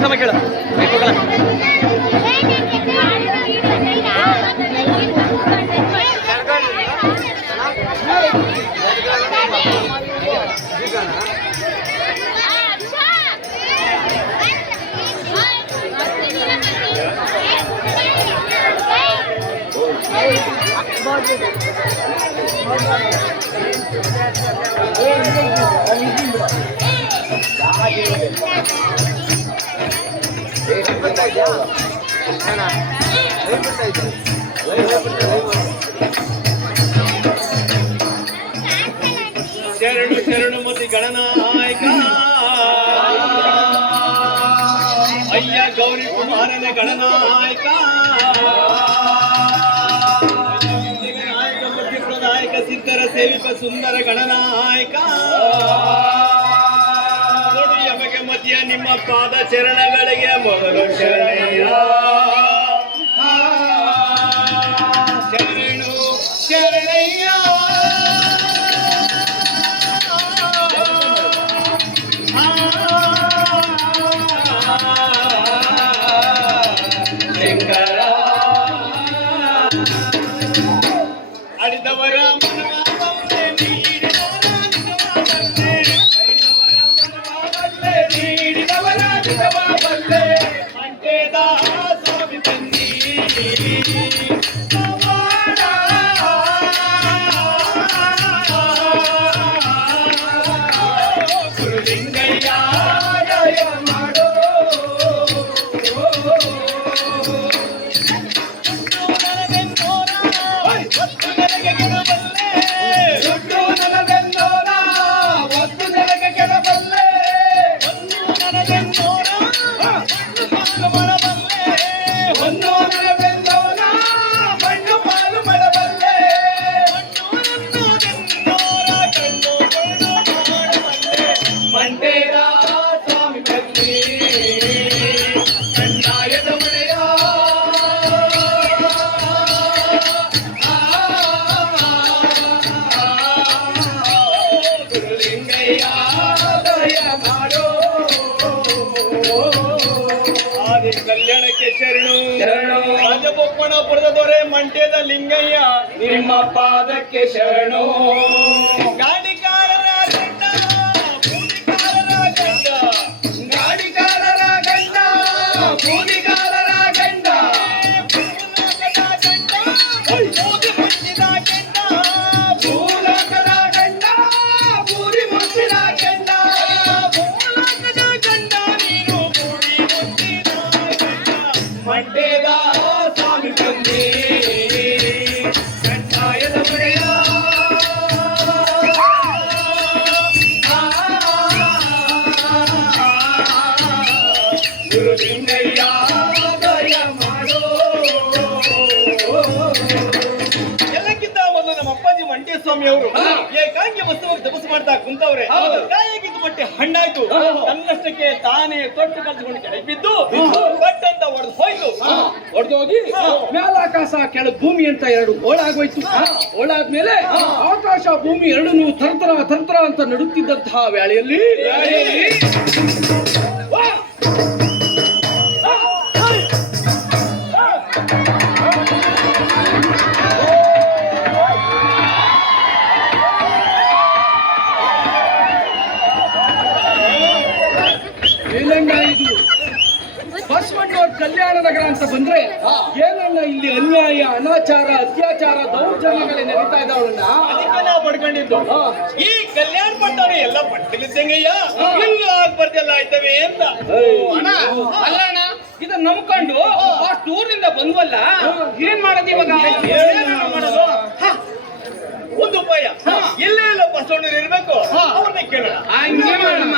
sama ಕೇಳ ಶರಣು ಶರಣು ಮತಿ ಗಣನಾಯಕ ಅಯ್ಯ ಗೌರಿ ಕುಮಾರನ ಗಣನಾಯಕ ನಾಯಕ ಪ್ರದಾಯಕ ಸಿದ್ಧರ ಸೇವಿಕ ಸುಂದರ ಗಣನಾಯಕ ನೋಡಿಯ ಬಗೆ ಮತಿಯ ನಿಮ್ಮ ಪಾದ ಚರಣಗಳಿಗೆ ಮೊದಲು ಶರಣಯ್ಯ ಶರಣು ಶರಣಯ್ಯ ಕಲ್ಯಾಣಕ್ಕೆ ಶರಣು ಶರಣು ರಾಜಬೊಪ್ಪಣಪುರದ ದೊರೆ ಮಂಡ್ಯದ ಲಿಂಗಯ್ಯ ನಿಮ್ಮ ಪಾದಕ್ಕೆ ಶರಣು ಗಾಡಿಕಾರರ ಗಂಡ ಬೂದಿಕಾರರ ಗಂಡ ಗಾಡಿಕಾರರ ಗಂಡ ಬೂದಿಕಾರರ ಗಂಡ ಬೂದಿ ಮುಚ್ಚಿದ ಗಂಡ ಭೂಲೋಕದ ಗಂಡ ಬೂದಿ ಮುಚ್ಚಿದ ಗಂಡ ಭೂಲೋಕದ ಗಂಡ ನೀನು ಬೂದಿ ಮುಚ್ಚಿದ ಮಂಡ್ಯದ ಸ್ವಾಮಿ ತಂದೆ ಕಡ್ಡಾಯದ ಮಳೆಯ ಗುರುಲಿಂಗಯ್ಯ ದಯ ಮಾಡೋ ಎಲ್ಲಕ್ಕಿಂತ ಮೊದಲು ನಮ್ಮ ಅಪ್ಪಾಜಿ ಮಂಡ್ಯ ಸ್ವಾಮಿ ಅವರು ಏಕಾಂಗಿ ವಸ್ತುವಾಗಿ ತಪಸ್ಸು ಮಾಡ್ತಾ ಕುಂತವ್ರೆ ಕಾಯಿಗಿದ್ದು ಮಟ್ಟೆ ಹಣ್ಣಾಯ್ತು ತನ್ನಷ್ಟಕ್ಕೆ ತಾನೇ ತೊಟ್ಟು ಕಲ್ತ್ಕೊಂಡು ಕೆಳಗೆ ಬಿದ್ದು ಬಟ್ಟಂತ ಒಡೆದು ಹೋಯ್ತು ಹೊಡೆದೋಗಿ ಮೇಲಾಕಾಶ ಕೆಳ ಭೂಮಿ ಅಂತ ಎರಡು ಓಳಾಗೋಯ್ತು ಓಳಾದ್ಮೇಲೆ ಆಕಾಶ ಭೂಮಿ ಎರಡನ್ನೂ ತಂತ್ರ ತಂತ್ರ ಅಂತ ನಡುತ್ತಿದ್ದಂತಹ ವೇಳೆಯಲ್ಲಿ ಇದು ಬಸವಣ್ಣವ್ರ ಕಲ್ಯಾಣ ನಗರ ಅಂತ ಬಂದ್ರೆ ಏನನ್ನ ಇಲ್ಲಿ ಅನ್ಯಾಯ ಅನಾಚಾರ ಅತ್ಯಾಚಾರ ದೌರ್ಜನ್ಯಗಳೇ ನಡೀತಾ ಇದ್ದಾವನ್ನ ಅದಕ್ಕೆ ನಾವು ಪಡ್ಕೊಂಡಿದ್ದು ಈ ಕಲ್ಯಾಣ ಪಟ್ಟಣ ಎಲ್ಲ ಪಟ್ಟಲಿದ್ದಂಗಯ್ಯ ಎಲ್ಲ ಆಗ್ಬಾರ್ದೆಲ್ಲ ಆಯ್ತವೆ ಅಂತ ಅಲ್ಲಣ್ಣ ಇದನ್ನ ನಂಬ್ಕೊಂಡು ಆ ಟೂರಿಂದ ಬಂದ್ವಲ್ಲ ಏನ್ ಮಾಡೋದು ಇವಾಗ ಮಾಡೋದು ಒಂದು ಉಪಾಯ ಎಲ್ಲೇ ಎಲ್ಲ ಬಸವಣ್ಣರು ಇರ್ಬೇಕು ಅವ್ರನ್ನ ಕೇಳೋಣ ಹಂಗೆ ಮಾಡಮ್ಮ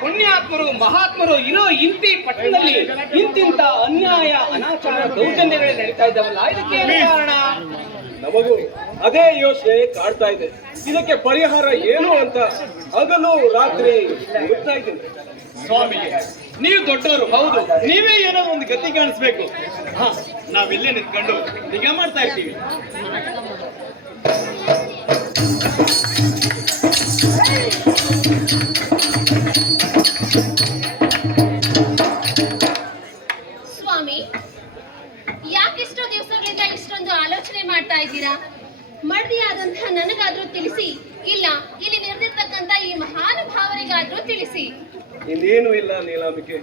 ಪುಣ್ಯಾತ್ಮರು ಮಹಾತ್ಮರು ಇರೋ ಇಂತಿ ಪಟ್ಟಣದಲ್ಲಿ ಇಂತಿಂತ ಅನ್ಯಾಯ ಅನಾಚಾರ ದೌರ್ಜನ್ಯಗಳೇ ನಡೀತಾ ಇದ್ದಾವಲ್ಲ, ಇದಕ್ಕೆ ಏನು ಕಾರಣ? ನಮಗೂ ಅದೇ ಯೋಚನೆ ಕಾಡ್ತಾ ಇದೆ. ಇದಕ್ಕೆ ಪರಿಹಾರ ಏನು ಅಂತ ಹಗಲು ರಾತ್ರಿ ಹುಡುಕ್ತಾ ಇದ್ದೀನಿ. ಸ್ವಾಮಿಗೆ ನೀವು ದೊಡ್ಡವರು, ಹೌದು, ನೀವೇ ಏನೋ ಒಂದು ಗತಿ ಕಾಣಿಸ್ಬೇಕು. ಹಾ, ನಾವಿಲ್ಲೇ ನಿಂತ್ಕೊಂಡು ನಿಗಾ ಮಾಡ್ತಾ ಇರ್ತೀವಿ. ಸ್ವಾಮಿ, ಯಾಕೆಷ್ಟೋ ದಿವಸಗಳಿಂದ ಇಷ್ಟೊಂದು ಆಲೋಚನೆ ಮಾಡ್ತಾ ಇದ್ದೀರಾ? ಮಡದಿಯಾದಂತಹ ನನಗಾದ್ರೂ ತಿಳಿಸಿ, ಇಲ್ಲ ಇಲ್ಲಿ ನೆರೆದಿರ್ತಕ್ಕಂಥ ಈ ಮಹಾನುಭಾವರಿಗಾದ್ರೂ ತಿಳಿಸಿ. ಇನ್ನೇನು ಇಲ್ಲ ನೀಲಾಂಬಿಕೆ,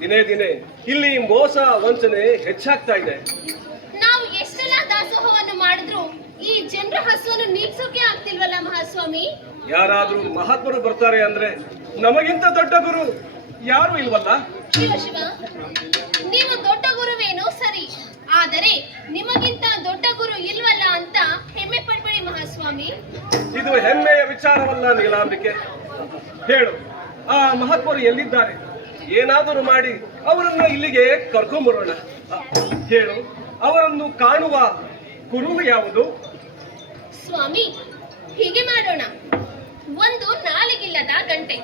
ದಿನೇ ದಿನೇ ಇಲ್ಲಿ ಮೋಸ ವಂಚನೆ ಹೆಚ್ಚಾಗ್ತಾ ಇದೆ. ನಾವು ಎಷ್ಟೆಲ್ಲ ದಾಸೋಹವನ್ನು ಮಾಡಿದ್ರು ಈ ಜನರ ಹಸುವನ್ನು ನೀಗ್ಸೋಕೆ ಆಗ್ತಿಲ್ವಲ್ಲ ಮಹಾಸ್ವಾಮಿ? ಯಾರಾದ್ರೂ ಮಹಾತ್ಮರು ಬರ್ತಾರೆ ಅಂದ್ರೆ ನಮಗಿಂತ ದೊಡ್ಡ ಗುರು ಯಾರು ಇಲ್ವಲ್ಲ? ಶಿವ ಶಿವ, ನೀವು ದೊಡ್ಡ ಗುರುವೇನೋ ಸರಿ, ಆದರೆ ನಿಮಗಿಂತ ದೊಡ್ಡ ಗುರು ಇಲ್ವಲ್ಲ ಅಂತ ಹೆಮ್ಮೆ ಪಡ್ಬೇಡಿ ಮಹಾಸ್ವಾಮಿ. ಇದು ಹೆಮ್ಮೆಯ ವಿಚಾರವಲ್ಲ ನೀಲಾಂಬಿಕೆ. ಹೇಳು, ಆ ಮಹಾತ್ಮರು ಎಲ್ಲಿದ್ದಾರೆ? ಏನಾದರೂ ಮಾಡಿ ಅವರನ್ನು ಇಲ್ಲಿಗೆ ಕರ್ಕೊಂಬರೋಣ. ಹೇಳು, ಅವರನ್ನು ಕಾಣುವ ಕುರುಹು ಯಾವುದು? ಸ್ವಾಮಿ, ಹೀಗೆ ಮಾಡೋಣ. ಒಂದು ನಾಲಿಗಿಲ್ಲದ ಗಂಟೆ,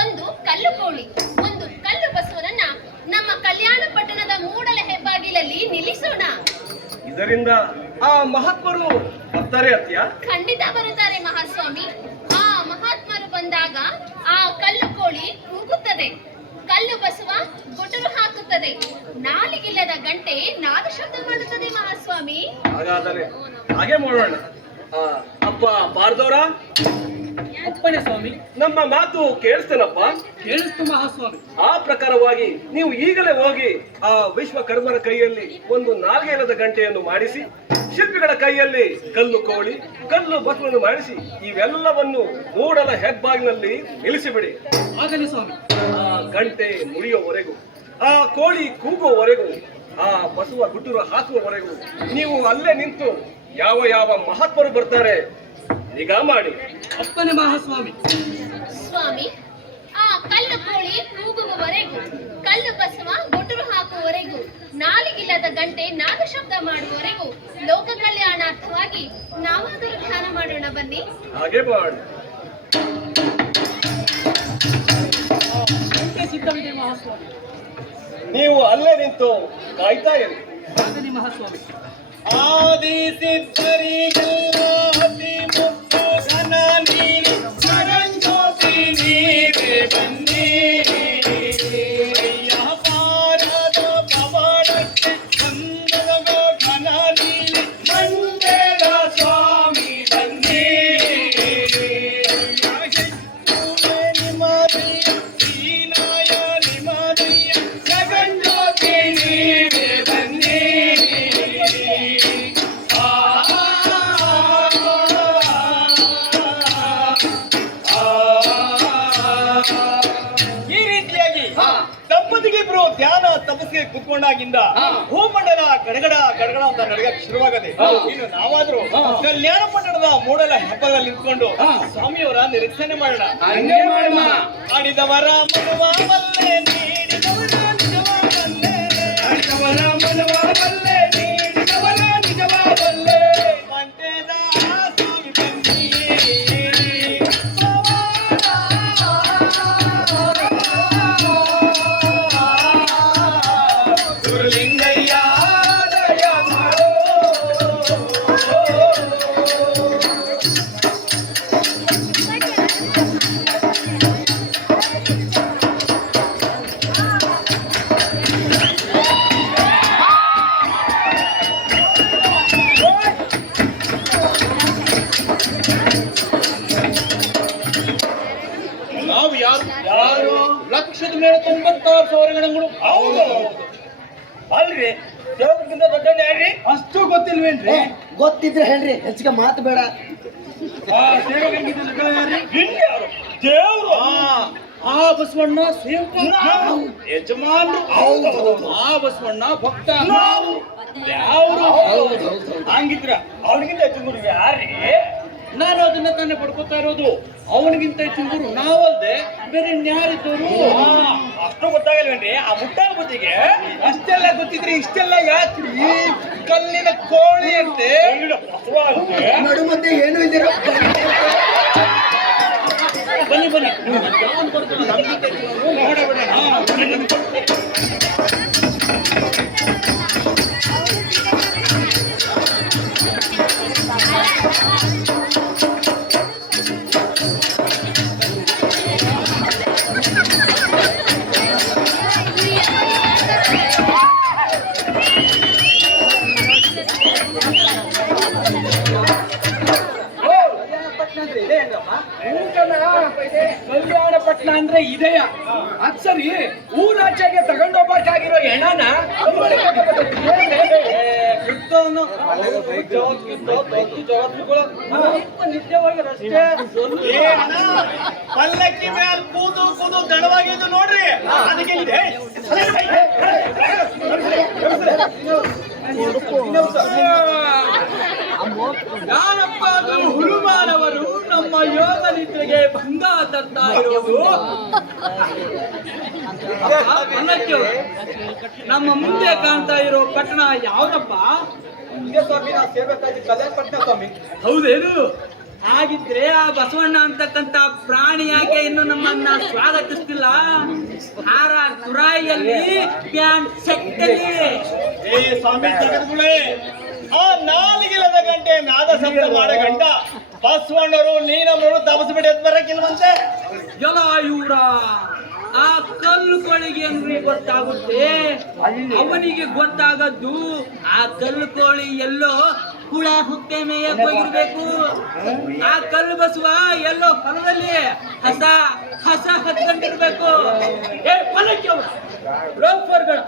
ಒಂದು ಕಲ್ಲು ಕೋಳಿ, ಒಂದು ಕಲ್ಲು ಬಸವನನ್ನ ನಮ್ಮ ಕಲ್ಯಾಣ ಪಟ್ಟಣದ ಮೂಡಲ ಹೆಬ್ಬಾಗಿಲಲ್ಲಿ ನಿಲ್ಲಿಸೋಣ. ಇದರಿಂದ ಆ ಮಹಾತ್ಮರು ಬರ್ತಾರೆ ಅತ್ಯ? ಖಂಡಿತ ಬರುತ್ತಾರೆ ಮಹಾಸ್ವಾಮಿ. ಆ ಮಹಾತ್ಮರು ಬಂದಾಗ ಆ ಕಲ್ಲು ಕೋಳಿ ಕೂಗುತ್ತದೆ, ಕಲ್ಲು ಬಸವ ಗುಟುರು ಹಾಕುತ್ತದೆ, ನಾಲಿಗಿಲ್ಲದ ಗಂಟೆ ನಾದ ಶಬ್ದ ಮಾಡುತ್ತದೆ ಮಹಾಸ್ವಾಮಿ. ಹಾಗಾದರೆ ಹಾಗೆ ಮಾಡೋಣ. ಅಪ್ಪ ಪಾರ್ದೋರ, ಅಪ್ಪಣೆ ಸ್ವಾಮಿ. ನಮ್ಮ ಮಾತು ಕೇಳಿಸ್ತೇನಪ್ಪ? ಕೇಳಿಸ್ತು ಮಹಾಸ್ವಾಮಿ. ಆ ಪ್ರಕಾರವಾಗಿ ನೀವು ಈಗಲೇ ಹೋಗಿ ಆ ವಿಶ್ವಕರ್ಮರ ಕೈಯಲ್ಲಿ ಒಂದು ನಾಲ್ಗೆಲದ ಗಂಟೆಯನ್ನು ಮಾಡಿಸಿ, ಶಿಲ್ಪಿಗಳ ಕೈಯಲ್ಲಿ ಕಲ್ಲು ಕೋಳಿ, ಕಲ್ಲು ಬಸವನ್ನು ಮಾಡಿಸಿ ಇವೆಲ್ಲವನ್ನು ಮೂಡಲ ಹೆಬ್ಬಾಗಿನಲ್ಲಿ ನಿಲ್ಲಿಸಿಬಿಡಿ. ಆಗಲಿ ಸ್ವಾಮಿ. ಆ ಗಂಟೆ ಮುರಿಯುವವರೆಗೂ, ಆ ಕೋಳಿ ಕೂಗುವವರೆಗೂ, ಆ ಬಸವ ಗುಟುರು ಹಾಕುವವರೆಗೂ ನೀವು ಅಲ್ಲೇ ನಿಂತು ಯಾವ ಯಾವ ಮಹಾತ್ಮರು ಬರ್ತಾರೆ ನಿಗಾ ಮಾಡಿ. ಅಪ್ಪಣೆ ಮಹಾಸ್ವಾಮಿ. ಸ್ವಾಮಿ, ಆ ಕಲ್ಲು ಕೋಳಿ ಕೂಗುವವರೆಗೂ, ಕಲ್ಲು ಬಸವ ಗುಟುರು ಹಾಕುವವರೆಗೂ, ನಾಲಿಗಿಲ್ಲದ ಗಂಟೆ ನಾದ ಶಬ್ದ ಮಾಡುವವರೆಗೂ ಲೋಕ ಕಲ್ಯಾಣಾರ್ಥವಾಗಿ ನಾವಾದರೂ ಧ್ಯಾನ ಮಾಡೋಣ ಬನ್ನಿ. ಹಾಗೆ ಮಾಡಿ. ಸಿದ್ಧವಿದೆ ಮಹಾಸ್ವಾಮಿ. ನೀವು ಅಲ್ಲೇ ನಿಂತು ಕಾಯ್ತಾ ಇರಿ. ಆಗಲಿ ಮಹಾಸ್ವಾಮಿ. ಆದಿ ಸಿದ್ಧರಿಗೆಲ್ಲ ಅತಿ ಮುತ್ತು ಘನ ನೀಡಿ ಜಗಜ್ಯೋತಿ ನೀವೇ ಬನ್ನಿ. ವ್ಯಾಪಾರದ ಪವಾಡಕ್ಕೆ ಬಂದದ ಘನ ನೀಡಿ ಮಂಡೇದ ಸ್ವಾಮಿ ಬನ್ನಿ. ನಿಮ್ಮದಯ್ಯ ದೀನಾಯ ನಿಮ್ಮದಯ್ಯ ಜಗಜ್ಯೋತಿ ನೀವೇ ಬನ್ನಿ. ಈ ರೀತಿಯಾಗಿ ದಂಪತಿಗೆ ಇಬ್ರು ಧ್ಯಾನ ತಪಸ್ಸಿಗೆ ಕುತ್ಕೊಂಡಾಗಿಂದ ಭೂಮಂಡಲ ಗಡಗಡ ಗಡಗಡ ಅಂತ ನಡಗಕ್ಕೆ ಶುರುವಾಗದೆ, ಇನ್ನು ನಾವಾದ್ರೂ ಕಲ್ಯಾಣ ಪಟ್ಟಣದ ಮೂಡಲ ಹೆಬ್ಬದಲ್ಲಿ ನಿಂತ್ಕೊಂಡು ಸ್ವಾಮಿಯವರ ನಿರೀಕ್ಷಣೆ ಮಾಡೋಣ. ಹಂಗೆ ಮಾಡೋಣ. ಆಡಿದವರ ಮನವ ಬಲ್ಲೆ, ನೀಡಿದವರ ನಿಜವ ಬಲ್ಲೆ, ಆಡಿದವರ ಮನವ ಬಲ್ಲೆ, ನೀಡಿದವರ ನಿಜವ ಬಲ್ಲೆ. ಮಂಟೇದ ಸ್ವಾಮಿ ಬನ್ನಿ. ಗುರುಲಿಂಗಯ್ಯ ದಯ ಮಾಡೋ. ನಾವು ಯಾರು ಲಕ್ಷದ ಮೇಲೆ 96,000 ಗಣಗಳು. ಹೌದು ಅಲ್ರಿ, ದೇವ್ರಿಗಿಂತ ದೊಡ್ಡ ಯಾರ್ರಿ? ಅಷ್ಟು ಗೊತ್ತಿಲ್ವೇನ್ರಿ? ಗೊತ್ತಿದ್ರೆ ಹೇಳ್ರಿ, ಹೆಚ್ಚಿಗೆ ಮಾತು ಬೇಡ. ದೇವ್ರು ಆ ಬಸವಣ್ಣ ಯಜಮಾನ್ರು, ಆ ಬಸವಣ್ಣ ಭಕ್ತ ನಾವು. ಹಂಗಿದ್ರ ಅವ್ರಿಗಿಂತ ಹೆಚ್ಚು ಗುರು ಯಾರ್ರಿ? ನಾನು ಅದನ್ನ ತಾನೇ ಪಡ್ಕೊತಾ ಇರೋದು. ಅವನಿಗಿಂತ ಚಿಂಗೂರು ನಾವಲ್ದೆ ಬೇರೆ ಇನ್ಯಾರಿದ್ದವರು? ಅಷ್ಟು ಗೊತ್ತಾಗಲ್ವೇನ್ರಿ ಆ ಮುಟ್ಟಾಳ ಬುದ್ಧಿಗೆ? ಅಷ್ಟೆಲ್ಲ ಗೊತ್ತಿದ್ರೆ ಇಷ್ಟೆಲ್ಲ ಯಾಕ್ರಿ? ಕಲ್ಲಿನ ಕೋಳಿ ಅಂತೆ. ನಡು ಮಧ್ಯೆ ಏನು ಇದ್ದೀರ? ಬನ್ನಿ ಬನ್ನಿ ಕಲ್ಯಾಣ ಪಟ್ಟಣ ಅಂದ್ರೆ ಇದೆಯ? ಅದ್ ಸರಿ, ಊರಾಚೆಗೆ ತಗೊಂಡೋಗ್ಬೇಕಾಗಿರೋ ಹೆಣನ ಪಲ್ಲಕ್ಕಿ ಮೇಲೆ ಕೂದು ಕೂದು ದಣವಾಗಿದ್ದು ನೋಡ್ರಿ. ಅದಕ್ಕೆ ಇದೆ ಯಾರಪ್ಪ ಅದು? ಹುರುಮಾನವರು ನಮ್ಮ ಯೋಗ ನಿದ್ರೆಗೆ ಭಂಗ ತರ್ತಾ ಇರೋದು. ನಮ್ಮ ಮುಂದೆ ಕಾಣ್ತಾ ಇರೋ ಪಟ್ಟಣ ಯಾವ್ದಪ್ಪ? ಸ್ವಾಮಿ, ನಾವು ಸೇರ್ಬೇಕಾಗಿ ಕಲ್ಯಾಣ ಪಟ್ಟಣ ಸ್ವಾಮಿ. ಹೌದೇನು? ಹಾಗಿದ್ರೆ ಆ ಬಸವಣ್ಣ ಅಂತಕ್ಕಂತ ಪ್ರಾಣಿ ಯಾಕೆ ಇನ್ನು ನಮ್ಮನ್ನ ಸ್ವಾಗತಿಸ್ತಿಲ್ಲ? ಹಾರ ತುರಾಯಿಯಲ್ಲಿ ಪ್ಯಾಂಟ್ ಸೆಟ್ಟಲ್ಲಿ. ಏ ಸ್ವಾಮಿ ತಗದ್ಗುಳೆ, ಆ ನಾಲಿಗಿಲ್ಲದ ಗಂಟೆ ನಾದ ಶಬ್ದ ಮಾಡೋ ಗಂಟ ಬಸವಣ್ಣರು ನೀನಮ್ಮರು ತಪಸ್ಬಿಟ್ಟು ಎದ್ದು ಬರಕ್ಕಿಲ್ವಂತೆ. ಎಲ್ಲ ಇವ್ರ ಆ ಕಲ್ಲು ಕೋಳಿಗೆ ಏನ್ರಿ ಗೊತ್ತಾಗುತ್ತೆ? ಅವನಿಗೆ ಗೊತ್ತಾಗದ್ದು ಆ ಕಲ್ಲು ಕೋಳಿ ಎಲ್ಲೋ ಹುಳ ಹುಟ್ಟೆ ಮೇಯಕ್ ಹೋಗಿರ್ಬೇಕು. ಆ ಕಲ್ಲು ಬಸವ ಎಲ್ಲೋ ಹೊಲದಲ್ಲಿ ಹಸ ಹಸ ಹತ್ಕೊಂಡಿರ್ಬೇಕು. ಏ ಪಲ್ಲಕ್ಕಿ ಅವ್ರ ಲೋಫರ್ಗಳ,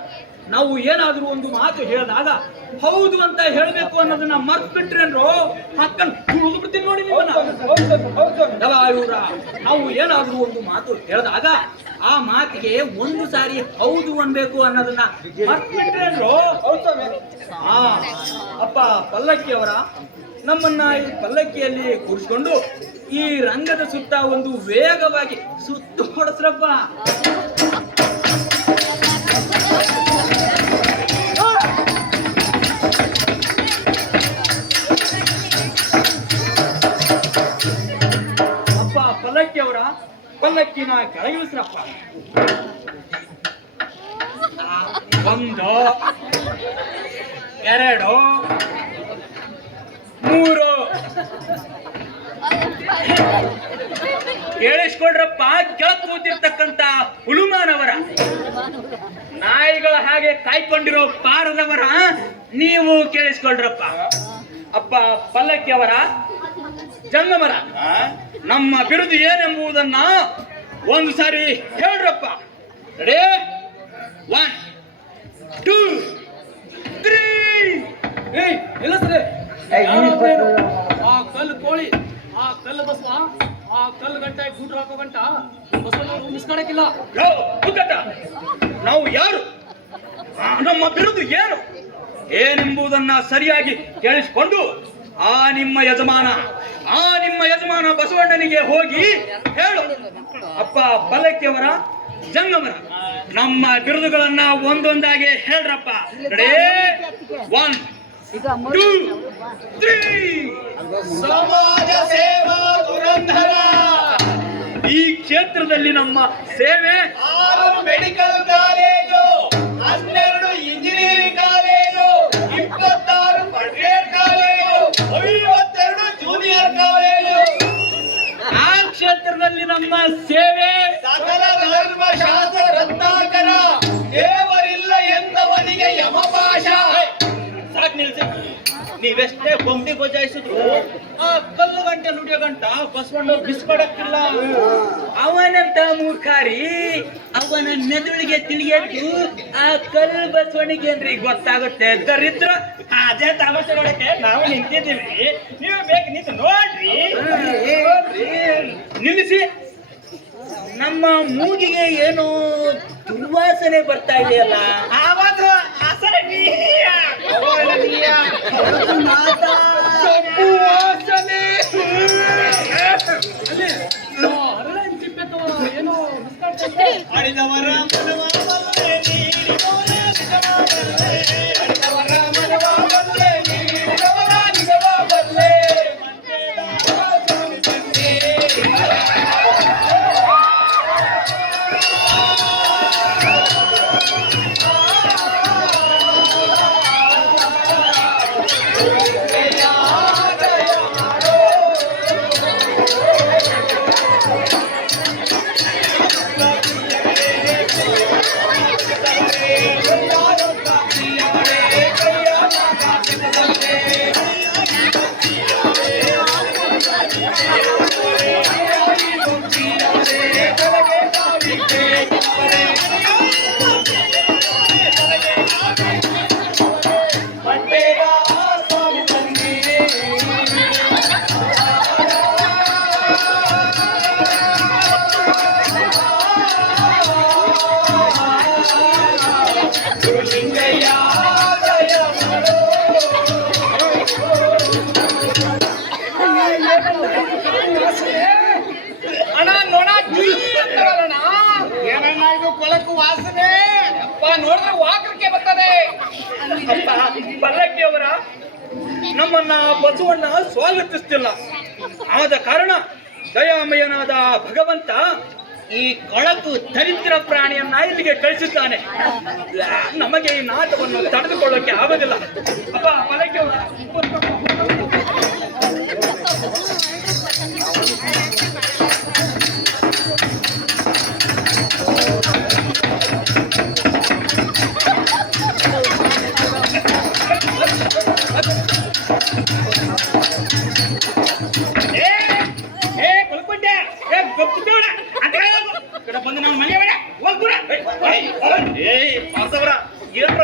ನಾವು ಏನಾದ್ರೂ ಒಂದು ಮಾತು ಹೇಳಿದಾಗ ಹೌದು ಅಂತ ಹೇಳ್ಬೇಕು ಅನ್ನೋದನ್ನ ಮರ್ತ್ ಬಿಟ್ರೇನ್ರು ಹಕ್ಕನ್ ತುಳಿದು ಬಿಡ್ತೀನಿ ನೋಡಿ ನಿಮ್ಮನ್ನ. ಇವ್ರ ನಾವು ಏನಾದ್ರೂ ಒಂದು ಮಾತು ಹೇಳಿದಾಗ ಆ ಮಾತಿಗೆ ಒಂದು ಸಾರಿ ಹೌದು ಅನ್ಬೇಕು ಅನ್ನೋದನ್ನ ಮರ್ತ್ ಬಿಟ್ರೇನ್ರು. ಅಪ್ಪ ಪಲ್ಲಕ್ಕಿ ಅವರ, ನಮ್ಮನ್ನ ಈ ಪಲ್ಲಕ್ಕಿಯಲ್ಲಿ ಕೂರಿಸ್ಕೊಂಡು ಈ ರಂಗದ ಸುತ್ತ ಒಂದು ವೇಗವಾಗಿ ಸುತ್ತು ಹೊಡೆಸ್ರಪ್ಪ. ಅಪ್ಪ ಪಲ್ಲಕ್ಕಿ ಅವರ, ಪಲ್ಲಕ್ಕಿನ ಕೆಳಗಿಳಿಸ್ರಪ್ಪ. ಒಂದು, ಎರಡು, ಮೂರು. ಕೇಳಿಸ್ಕೊಡ್ರಪ್ಪ, ಕೆಳಕ್ ಕೂತಿರ್ತಕ್ಕಂತ ಹುಲುಮಾನವರ, ನಾಯಿಗಳ ಹಾಗೆ ಕಾಯ್ಕೊಂಡಿರೋ ಪಾರದವರ, ನೀವು ಕೇಳಿಸ್ಕೊಳ್ರಪ್ಪ. ಅಪ್ಪ ಪಲ್ಲಕ್ಕಿ ಅವರ, ಜಂಗಮರ, ನಮ್ಮ ಬಿರುದು ಏನೆಂಬುದನ್ನ ಒಂದು ಸಾರಿ ಹೇಳ್ರಪ್ಪ. ರೆಡಿ? 1 2 3. ನಿಲ್ಲಿಸ್ರಿ. ಆ ಕಲ್ಲು ಕೋಳಿ, ಆ ಕಲ್ಲು ಬಸವ, ಆ ಕಲ್ಲು ಗಂಟೆ ಗೂಟ್ರು ಹಾಕೋ ಗಂಟ ಬಸವಣ್ಣವರು ಮಿಸ್ಕಾಡಕ್ಕಿಲ್ಲ. ನಾವು ಯಾರು, ನಮ್ಮ ಬಿರುದು ಏನು ಏನೆಂಬುದನ್ನ ಸರಿಯಾಗಿ ಕೇಳಿಸಿಕೊಂಡು ಆ ನಿಮ್ಮ ಯಜಮಾನ ಬಸವಣ್ಣನಿಗೆ ಹೋಗಿ ಹೇಳು. ಅಪ್ಪ ಪಲ್ಲಕ್ಕಿಯವರ, ಜಂಗಮರ, ನಮ್ಮ ಬಿರುದುಗಳನ್ನ ಒಂದೊಂದಾಗಿ ಹೇಳ್ರಪ್ಪ. ರೆಡಿ? 1 2 3. ಸಮಾಜ ಸೇವಾ ದುರಂಧರ. ಈ ಕ್ಷೇತ್ರದಲ್ಲಿ ನಮ್ಮ ಸೇವೆ 6 ಮೆಡಿಕಲ್ ಕಾಲೇಜು, 12 ಇಂಜಿನಿಯರಿಂಗ್ ಕಾಲೇಜು, 26 ಪಡ್ರೇಡ್ ಕಾಲೇಜು, 52 ಜೂನಿಯರ್ ಕಾಲೇಜು. ಆ ಕ್ಷೇತ್ರದಲ್ಲಿ ನಮ್ಮ ಸೇವೆ ಸಕಲ ಧರ್ಮಶಾಸ್ತ್ರ ರತ್ನಾಕರ. ದೇವರಿಲ್ಲ ಎಂದವನಿಗೆ ಯಮಪಾಶ. ಸಾಕ್ ನಿಲ್ಸಿ. ನೀವೆಷ್ಟೇ ಗೊಂಬಿ ಬಜಾಯಿಸಿದ್ರು ಆ ಕಲ್ಲು ಗಂಟೆ ನುಡಿಯೋ ಗಂಟ ಬಸವಣ್ಣ ಬಿಸ್ಕೊಡಕ್ಕಿಲ್ಲ. ಅವನಂತ ಮೂರ್ಖಾರಿ, ಅವನ ಮೆದುಳಿಗೆ ತಿಳಿಯದ್ದು ಆ ಕಲ್ಲು ಬಸವಣಿಗೇನ್ರಿ ಗೊತ್ತಾಗುತ್ತೆ? ದರಿದ್ರ. ಅದೇ ತಮಾಷೆ ನೋಡಕ್ಕೆ ನಾವು ನಿಂತಿದ್ದೀವಿ, ನೀವು ಬೇಕು ನಿಂತು ನೋಡ್ರಿ. ನಿಲ್ಲಿಸಿ. ನಮ್ಮ ಮೂಗಿಗೆ ಏನೋ ದುರ್ವಾಸನೆ ಬರ್ತಾ ಇದೆಯಲ್ಲ. ಆವಾಗ ಆಸರೆ ನೀಯ. ವಾಸನೆ ಹರಿದವರ ಮನವ ಬಲ್ಲೆ ನೀಡಿದವರ ನಿಜವ ಬಲ್ಲೆ ಹರಿದವರ ಮನವ ಬಲ್ಲೆ ನೀಡಿದವರ ನಿಜವ ಬಲ್ಲೆ ಮಂಡೇದ ಸ್ವಾಮಿ ಬಂದೆ ಅಣ್ಣ ನೋಡ ಅಂತಾರಲ್ಲಣ್ಣ ಏನಣ್ಣ ಇದು ಕೊಳಕು ವಾಸನೆ ಅಪ್ಪ ನೋಡಿದ್ರೆ ವಾಕರಿಕೆ ಬರ್ತದೆ. ಅಪ್ಪ ಪಲ್ಲಕ್ಕಿಯವರ ನಮ್ಮನ್ನ ಬಸವಣ್ಣ ಸ್ವಾಗತಿಸ್ತಿಲ್ಲ. ಆದ ಕಾರಣ ದಯಾಮಯನಾದ ಭಗವಂತ ಈ ಕೊಳಕು ದರಿದ್ರ ಪ್ರಾಣಿಯನ್ನ ಇಲ್ಲಿಗೆ ಕಳಿಸಿದ್ದಾನೆ. ನಮಗೆ ಈ ನಾಟವನ್ನು ತಡೆದುಕೊಳ್ಳೋಕೆ ಆಗೋದಿಲ್ಲ. ಅಪ್ಪ ಪಲ್ಲಕ್ಕಿಯವರ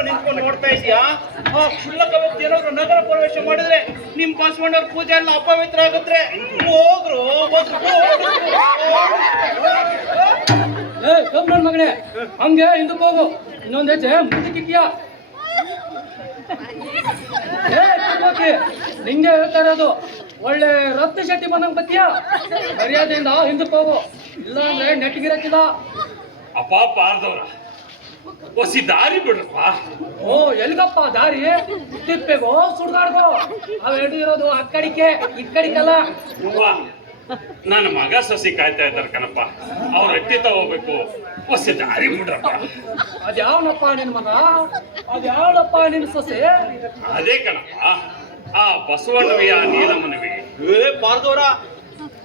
ನಿಂತ್ಕೊಂಡು ನೋಡ್ತಾ ಇದೀಯಾ? ಆ ಕ್ಷುಲ್ಲಕ ವ್ಯಕ್ತಿ ಏನಾದ್ರು ನಗರ ಪ್ರವೇಶ ಮಾಡಿದ್ರೆ ನಿಮ್ ಬಸವಣ್ಣವ್ರ ಪೂಜೆ ಎಲ್ಲ ಅಪವಿತ್ರ ಆಗುತ್ತೆ. ಹೋಗ್ರು ನನ್ ಮಗನೇ ಹಂಗೆ ಹಿಂದಕ್ಕೆ ಹೋಗು, ಇನ್ನೊಂದ್ ಹೆಜ್ಜೆ ಮುಂದಕ್ಕಿದ್ಯಾ? ನಿಂಗೆ ಹೇಳ್ತಾ ಇರೋದು, ಒಳ್ಳೆ ರಕ್ತ ಶೆಟ್ಟಿ ಬಂದಂಗ್ ಬತ್ತೀಯಾ? ಮರ್ಯಾದೆಯಿಂದ ಹಿಂದಕ್ಕೆ ಹೋಗು, ಇಲ್ಲ ಅಂದ್ರೆ ನೆಟ್ಟಿಗಿರಕ್ಕಿಲ್ಲ. ಅಪ್ಪ ಪಾರ್ದವ್ರ ಹೊಸಿ ದಾರಿ ಬಿಡ್ರಪ್ಪ. ಓ ಎಲ್ಗಪ್ಪ ದಾರಿ? ತಿಪ್ಪೆಗೋ ಸುಡ್ಗಾಡ್ಗೋ? ಅವ್ ಹಿಡಿದಿರೋದು ಅಕ್ಕಡಿಕೆ ಇಕ್ಕಡಿಕಲ್ಲ. ನನ್ನ ಮಗ ಸೊಸಿ ಕಾಯ್ತಾ ಇದ್ದಾರೆ ಕಣಪ್ಪ, ಅವ್ರ ಎತ್ತಿ ತಗೋಬೇಕು. ಹೊಸಿ ದಾರಿ ಬಿಡ್ರಪ್ಪ. ಅದ್ಯಾವನಪ್ಪ ನಿನ್ ಮಗ? ಅದ್ಯಾವನಪ್ಪ ನಿನ್ ಸೊಸೆ? ಅದೇ ಕಣಪ್ಪ ಆ ಬಸವಣ್ಣವಿಯ ನೀಲಮ್ಮನವಿ. ಪಾರ್ದವ್ರ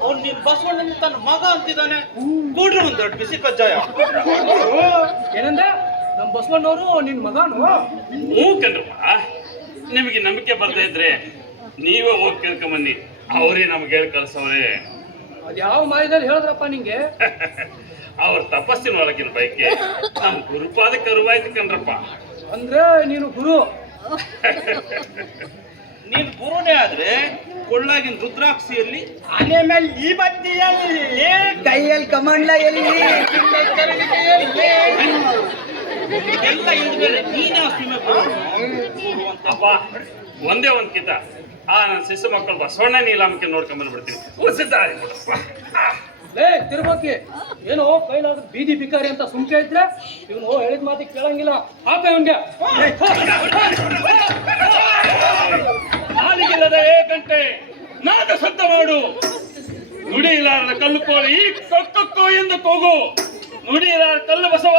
ಅವ್ನು ನಿನ್ ಬಸವಣ್ಣನ ತನ್ನ ಮಗ ಅಂತಿದ್ದಾನೆ. ಕೂಡ್ರೆ ಒಂದ್ ದೊಡ್ಡ ಬಿಸಿ ಕಜ್ಜಾಯ. ಏನಂದ್ರೆ ನಮ್ ಬಸವಣ್ಣವರು ನಿನ್ ಮಗನು? ಹ್ಞೂ ಕಣ್ರಪ್ಪ, ನಿಮಗೆ ನಂಬಿಕೆ ಬರ್ತಾ ಇದ್ರೆ ನೀವೇ ಹೋಗಿ ಕೇಳ್ಕೊಂಬನ್ನಿ. ಅವರೇ ನಮ್ಗೆ ಹೇಳಿ ಕಳ್ಸವ್ರೆ. ಅದ್ಯಾವ ಮಾಯದಲ್ಲಿ ಹೇಳಿದ್ರಪ್ಪ ನಿಂಗೆ? ಅವ್ರ ತಪಸ್ಸಿನ ಒಳಗಿನ ಬೈಕೆ ನಮ್ ಗುರುಪಾದ ಕರುವಾಯ್ತು ಕಣ್ರಪ್ಪ. ಅಂದ್ರೆ ನೀನು ಗುರು? ನೀನ್ ಗುರುನೇ ಆದ್ರೆ ಕೊಳ್ಳಾಗಿನ ರುದ್ರಾಕ್ಷಿಯಲ್ಲಿ ಆನೆ ಮೇಲೆ ಈ ಬತ್ತಿಯಲ್ಲಿ ಕೈಯಲ್ಲಿ ಕಮಂಡ್ಲ ಎಲ್ಲಿ ಎಲ್ಲ ಇಲ್ದ್ಮೇಲೆ ನೀನೇ ಸೀಮೆ ಅಪ್ಪ ಒಂದೇ ಒಂದ್ ಕಿತ ಆ ನನ್ನ ಶಿಶು ಮಕ್ಕಳು ಬಸವಣ್ಣ ನೀಲಾಮಕ್ಕೆ ನೋಡ್ಕೊಂಡ್ ಬಂದ್ಬಿಡ್ತೀನಿ. ಹೊಸಿದ್ದಾರೆ ನೋಡಪ್ಪ. ಲೇ ತಿರುಬಾಕಿ, ಏನೋ ಕೈಲಾದ ಬೀದಿ ಬಿಕಾರಿ ಅಂತ ಸುಮ್ಕೆ ಇದ್ರೆ ಇವನು ಹೇಳಿದ ಮಾತಿಗೆ ಕೇಳಂಗಿಲ್ಲ. ಹಾಕ ಇವನ್ಗೆ. ನಾಲಿಗಿಲ್ಲದ ಏಕಂಟೆ ನಾದ ಶಬ್ದ ಮಾಡು. ನುಡಿ ಇಲ್ಲಾರದ ಕಲ್ಲು ಕೋಳಿ ಕೊಕ್ಕೊ ಎಂದು ಕೂಗು. ನುಡಿ ಇಲ್ಲಾರ ಕಲ್ಲು ಬಸವ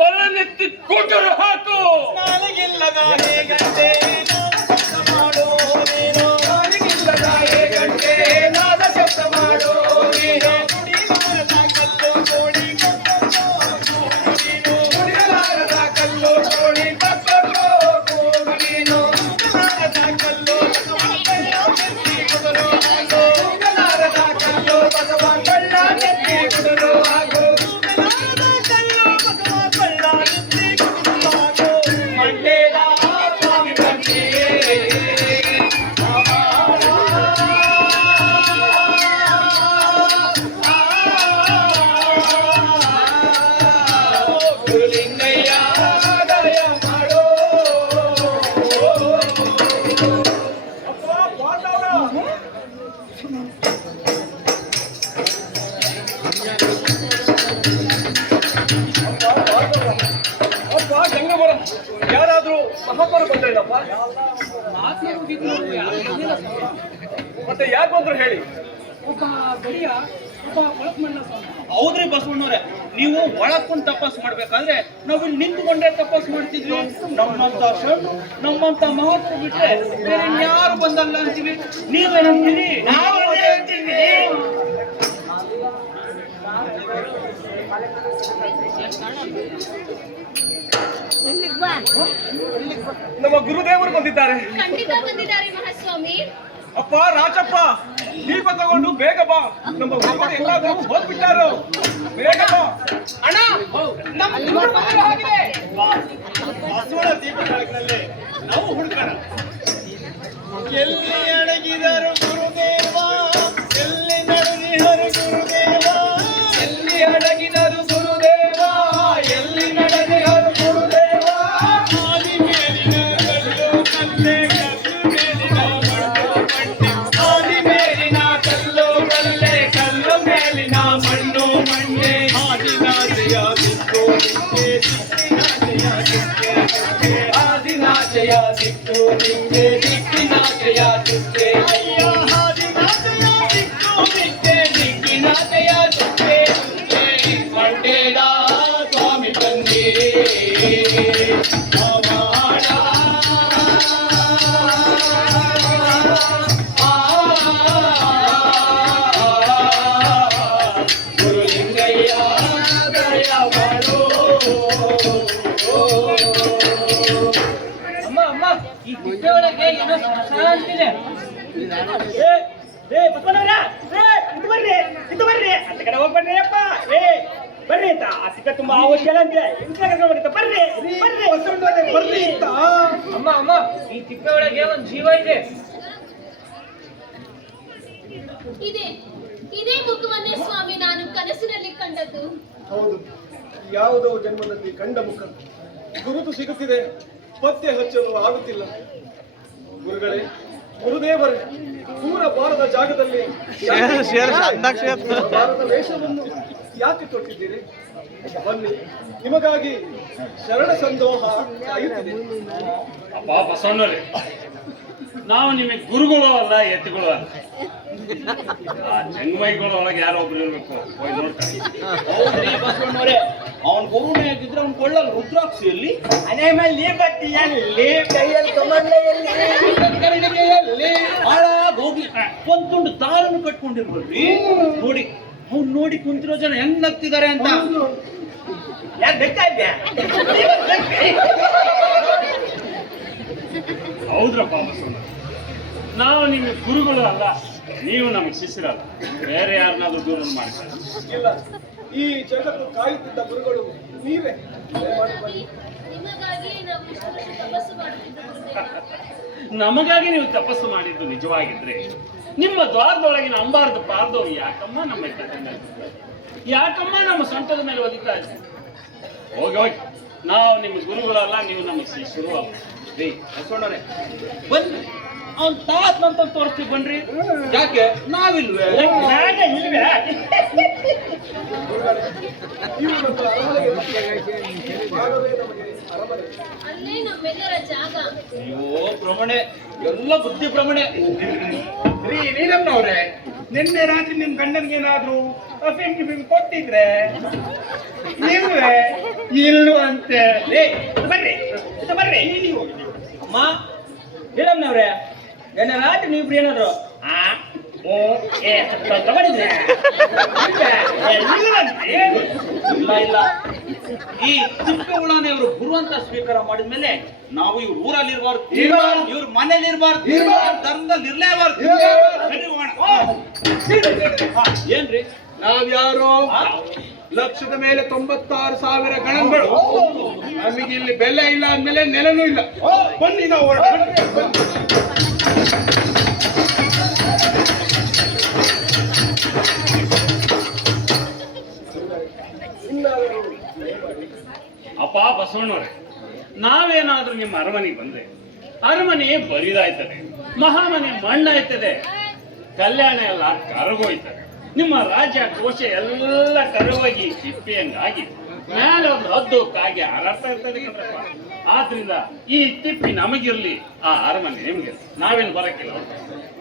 ಗೊಲ್ಲನೆತ್ತಿ ಕೂಟರು ಹಾಕು. ನಾಲಿಗಿಲ್ಲದ ಗಂಟೆ ಮಾಡು ನೀನು, ನಾಲಿಗಿಲ್ಲದ ಗಂಟೆ ನಾದ ಶಬ್ದ ಮಾಡು ನೀನು. ನುಡಿಲಾರದ ಕಲ್ಲು ಕೋಳಿ ನುಡಿಲಾರದ ಕಲ್ಲು ಕೋಳಿ ಕೂಗು ನೀನು. ನುಡಿಲಾರದ ಕಲ್ಲು ನುಡಿಲಾರದ ಕಲ್ಲು ಬಸವ ಕಳ್ಳ ನೆತ್ತಿ ಕುದುರು ಹಾಗು. ಮಹಾತ್ಮರು ಬಂದ್ರೇನಪ್ಪ? ಮಾತಾಡುವುದಿದ್ರು ಯಾರು ಬಂದಿಲ್ಲ ಸ್ವಾಮಿ. ಮತ್ತೆ ಯಾಕೆ ಬಂದ್ರು ಹೇಳಿ? ಒಬ್ಬ ಬಡಿಯ ಒಬ್ಬ ಒಳಗ್ಮಣ್ಣ ಸ್ವಾಮಿ. ಹೌದ್ರಿ ಬಸವಣ್ಣವ್ರೆ, ನೀವು ಒಳಕ್ಕೊಂದು ತಪಾಸ್ ಮಾಡ್ಬೇಕಾದ್ರೆ ನಾವು ಇಲ್ಲಿ ನಿಂತ್ಕೊಂಡೇ ತಪಾಸ್ ಮಾಡ್ತಿದ್ವಿ. ನಮ್ಮಂತ ಶರಣು ನಮ್ಮಂತ ಮಹತ್ವ ಬಿಟ್ರೆ ಬೇರೆ ಯಾರು ಬಂದಲ್ಲ ಅಂತೀವಿ. ನೀವೇನಂತೀರಿ? ನಾವು ಅದೇ ಅಂತೀವಿ. ನಮ್ಮ ಗುರುದೇವರು ಬಂದಿದ್ದಾರೆ. ಖಂಡಿತ ಬಂದಿದ್ದಾರೆ ಮಹಾಸ್ವಾಮಿ. ಅಪ್ಪ ರಾಜಪ್ಪ, ದೀಪ ತಗೊಂಡು ಬೇಗ ಬಾ. ನಮ್ಮ ಗುರುಗಳು ಎಲ್ಲಾದ್ರೂ ಹೋಗ್ಬಿಟ್ಟಾರು. ಬೇಗ ಬಾ ಅಣ್ಣ, ನಮ್ಮ ಗುರು ಬಂದಿರೋ ಹಾಗಿದೆ. ಬಸವಣ್ಣ ದೀಪ ಬೆಳಕಿನಲ್ಲಿ ನಾವು ಹುಡುಕೋಣ. ಎಲ್ಲಿ ಅಡಗಿದರು ಗುರುದೇವ, ಎಲ್ಲಿ ನಡೆದಿಹರು ಗುರುದೇವ, ಎಲ್ಲಿ ಅಡಗಿದರು ಗುರುದೇವ, ಎಲ್ಲಿ ನಡೆದಿಹರು ಗುರುದೇವ. ಆದಿ ಮೇಲಿನ ಕಲ್ಲು ಕಲ್ಲೆ, ಕಲ್ಲು ಮೇಲಿನ ಮಣ್ಣು ಮಣ್ಣೆ. ಆದಿ ಮೇಲಿನ ಕಲ್ಲು ಕಲ್ಲೆ, ಕಲ್ಲು ಮೇಲಿನ ಮಣ್ಣು ಮಣ್ಣೆ. ಆದಿನಾಚೆಯ ದಿಕ್ಕು ನಿಂಗೆ, ದಿಕ್ಕಿನಾಚೆಯ ದಿಕ್ಕೆ ದಿಕ್ಕೆ. ಆದಿನಾಚೆಯ ದಿಕ್ಕು ನಿಂಗೆ, ದಿಕ್ಕಿನಾಚೆಯ ದಿಕ್ಕೆ. ಅಯ್ಯ ಆದಿನಾಚೆಯ ದಿಕ್ಕು ನಿಂಗೆ, ದಿಕ್ಕಿನಾಚೆಯ ದಿಕ್ಕೆ ದಿಕ್ಕೆ. ಮಂಡೇದ ಸ್ವಾಮಿ ಬಂದಿ ಪವಾಡ. ಗುರುಲಿಂಗಯ್ಯ ದಯ ಮಾಡು. ಅಮ್ಮ ಅಮ್ಮ, ಈ ತಿಪ್ಪೆ ಒಳಗೆ ಏನೋ ಸರಸರ ಅಂತಿದೆ. ಬಸವಣ್ಣವ್ರ, ಬರ್ರಿ ಇದು ಬರ್ರಿ, ಅಂತ ಕಡೆ ಹೋಗ್ಬರ್ರಿ ಅಪ್ಪ. ಬರ್ರಿ ಅಂತ ಆಸಿಕ ತುಂಬಾ ಅವಶ್ಯ ಅಂತೆ. ಬರ್ರಿ ಬರ್ರಿ ಬರ್ರಿ ಅಂತ. ಅಮ್ಮ ಅಮ್ಮ, ಈ ತಿಪ್ಪೆ ಒಳಗೆ ಒಂದು ಜೀವ ಇದೆ. ಇದೇ ಮುಖವನ್ನೇ ಸ್ವಾಮಿ ನಾನು ಕನಸಿನಲ್ಲಿ ಕಂಡದ್ದು. ಹೌದು, ಯಾವುದೋ ಜನ್ಮದಲ್ಲಿ ಕಂಡ ಮುಖ ಗುರುತು ಸಿಗುತ್ತಿದೆ, ಪತ್ತೆ ಹಚ್ಚಲು ಆಗುತ್ತಿಲ್ಲ. ಗುರುಗಳೇ, ಗುರುದೇವರೇ, ದೂರ ಬಾರದ ಜಾಗದಲ್ಲಿ ಭಾರತ ವೇಷವನ್ನು ಯಾಕೆ ತೊಟ್ಟಿದ್ದೀರಿ? ಬನ್ನಿ, ನಿಮಗಾಗಿ ಶರಣ ಸಂದೋಹ ಕಾಯುತ್ತಿದೆ. ಅಪ್ಪ ಬಸವಣ್ಣರೇ, ನಾವು ನಿಮಗೆ ಗುರುಗಳು ಅಲ್ಲ, ಎತ್ತಿಗಳು ಅಲ್ಲ. ಆ ಜಂಗಮೈಗಳ ಒಳಗೆ ಯಾರೋ ಒಬ್ರು ಇರ್ಬೇಕು, ಹೋಗಿ ನೋಡ್ತಾರೆ. ಹೌದ್ರಿ ಬಸವಣ್ಣವ್ರೆ, ಅವನ್ ಗುರುನೇ ಆಗಿದ್ರೆ ಅವ್ನ್ ಕೊಳ್ಳಲ್ಲಿ ರುದ್ರಾಕ್ಷಿಯಲ್ಲಿ, ಹಣೆ ಮೇಲೆ ನೀರ್ಬಟ್ಟಿಯಲ್ಲಿ, ಕೈಯಲ್ಲಿ ಕಮಂಡಲೆಯಲ್ಲಿ ಹಾಳಾಗಿ ಹೋಗಿ ಒಂದ್ ತುಂಡು ದಾರನ್ನು ಕಟ್ಕೊಂಡಿರ್ಬೇಡ್ರಿ. ನೋಡಿ ಅವ್ನು ನೋಡಿ ಕುಂತಿರೋ ಜನ ಹೆಂಗ್ ನಗ್ತಿದ್ದಾರೆ ಅಂತ. ಯಾರು ಬೇಕಾದ್ಯಾ? ಹೌದ್ರಪ್ಪ ಬಸವಣ್ಣ, ನಾವು ನಿಮಗೆ ಗುರುಗಳು ಅಲ್ಲ, ನೀವು ನಮಗೆ ಶಿಷ್ಯರಲ್ಲ. ಬೇರೆ ಯಾರನ್ನಾದ್ರೂ ದೂರ ಮಾಡ್ತಾರೆ. ಇಲ್ಲ, ಈ ಜಗತ್ತು ಕಾಯುತ್ತಿದ್ದ ಗುರುಗಳು ನೀವೇ. ದಯಮಾಡಿ ಬನ್ನಿ. ನಿಮಗಾಗಿ ನಾವು ಇಷ್ಟು ವರ್ಷ ತಪಸ್ಸು ಮಾಡುತ್ತಿದ್ದ ಗುರುದೇವ. ನಮಗಾಗಿ ನೀವು ತಪಸ್ಸು ಮಾಡಿದ್ದು ನಿಜವಾಗಿದ್ರೆ ನಿಮ್ಮ ದ್ವಾರದೊಳಗಿನ ಅಂಬಾರ್ದು ಪಾರ್ದವ್ರು ಯಾಕಮ್ಮ ನಮ್ಮ ಕಟ್ಟೆ, ಯಾಕಮ್ಮ ನಮ್ಮ ಸೊಂಟದ ಮೇಲೆ ಒದಿತಾ ಇದ್ದೀವಿ? ಹೋಗಿ ಹೋಗಿ, ನಾವು ನಿಮ್ಮ ಗುರುಗಳಲ್ಲ, ನೀವು ನಮ್ಮ ಶಿಷ್ಯರು ಅಲ್ಲ. ರೀ ಬಸವಣ್ಣವ್ರೆ, ಬನ್ನಿ ಅವ್ನ್ ತಾತ್ನಂತ ತೋರಿಸ್ತೀವಿ ಬನ್ರಿ. ಯಾಕೆ ನಾವಿಲ್ವೇ? ಇಲ್ವೇ? ನೀವು ನಮ್ಮ ಅರಮನೆಗೆ ಆಗಲೇ ನಮಗೆ ಅರಮನೆ. ಅಲ್ಲೇ ನಮ್ಮೆಲ್ಲರ ಜಾಗ. ಅಯ್ಯೋ ಭ್ರಮಣೆ, ಎಲ್ಲ ಬುದ್ಧಿ ಭ್ರಮಣೆ. ರೀ ನೀಲಮ್ಮನವ್ರೆ, ನಿನ್ನೆ ರಾತ್ರಿ ನಿಮ್ ಗಂಡನ್ಗೇನಾದ್ರೂ ಅಫಿಂಗ್ ಕೊಟ್ಟಿದ್ರೆ ನೀವೇ ಇಲ್ವಂತೆ. ಬರ್ರಿ ಇದು ಬರ್ರಿ. ಅಮ್ಮ ಹೇಳಮ್ಮನವ್ರೆ, ನನ್ನ ರಾತ್ರಿ ನೀವು ಏನಾದ್ರು ಇಲ್ಲ ಇಲ್ಲ, ಈ ತಿಪ್ಪೆ ಉಳಾನೆಯವರು ಗುರು ಅಂತ ಸ್ವೀಕಾರ ಮಾಡಿದ್ಮೇಲೆ ನಾವು ಇವ್ರ ಊರಲ್ಲಿ ಇರಬಾರ್ದು, ಇವ್ರ ಮನೇಲಿ ಇರಬಾರ್ದು, ಧರ್ಮದಲ್ಲಿ ಇರ್ಲೇಬಾರ್ದು. ಏನ್ರಿ ನಾವ್ಯಾರೋ ಲಕ್ಷದ ಮೇಲೆ 96,000 ಗಣಗಳು. ನಮಗೆ ಇಲ್ಲಿ ಬೆಲೆ ಇಲ್ಲ ಅಂದ್ಮೇಲೆ ನೆಲನೂ ಇಲ್ಲ. ಬನ್ನಿ ನಾವು ಅಪ್ಪ ಬಸವಣ್ಣವ್ರೆ, ನಾವೇನಾದ್ರೂ ನಿಮ್ಮ ಅರಮನೆಗೆ ಬಂದ್ರೆ ಅರಮನೆ ಬರಿದಾಯ್ತದೆ, ಮಹಾಮನೆ ಮಣ್ಣಾಯ್ತದೆ, ಕಲ್ಯಾಣ ಎಲ್ಲ ಕರಗೋಯ್ತದೆ, ನಿಮ್ಮ ರಾಜ್ಯ ಕೋಶ ಎಲ್ಲ ಕರವಾಗಿ ಸಿಪ್ಪೆಯಂಗಾಗಿ ಮೇಲೆ ಒಂದು ಹದ್ದು ಕಾಗೆ ಹಾರಾಡ್ತಾ ಇರ್ತದೆ ಕಣ್ರಪ್ಪ. ಆದ್ರಿಂದ ಈ ತಿಪ್ಪಿ ನಮಗಿರ್ಲಿ, ಆ ಅರಮನೆ ನಿಮ್ಗೆ, ನಾವೇನು ಬರಕ್ಕಿಲ್ಲ.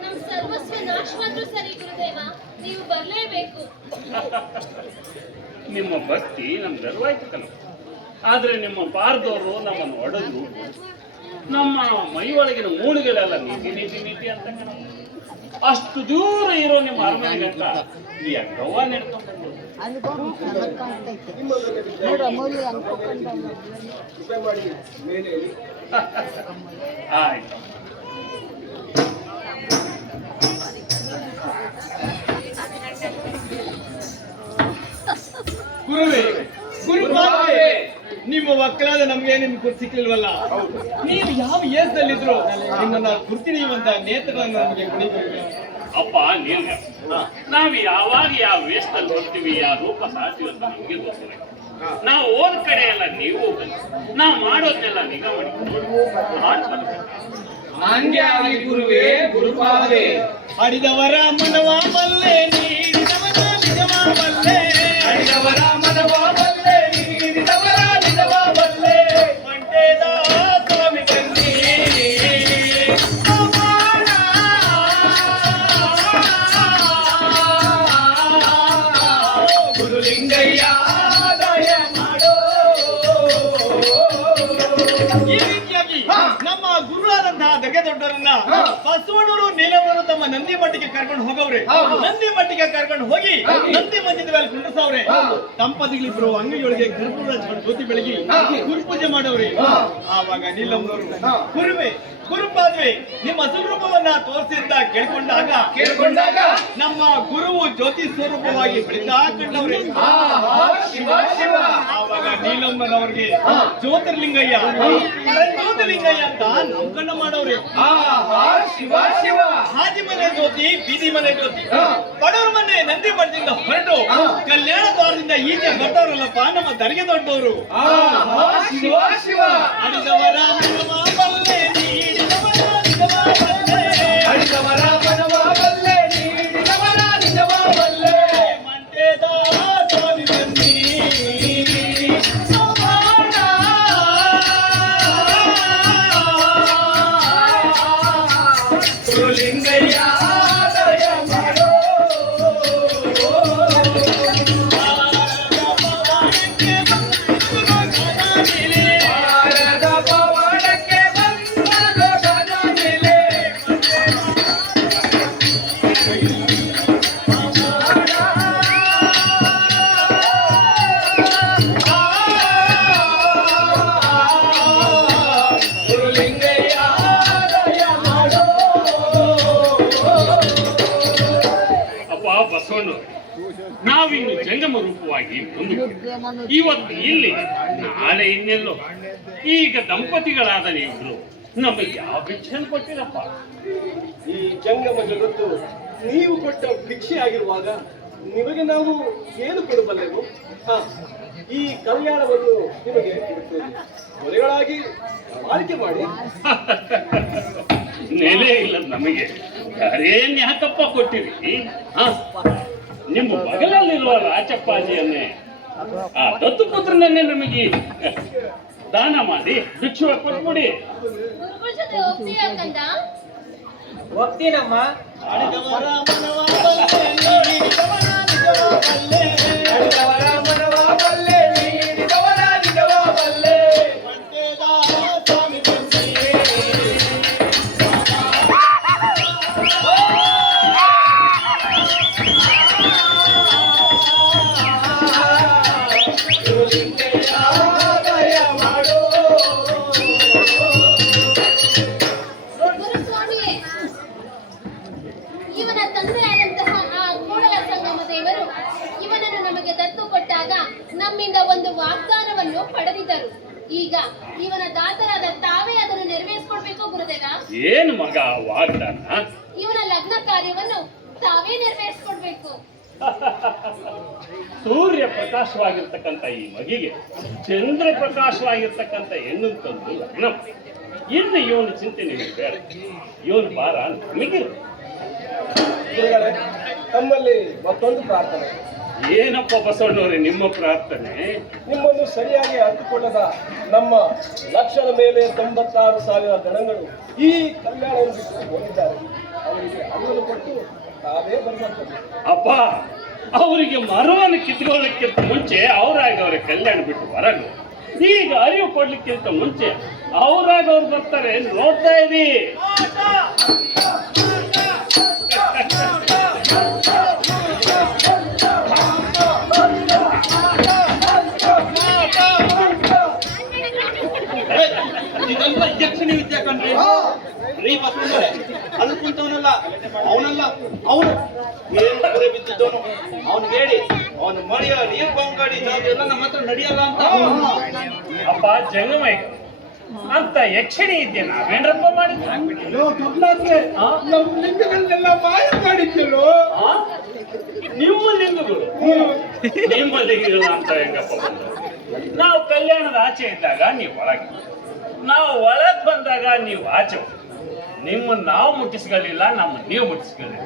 ನಮ್ ಸರ್ವಸ್ವ ನಾಶವಾದ್ರೂ ಸರಿ ಗುರುದೇವ, ನೀವು ಬರ್ಲೇಬೇಕು. ನಿಮ್ಮ ಭಕ್ತಿ ನಮ್ಗೆಲ್ವಾಯ್ತು ಕಣ. ಆದ್ರೆ ನಿಮ್ಮ ಪಾರ್ದವರು ನಮ್ಮನ್ನು ಒಡೆದು ನಮ್ಮ ಮೈ ಒಳಗಿನ ಮೂಳೆಗಳೆಲ್ಲ ನೀತಿ ನೀತಿ ನೀತಿ ಅಂತ ಕಣ. ಅಷ್ಟು ದೂರ ಇರೋ ನಿಮ್ಮ ಅರಮನೆ ಗಂಟ ಈ ಅಗ್ಗವ್ವ ನಡ್ಕೊಂಡು ಕೃಪೆ ಮಾಡಿ ಮೇಲೆ ಇಳಿ. ಆಯ್ತು. ಗುರುವೇ, ಗುರುಪಾದವೇ, ನಿಮ್ಮ ಮಕ್ಕಳಾದ ನಮ್ಗೆ ನಿಮ್ ಗುರ್ತು ಸಿಕ್ಕಿಲ್ವಲ್ಲ. ನೀವು ಯಾವ ಏಸದಲ್ಲಿದ್ರು ನಿಮ್ಮನ್ನ ಗುರ್ತಿಡಿಯುವಂತ ನೇತ್ರಗಳನ್ನು ನಮಗೆ ಕುಡಿಬೇಕು. ಅಪ್ಪ ನೀನು ನಾವು ಯಾವಾಗ ಯಾವ ವೇಷದಲ್ಲಿ ಹೋಗ್ತೀವಿ, ಯಾವ ರೂಪ ಸಾಧ್ಯ ಅಂತ ನಮ್ಗೆ ಗೊತ್ತಿಲ್ಲ. ನಾವು ಹೋದ ಕಡೆ ಎಲ್ಲ ನೀವು ನಾವು ಮಾಡೋದನ್ನೆಲ್ಲ ನಿಗಾ ಮಾಡಿ ಹಂಗೆ ಆಗಲಿ ಗುರುವೇ, ಗುರುಪಾದವೇ. ಹಡಿದವರ ಮನವ ಬಲ್ಲೆ, ನೀಡಿದವರ ನಿಜವ ಬಲ್ಲೆ. ಹಡಿದವರ ಮನವ ಬಲ್ಲೆ, ನೀಡಿದವರ ನಿಜವ ಬಲ್ಲೆ. ಮಂಟೇದ ಸ್ವಾಮಿ ಬನ್ನಿ ಗುರುಲಿಂಗಯ್ಯ ದಯ ಮಾಡೋ. ಈ ರೀತಿಯಾಗಿ ನಮ್ಮ ಗುರುವಾದಂತಹ ದಗೆ ದೊಡ್ಡವರನ್ನ ಬಸವಣ್ಣವರು ನೀಲವರು ತಮ್ಮ ನಂದಿ ಮಟ್ಟಿಗೆ ಕರ್ಕೊಂಡು ಹೋಗವ್ರೆ. ನಂದಿ ಮಟ್ಟಿಗೆ ಕರ್ಕೊಂಡು ಹೋಗಿ ನಂದಿ ಮಂದಿದ ಮೇಲೆ ಕುಂಡ್ರಸವ್ರೆ. ದಂಪತಿಗಳಿಬ್ರು ಅಂಗಡಿಯೊಳಗೆ ಗರ್ಭ ಹಚ್ಕೊಂಡು ಜ್ಯೋತಿ ಬೆಳಗಿ ಗುರುಪೂಜೆ ಮಾಡವ್ರೆ. ಆವಾಗ ನೀಲಮ್ಮನವರು ಗುರುವೇ, ಗುರುಪಾದ್ವೆ, ನಿಮ್ಮ ಅಸಲು ರೂಪವನ್ನ ತೋರಿಸಿದ್ದ ಕೇಳ್ಕೊಂಡಾಗ ನಮ್ಮ ಗುರುವು ಜ್ಯೋತಿ ಸ್ವರೂಪವಾಗಿ ಬೆಳೀತಾ ಕಂಡವ್ರೆ. ಶಿವ ಶಿವ. ಆವಾಗ ನೀಲಮ್ಮನವ್ರಿಗೆ ಜ್ಯೋತಿರ್ಲಿಂಗಯ್ಯ, ಜ್ಯೋತಿರ್ಲಿಂಗಯ್ಯ ಅಂತ ನಾಮಕರಣ ಮಾಡವ್ರೆ. ಶಿವ ಶಿವ. ಹಾದಿ ಮನೆ ಜ್ಯೋತಿ, ಬೀದಿ ಮನೆ ಜ್ಯೋತಿ, ಬಡವ್ರ ಮನೆ ನಂದಿ ಮಠದಿಂದ ಹೊರಟು ಕಲ್ಯಾಣ ದ್ವಾರದಿಂದ ಈಚೆ ಬರ್ತಾವ್ರಲ್ಲಪ್ಪ ನಮ್ಮ ದರ್ಗೆ ದೊಡ್ಡವರು. ಶಿವ ಶಿವ. ಅಡಿದವರ ಮನವ ಬಲ್ಲೆ, ನೀಡಿದವರ ನಿಜವ ಬಲ್ಲೆ. ಹಡಿದವರ ಮನವ ಬಲ್ಲೆ, ನೀಡಿದವರ ನಿಜವ ಬಲ್ಲೆ. ಮಂಟೇದ ಸ್ವಾಮಿ ಬನ್ನಿ ಗುರುಲಿಂಗಯ್ಯ ದಯ ಮಾಡೋ. ಭಾರತ ಪವಾಡಕ್ಕೆ ಬಂದ ಗಜ ಮೇಲೆ. ಗುರುಲಿಂಗಯ್ಯ ದಯ ಮಾಡೋ. ಅಪ್ಪ ಬಸವಣ್ಣ, ನಾವಿನ್ನು ಜಂಗಮ ರೂಪವಾಗಿ ಇವತ್ತು ಇಲ್ಲಿ, ನಾಳೆ ಇನ್ನೆಲ್ಲೋ. ಈಗ ದಂಪತಿಗಳಾದ ನೀವಿಬ್ರು ನಮಗೆ ಯಾವ ಭಿಕ್ಷೆಯನ್ನು ಕೊಟ್ಟಿರಪ್ಪ? ಈ ಜಂಗಮ ಜಗತ್ತು ನೀವು ಕೊಟ್ಟ ಭಿಕ್ಷೆ ಆಗಿರುವಾಗ ನಿಮಗೆ ನಾವು ಏನು ಕೊಡಬಲ್ಲೆವು? ಈ ಕಲ್ಯಾಣವನ್ನು ನಿಮಗೆ ಕೊಡುತ್ತೇವೆ. ಮನೆಗಳಾಗಿ ಆಯ್ಕೆ ಮಾಡಿ. ನೆಲೆ ಇಲ್ಲ ನಮಗೆ, ಯಾರೇನ್ ಯಾಕಪ್ಪ ಕೊಟ್ಟಿರಿ? ನಿಮ್ಮ ಬಗಲಲ್ಲಿರುವ ರಾಜಪ್ಪಾಜಿಯನ್ನೇ, ಆ ದತ್ತುಪುತ್ರನನ್ನೇ ನಮಗೆ ದಾನ ಮಾಡಿ ಭಿಕ್ಷುವ ಕೊಟ್ಬಿಡಿ. ಗುರುಗಳ ಜೊತೆ ಹೋಗ್ತೀಯಾ ಕಂದ? ಹೋಗ್ತೀನಮ್ಮ. ಅಡಿದವರ ಮನವ ಬಲ್ಲೆ, ನೀಡಿದವರ ನಿಜವ ಬಲ್ಲೆ. ಹಡಿದವರ ಮನವ ಬಲ್ಲೆ, ನೀಡಿದವರ ನಿಜವ ಬಲ್ಲೆ. ಮಂಟೇದ ಸ್ವಾಮಿ ಬನ್ನಿ ಗುರುಲಿಂಗಯ್ಯ ದಯ ಮಾಡೋ. ಗುರುಸ್ವಾಮಿಯೇ, ಇವನ ತಂದೆಯಾದಂತಹ ಆ ಕೂಡಲ ಸಂಗಮ ದೇವರು ಇವನನ್ನು ನಮಗೆ ದತ್ತು ಕೊಟ್ಟಾಗ ನಮ್ಮಿಂದ ಒಂದು ವಾಗ್ದಾನವನ್ನು ಪಡೆದಿದ್ದರು. ಈಗ ಇವನ ದಾತರಾದ ತಾವೇ ಅದನ್ನು ನೆರವೇರಿಸಿಕೊಡ್ಬೇಕು ಗುರುದೇವ. ಏನು ಮಗ ವಾಗ್ದಾನ? ಇವನ ಲಗ್ನ ಕಾರ್ಯವನ್ನು ತಾವೇ ನೆರವೇರಿಸಿಕೊಡ್ಬೇಕು. ಸೂರ್ಯ ಪ್ರಕಾಶವಾಗಿರ್ತಕ್ಕಂಥ ಈ ಮಗಿಗೆ ಚಂದ್ರ ಪ್ರಕಾಶವಾಗಿರ್ತಕ್ಕಂಥ ಹೆಣ್ಣು ತಂದು ಲಗ್ನ. ಇನ್ನು ಇವನು ಚಿಂತೆ ನಿಮಗೆ ಬೇಡ, ಇವನು ಭಾರ ನಮಗಿರು. ಗುರುಗಳೇ, ತಮ್ಮಲ್ಲಿ ಮತ್ತೊಂದು ಪ್ರಾರ್ಥನೆ. ಏನಪ್ಪ ಬಸವಣ್ಣವ್ರೆ ನಿಮ್ಮ ಪ್ರಾರ್ಥನೆ? ನಿಮ್ಮನ್ನು ಸರಿಯಾಗಿ ಅರ್ಥಕೊಳ್ಳದ ನಮ್ಮ ಲಕ್ಷದ ಮೇಲೆ 96,000 ಗಣಗಳು ಈ ಕಲ್ಯಾಣವನ್ನು ಬಿಟ್ಟು ಹೋಗಿದ್ದಾರೆ. ಅವರಿಗೆ ಅರಿವನ್ನು ಕೊಟ್ಟು ತಾವೇ ಬರುವಂಥದ್ದು. ಅಪ್ಪ, ಅವರಿಗೆ ಮರವನ್ನು ಕಿತ್ಕೊಳ್ಳಿಕ್ಕಿಂತ ಮುಂಚೆ ಅವರಾಗಿ ಅವರ ಕಲ್ಯಾಣ ಬಿಟ್ಟು ಹೊರಗು. ಈಗ ಅರಿವು ಕೊಡ್ಲಿಕ್ಕಿಂತ ಮುಂಚೆ ಅವರಾಗಿ ಅವ್ರು ಬರ್ತಾರೆ, ನೋಡ್ತಾ ಇರಿ. ಇದೆಲ್ಲ ಯಕ್ಷಿಣಿ ವಿದ್ಯೆ ಕಣ್ರಿ. ರೀ ಬಸವಣ್ಣವ್ರೆ, ಅಲ್ಲಿ ಕುಂತವನಲ್ಲ, ಅವನಲ್ಲ, ಅವನು ಏನ್ ಬಿದ್ದಿದ್ದವನು. ಅವನು ಹೇಳಿ ಅವನು ಮಡಿಯ ನೀರ್ ಬಂಗಾಡಿ ಎಲ್ಲ ನಮ್ಮ ಹತ್ರ ನಡೆಯಲ್ಲ ಅಂತ. ಅಪ್ಪ ಜಂಗಮಯ್ಯ ಅಂತ ಯಕ್ಷಿಣಿ ಇದ್ದೆ ನಾವೇನ್ರಪ್ಪ ಮಾಡಿದ್ವಿ? ನಮ್ಮ ಲಿಂಗಗಳನ್ನೆಲ್ಲ ಮಾಯ ಮಾಡಿದ್ದೆಲ್ಲೋ. ನಿಮ್ಮ ಲಿಂಗಗಳು ನಿಮ್ಮ ಲಿಂಗಗಳು ಅಂತ ಹೆಂಗಪ್ಪ ಬಂದ್ರು? ನಾವು ಕಲ್ಯಾಣದ ಆಚೆ ಇದ್ದಾಗ ನೀವು ಒಳಗೆ, ನಾವು ಒಳಗ್ ಬಂದಾಗ ನೀವು ಆಚೆ. ನಿಮ್ಮನ್ನ ನಾವು ಮುಟ್ಟಿಸ್ಕೊಳ್ಳಿಲ್ಲ, ನಮ್ಮ ನೀವು ಮುಟ್ಟಿಸ್ಕೊಳ್ಳಿಲ್ಲ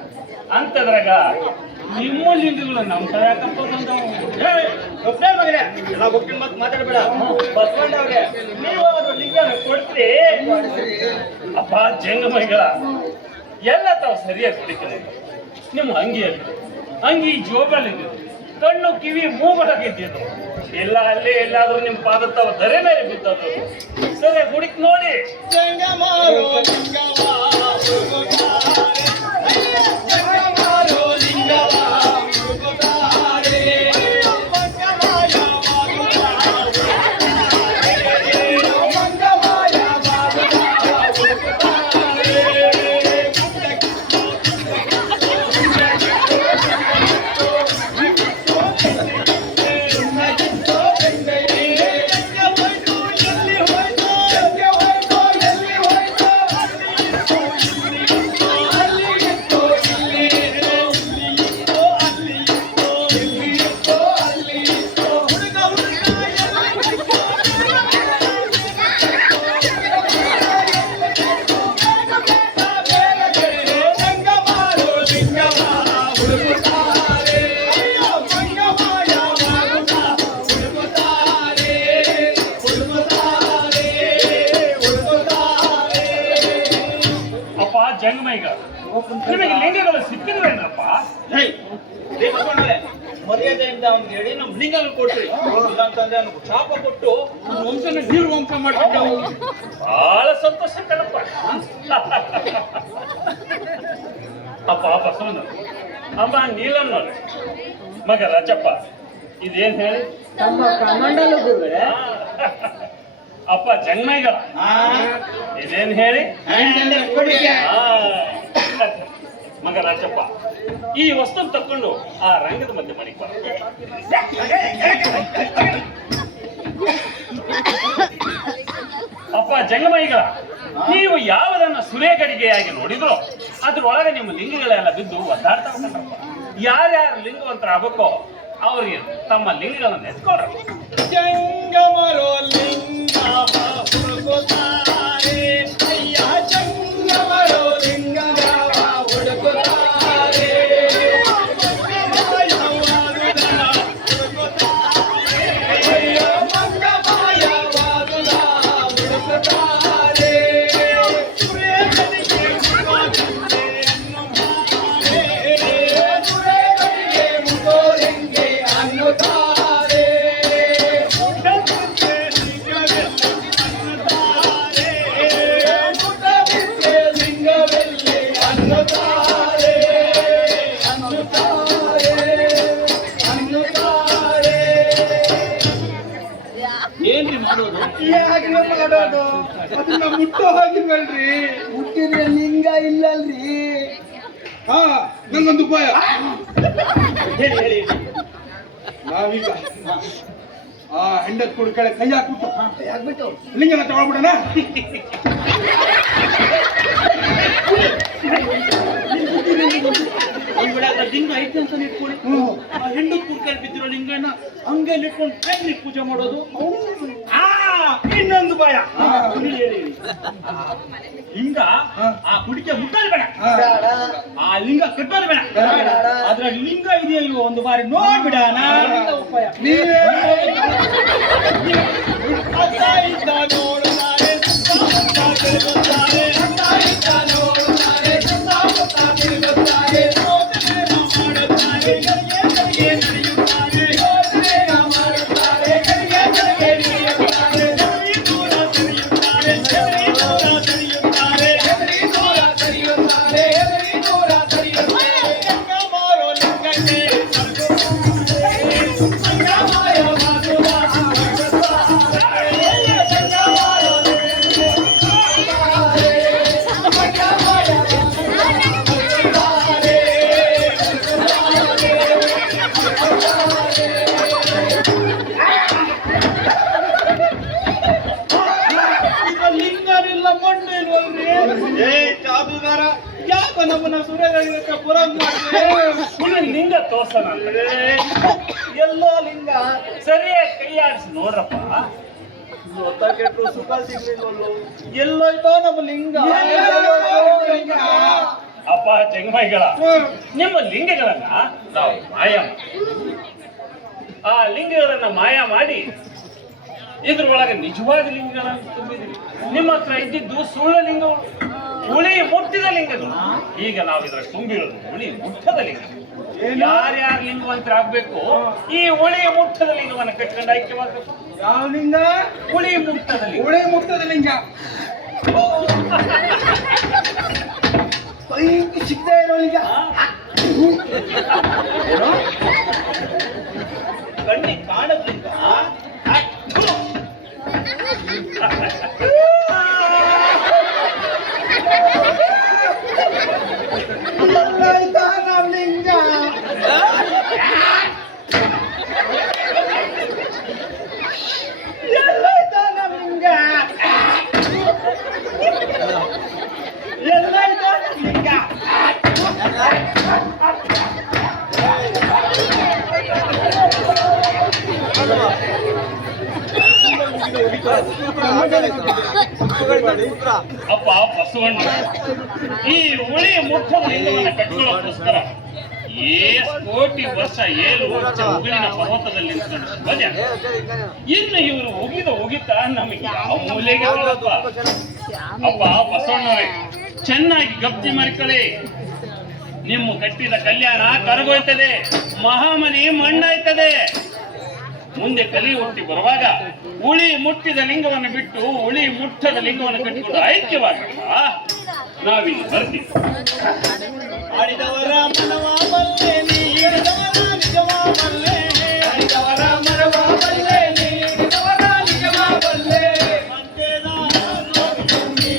ಅಂತದ್ರಾಗ ನಿಮ್ಮ ಲಿಂಗಗಳು ನಮ್ಮ ತರ ಯಾಕಪ್ಪ ಬಂದವು? ನಾವು ಒಪ್ಪಿನ ಮಾತು ಮಾತಾಡಬೇಡ. ಬಸವಣ್ಣವ್ರೆ, ನೀವು ಅದು ಲಿಂಗ ಕೊಡ್ತೀರಿ. ಅಪ್ಪ ಜಂಗಮೈಗಳ ಎಲ್ಲ ತಾವು ಸರಿಯಾಗಿ ಕುಡಿತಾರೆ. ನಿಮ್ಮ ಅಂಗಿ ಜೋಬಲ್ಲಿದ್ದು, ಕಣ್ಣು ಕಿವಿ ಮೂಗೊಳಗಿದ್ದು, ಎಲ್ಲ ಅಲ್ಲೇ ಎಲ್ಲಾದ್ರೂ ನಿಮ್ಮ ಪಾದ ತಾವು ದರೆ ಮೇಲೆ ಬಿದ್ದದ್ದು. ಸರಿ ಹುಡುಕ್ ನೋಡಿ. ಜಂಗಮೈಗ ನಿಮಗೆ ಲಿಂಗಗಳು ಸಿಕ್ಕಿದ್ವೇನ್ರಪ್ಪ? ಮರ್ಯಾದೆಯಿಂದ ಅವ್ನಿಗೆ ಹೇಳಿ ನಮ್ ಲಿಂಗಗಳು ಕೊಟ್ರಿ. ಇಲ್ಲ ಅಂತಂದ್ರೆ ಅವ್ನಿಗೆ ಶಾಪ ಕೊಟ್ಟು ವಂಶನ ನಿರ್ವಂಶ ಮಾಡ್ತಿದ್ದೆವು. ಬಹಳ ಸಂತೋಷ ಕಣಪ್ಪ. ಅಪ್ಪ ಬಸವಣ್ಣ, ಅಮ್ಮ ನೀಲಣ್ಣವ್ರೆ, ಮಗ ರಾಜಪ್ಪ, ಇದೇನ್ ಹೇಳಿ? ಅಪ್ಪ ಜಂಗಮೈಗಳ ಇದೇನ್ ಹೇಳಿ? ಮಗ ರಾಜಪ್ಪ, ಈ ವಸ್ತು ತಕೊಂಡು ಆ ರಂಗದ ಮಧ್ಯೆ ಮನೆಗೆ ಬರ. ಅಪ್ಪ ಜಂಗಮೈಗಳ, ನೀವು ಯಾವುದನ್ನ ಸುರೇಗಡಿಗೆಯಾಗಿ ನೋಡಿದ್ರೋ ಅದ್ರೊಳಗೆ ನಿಮ್ಮ ಲಿಂಗಗಳೆಲ್ಲ ಬಿದ್ದು ಒದ್ದಾಡ್ತಾವ. ಯಾರ್ಯಾರು ಲಿಂಗವಂತರಾಗಬೇಕೋ ಅವ್ರಿಗೆ ತಮ್ಮ ಲಿಂಗಗಳನ್ನು ಎತ್ಕೊಳ್ರ. ಜಂಗಮರೋ ಲಿಂಗ ಹುಡುಕುತ್ತಾರೆ, ಅಯ್ಯ ಜಂಗಮರೋ ಲಿಂಗ ಹುಡುಕುತ್ತಾರೆ. ಅಯ್ಯೋ ಮಂಗಮಾಯವಾದುದ ಹುಡುಕುತ್ತಾರೆ. ಸುರೇಗರಿಗೆ ಮುಗೋರಿಂಗೆ ಅನ್ನುತ್ತಾರೆ. ಲಿಂಗವೆಲ್ಲಿ ಅನ್ನುತ್ತಾರೆ, ಅನ್ನುತ್ತಾರೆ, ಅನ್ನುತ್ತಾರೆ. ಏನ್ರಿ ಮಾಡೋದು? ಮಾಡೋದು ಅದನ್ನ ಮುಟ್ಟೋ ಹಾಗಿಲ್ವಲ್ರಿ? ಹುಟ್ಟಿದ್ರೆ ಲಿಂಗ ಇಲ್ಲಲ್ರಿ. ಹಾ, ನಂಗೊಂದು ಉಪಾಯ. ಹೇಳಿ ಹೇಳಿ. ನಾವೀಗ ಆ ಹೆಂಡತ್ ಕೊಡು ಕೆಳಗೆ ಕೈ ಹಾಕ್ಬಿಟ್ಟು ಲಿಂಗನ ತಗೊಳ್ಬಿಡೋಣ. ಲಿಂಗ ಐತೆ ಅಂತ ಇಟ್ಕೊಳ್ಳಿ. ಆ ಹೆಂಡು ಕೂರ್ಕಲ್ಲಿ ಬಿದ್ದಿರೋ ಲಿಂಗನ ಹಂಗೆ ಇಟ್ಕೊಂಡು ಕೈಲಿ ಪೂಜೆ ಮಾಡೋದು. ಇನ್ನೊಂದು ಭಯ. ಹೇಳಿ. ಲಿಂಗ ಆ ಕುಡಿಕೆ ಮುಟ್ಟೋದು ಬೇಡ, ಆ ಲಿಂಗ ಕಟ್ಟೋದು ಬೇಡ, ಅದ್ರ ಲಿಂಗ ಇದೆಯೋ ಇಲ್ವೋ ಒಂದು ಬಾರಿ ನೋಡ್ಬಿಡಣ. ನೀವೇ ಅತ್ತ ಇತ್ತ ನೋಡುತ್ತಾರೆ, ಸುತ್ತ ತಿರುಗುತ್ತಾರೆ. ಅತ್ತ ಇತ್ತ ನೋಡುತ್ತಾರೆ, ಸುತ್ತ ತಿರುಗುತ್ತಾರೆ. ಯೋಚನೆ ಮಾಡುತ್ತಾರೆ, ಗಳಿಗೆ ನಡೆಯುತ್ತಾರೆ. ಯೋಚನೆ ಮಾಡುತ್ತಾರೆ, ಗಳಿಗೆ ನಡೆಯುತ್ತಾರೆ. ಎದುರಿ ದೂರ ಸರಿಯುತ್ತಾರೆ, ಎದುರಿ ದೂರ ಸರಿಯುತ್ತಾರೆ. ಎದುರಿ ದೂರ ಸರಿಯುತ್ತಾರೆ, ಎದುರಿ ದೂರ ಸರಿಯುತ್ತಾರೆ. ಲಿಂಗ ಮಾರೋ ಲಿಂಗಕ್ಕೆ ಲಿಂಗ ಮಾರೋ ಮಾಧುವ ಲಿಂಗನಿಲ್ಲ ಮಣ್ಣು ಇಲ್ವಲ್ರಿ? ಏ ಜಾದುಗಾರ, ಯಾಕ ನಮ್ಮನ್ನ ಸುರೇಂದ್ರಕ್ಕೆ ಪುರ ಸುಮ್ಮನೆ ಲಿಂಗ ತೋರ್ಸೋಣ ಅಂತ. ಎಲ್ಲೋ ಲಿಂಗ ಸರಿಯಾಗಿ ಕೈ ಆಡಿಸಿ ನೋಡ್ರಪ್ಪ. ಗೊತ್ತ ಕೆಟ್ಟರು ಸುಖ ಸಿಗ್ಲಿಲ್ವಲ್ಲು. ಎಲ್ಲೋಯ್ತೋ ನಮ್ಮ ಲಿಂಗ? ಅಪ್ಪ ಜಂಗಮೈಗಳ, ನಿಮ್ಮ ಲಿಂಗಗಳನ್ನ ನಾವು ಮಾಯ ಮಾಡಿ, ಆ ಲಿಂಗಗಳನ್ನ ಮಾಯ ಮಾಡಿ ಇದ್ರೊಳಗೆ ನಿಜವಾದ ಲಿಂಗಗಳನ್ನು ತುಂಬಿದ್ವಿ. ನಿಮ್ಮ ಹತ್ರ ಇದ್ದಿದ್ದು ಸುಳ್ಳ ಲಿಂಗಗಳು, ಉಳಿ ಮುಟ್ಟಿದ ಲಿಂಗಗಳು. ಈಗ ನಾವು ಇದ್ರ ತುಂಬಿರೋದು ಉಳಿ ಮುಟ್ಟದ ಲಿಂಗ. ಯಾರ್ಯಾರ ಲಿಂಗವಂತರಾಗಬೇಕು, ಈ ಉಳಿ ಮುಟ್ಟದ ಲಿಂಗವನ್ನು ಕಟ್ಕೊಂಡು ಐಕ್ಯವಾಗಬೇಕು. ಯಾವ ಲಿಂಗ? ಉಳಿ ಮುಟ್ಟದ ಲಿಂಗ. ಉಳೆ ಮುಟ್ಟದ ಲಿಂಗ. ಸಿಗ್ತಾ ಇರೋ ಲಿಂಗ. ಕಣ್ಣಿಗೆ ಕಾಣದ ಲಿಂಗ. ಎಲ್ಲೋಯ್ತೋ ನಮ್ಮ ಲಿಂಗ? ಎಲ್ಲೋಯ್ತೋ ನಮ್ಮ ಲಿಂಗ? ಎಲ್ಲೋಯ್ತೋ ನಮ್ಮ ಲಿಂಗ? ಅಪ್ಪ ಬಸವಣ್ಣ, ಈ ಉಳಿ ಮುಟ್ಟದ ಲಿಂಗವನ್ನು ಕಟ್ಕೊಳ್ಳೋಕ್ಕೋಸ್ಕರ ಕೋಟಿ ವರ್ಷ ಏಳು ಉಗುಳಿನ ಪರ್ವತದಲ್ಲಿ ನಿಂತ್ಕೊಂಡು ಶಿವಜ. ಇನ್ನು ಇವರು ಉಗಿತಾ ನಮಗೆ ಯಾವ ಮೂಲೆಗೆ ಬರಲ್ಲಪ್ಪ. ಅಪ್ಪ ಬಸವಣ್ಣವರೇ, ಚೆನ್ನಾಗಿ ಗಪ್ತಿ ಮರಿಕೊಳ್ಳಿ. ನಿಮ್ಮ ಕಟ್ಟಿದ ಕಲ್ಯಾಣ ಕರಗೋಯ್ತದೆ, ಮಹಾಮನಿ ಮಣ್ಣಾಯ್ತದೆ. ಮುಂದೆ ಕಲಿ ಹುಟ್ಟಿ ಬರುವಾಗ ಉಳಿ ಮುಟ್ಟಿದ ಲಿಂಗವನ್ನು ಬಿಟ್ಟು ಉಳಿ ಮುಟ್ಟದ ಲಿಂಗವನ್ನು ಕಟ್ಟಿಕೊಂಡು ಐಕ್ಯವಾಗಪ್ಪ. ನಾವಿಲ್ಲಿ ಬರ್ತೀವಿ. ಆಡಿದವರ ಮನವ ಬಲ್ಲೆ ನೀ, ಹಿಡಿದವರ ನಿಜವ ಬಲ್ಲೆ. ಆಡಿದವರ ಮನವ ಬಲ್ಲೆ ನೀ, ಹಿಡಿದವರ ನಿಜವ ಬಲ್ಲೆ. ಮಂಡ್ಯದ ರೋಗಿ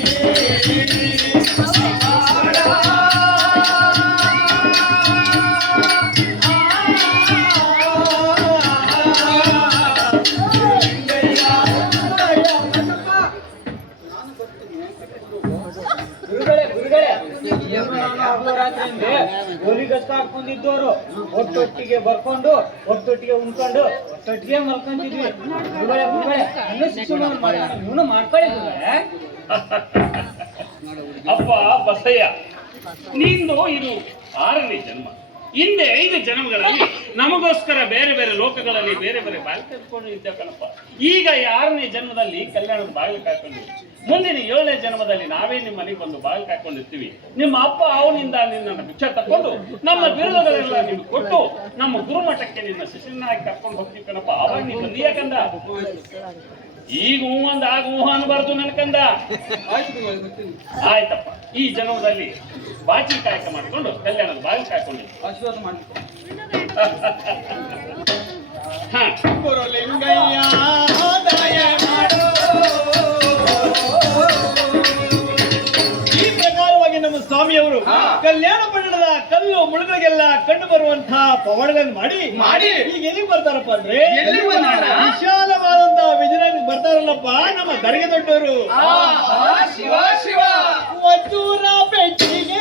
ಗೋಲಿಗಷ್ಟ ಹಾಕೊಂಡಿದ್ದವರು ಒಟ್ಟೊಟ್ಟಿಗೆ ಬರ್ಕೊಂಡು ಒಟ್ಟೊಟ್ಟಿಗೆ ಉಣ್ಕೊಂಡು ಒಟ್ಟೊಟ್ಟಿಗೆ ಮಲ್ಕೊಂತಿದ್ವಿ. ಅನ್ನೋ ಶಿಕ್ಷಣ ಇವನು ಮಾಡ್ಕೊಳ್ಳಿದ್ರೆ. ಅಪ್ಪ ಬಸಯ್ಯ, ನಿಂದು ಇದು 6ನೇ ಜನ್ಮ. ಹಿಂದೆ 5 ಜನ್ಮಗಳಲ್ಲಿ ನಮಗೋಸ್ಕರ ಬೇರೆ ಬೇರೆ ಲೋಕಗಳಲ್ಲಿ ಬೇರೆ ಬೇರೆ ಬಾಗಿಲು ಕಟ್ಕೊಂಡು ಇದ್ದ ಕಣಪ್ಪ. ಈಗ 6ನೇ ಜನ್ಮದಲ್ಲಿ ಕಲ್ಯಾಣದ ಬಾಗಿಲು ಕಾಯ್ಕೊಂಡಿವಿ. ಮುಂದಿನ 7ನೇ ಜನ್ಮದಲ್ಲಿ ನಾವೇ ನಿಮ್ಮ ಮನೆಗೆ ಬಂದು ಬಾಗಿಲು ಕಾಯ್ಕೊಂಡಿರ್ತೀವಿ. ನಿಮ್ಮ ಅಪ್ಪ ಅವನಿಂದ ನಿನ್ನನ್ನು ಭಿಕ್ಷೆ ತಕ್ಕೊಂಡು ನಮ್ಮ ಬಿರುದುಗಳೆಲ್ಲ ನಿಮ್ಗೆ ಕೊಟ್ಟು ನಮ್ಮ ಗುರುಮಠಕ್ಕೆ ನಿನ್ನ ಶಿಷ್ಯನಾಗಿ ಕರ್ಕೊಂಡು ಹೋಗ್ತೀವಿ ಕಣಪ್ಪ. ಅವಾಗ ನೀನು ಬಂದಿಯಾಕಂದ. ಈಗ ಹೂ ಅಂದ ಆಗ ಹೂ ಅನ್ಬಾರ್ದು ನನ್ಕಂದ. ಆಯ್ತಪ್ಪ, ಈ ಜನ್ಮದಲ್ಲಿ ಬಾಚಿ ಕಾಯಕ ಮಾಡ್ಕೊಂಡು ಕಲ್ಯಾಣದ ಬಾಗಿಲು ಕಾಯ್ಕೊಂಡಿದ್ವಿ. ಆಶೀರ್ವಾದ ಮಾಡಿ. ಹಾ, ಗುರುಲಿಂಗಯ್ಯ ದಯ ಮಾಡು. ಈ ಪ್ರಕಾರವಾಗಿ ನಮ್ಮ ಸ್ವಾಮಿಯವರು ಕಲ್ಯಾಣ ಪಟ್ಟಣದ ಕಲ್ಲು ಮುಳುಗಳಿಗೆಲ್ಲ ಕಂಡು ಬರುವಂತಹ ಪವಾಡಗಳನ್ನು ಮಾಡಿ ಈಗ ಎಲ್ಲಿಗೆ ಬರ್ತಾರಪ್ಪ ಅಂದ್ರೆ, ವಿಶಾಲವಾದಂತಹ ವಿಜಯನಗರಕ್ಕೆ ಬರ್ತಾರಲ್ಲಪ್ಪ ನಮ್ಮ ದರ್ಗೆ ದೊಡ್ಡವರು. ಶಿವ ಶಿವ ವಜ್ಜೂರ ಪೆಟ್ಟಿಗೆ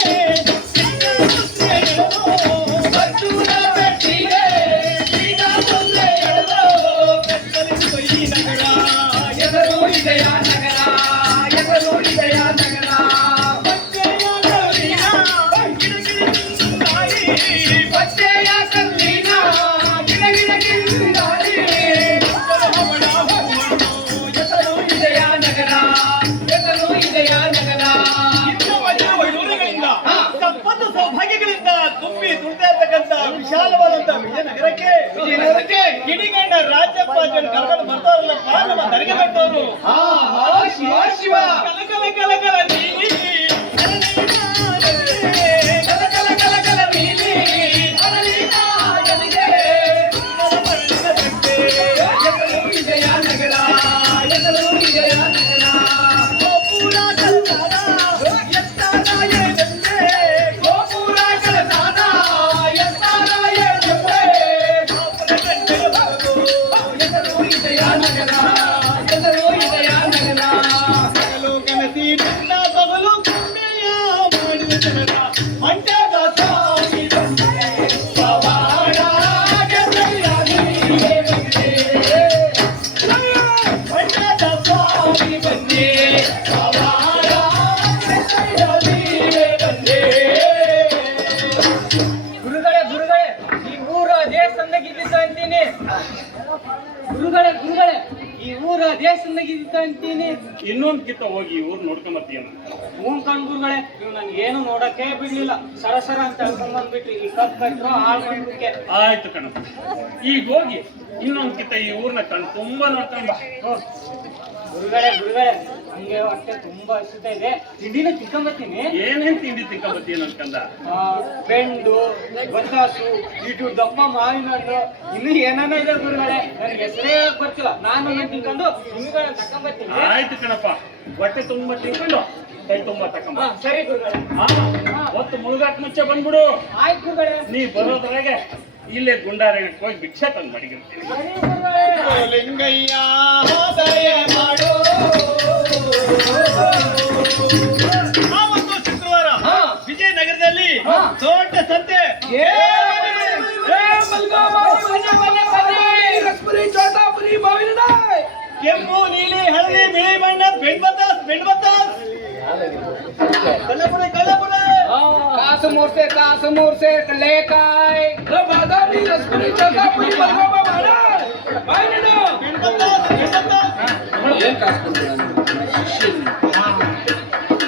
ಬಚ್ಚೆಯ ಸೌಭಾಗ್ಯಗಳಿಂದ ತುಂಬಿ ತುಳಿತಾ ಇರ್ತಕ್ಕಂಥ ವಿಶಾಲವಾದಂತಹ ವಿಜಯನಗರಕ್ಕೆ ಗಿಡಿಗಣ್ಣ ರಾಜ್ಯಪಾಲಕರು ಕರ್ಕೊಂಡು ಬರ್ತಾರಲ್ಲಪ್ಪ ನಮ್ಮ ತರಿಗೆ ಬಂದವರು ಶಿವ ಶಿವ ಕಲ ಕಲ ಕಲ ಕಲ ನೀಲಿ ಕಲ ಕಲ ಕಲ ಕಲ ನೀಲಿ ವಿಜಯನಗರ ಎಸಲು ವಿಜಯನಗರ ಗೋಪುರ ಕಲ್ತಾದ ಎತ್ತಾದ ಎದೆಂದೆ ಗೋಪುರ ಕಲ್ತಾದ ಎತ್ತಾದ ಎದೆಂದೆ ಎಸಲು ವಿಜಯನಗರ ಎಸಲು ವಿಜಯನಗರ ಸಗಲು ಕನಸಿ ನನ್ನ ಬಗಲು ಕಮ್ಮೆಯ ಮಾಡಿದ ಜನರ ಮಂಡ್ಯದ ಸ್ವಾಮಿ ಬಂದೆ ಪವಾಡ ಗೆದ್ದಯ್ಯಾಗಿ ಮಂಡ್ಯದ ಸ್ವಾಮಿ ಬಂದೆ ಪವಾಡ ಗೆದ್ದಯ್ಯಾಗಿ ಬಂದೆ ಗುರುಗಳೇ ಗುರುಗಳೇ ಈ ಊರು ಅದೇ ಸಂದಗಿದ್ದಿತ್ತು ಅಂತೀನಿ ಗುರುಗಳೇ ಗುರುಗಳೇ ಈ ಊರು ಅದೇ ಸಂದಗಿದ್ದಿತ್ತು ಅಂತೀನಿ ಇನ್ನೊಂದ್ ಕಿತ್ತ ಹೋಗಿ ಊರ್ ನೋಡ್ಕೊಂಬತ್ತೀಯ ಕಣ್ ಗುರುಗಳೇ ನೀವು ನನ್ಗೆ ಏನು ನೋಡಕ್ಕೆ ಬಿಡ್ಲಿಲ್ಲ ಸರಸರ ಅಂತ ಹೇಳ್ಕೊಂಡ್ಬಂದ್ಬಿಟ್ರಿ ಈ ಕಟ್ರು ಆಳ್ಕೊಂಡ್ಬಿಟ್ಟೆ ಆಯ್ತು ಕಣಪ್ಪ. ಈಗ ಹೋಗಿ ಇನ್ನೊಂದ್ ಕಿತ್ತ ಈ ಊರ್ನ ಕಣ್ ತುಂಬಾ ನೋಡ್ಕೊಂಡ್ ಬಾ. ಗುರುಗಳೇ ಗುರುಗಳೇ ಹಂಗೆ ಹೊಟ್ಟೆ ತುಂಬಾ ಹಸಿತಾ ಇದೆ ತಿಂಡಿನ ತಿನ್ಕೊಂಬತ್ತೀನಿ ಏನೇನ್ ತಿಂಡಿ ತಿನ್ಕೊಂಬತ್ತೀಯ ನನ್ಕಂದ? ಬೆಂಡು ಬತ್ತಾಸು ಇಟ್ಟು ದಪ್ಪ ಮಾವಿನ ಹಣ್ಣು ಇನ್ನು ಏನಾನ ಇದೆ ಗುರುಗಳೇ ನನ್ಗೆ ಹೆಸರೇ ಬರ್ತಿಲ್ಲ ನಾನು ತಿನ್ಕೊಂಡು ನಿಮ್ಗಳನ್ನ ತಕೊಂಬತ್ತೀನಿ ಆಯ್ತು ಕಣಪ್ಪ, ಹೊಟ್ಟೆ ತುಂಬಾ ತಿನ್ಕೊಂಡು ಕೈ ತುಂಬಾ ತಕೊಂಬ. ಸರಿ ಗುರುಗಳೇ ಹೊತ್ತು ಮುಳುಗಾಕ್ ಮುಂಚೆ ಬಂದ್ಬಿಡು. ಆಯ್ತು ಗುರುಗಳೇ ನೀ ಬರೋದ್ರಾಗೆ ಇಲ್ಲೇ ಗುಂಡಾರಣ್ಯಕ್ಕೆ ಹೋಗಿ ಭಿಕ್ಷೆ ತಂದು ಮಡಿಗಿರ್ತೀನಿ. ಸರಿ ಗುರುಗಳೇ ಲಿಂಗಯ್ಯ ದಯ ಮಾಡು ಆ ಒಂದು ಶುಕ್ರವಾರ ವಿಜಯನಗರದಲ್ಲಿ ದೊಡ್ಡ ಸಂತೆ ಕೆಂಪು ನೀಲಿ ಹಳದಿ ಬಿಳಿ ಬಣ್ಣ ಬೆಣ್ಬತ್ತಾಸ್ ಕಲ್ಲಪುರ ಕಲ್ಲಪುರ ಕಾಸು ಮೂರ್ಸೆ ಕಳ್ಳೆಕಾಯಿ ಬಾದಾಮಿ ರಸಗುರಿ ಚೌಕಾಪುರಿ ಬದಾಮ ಮಾಡ ಬಾಯಿನ ಏನ್ ಕಾಸು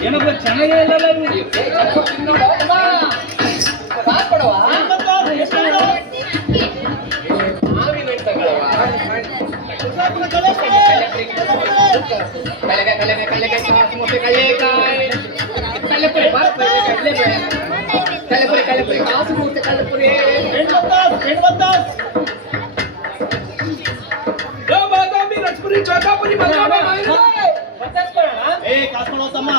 ಏನೊಬ್ಬ ಚೆನ್ನಾಗಿಲ್ಲ ಕಾಸು ಕೊಡವಾ ಕಳ್ಳೆಕಾಯಿ ಕಾಸು ಮೂರ್ಸೆ ಕಳ್ಳೆಕಾಯಿ ಕಳ್ಳೆಪುರಿ ಕಳ್ಳೆಪುರಿ ಕಾಸು ಮೂರ್ಸೆ ಕಳ್ಳೆಪುರಿ ಬಾದಾಮಿ ರಸಗುರಿ ಚೌಕಾಪುರಿ ಬದಾಮ ಏ ಕಾಸು ಕೊಡೋ ತಮ್ಮ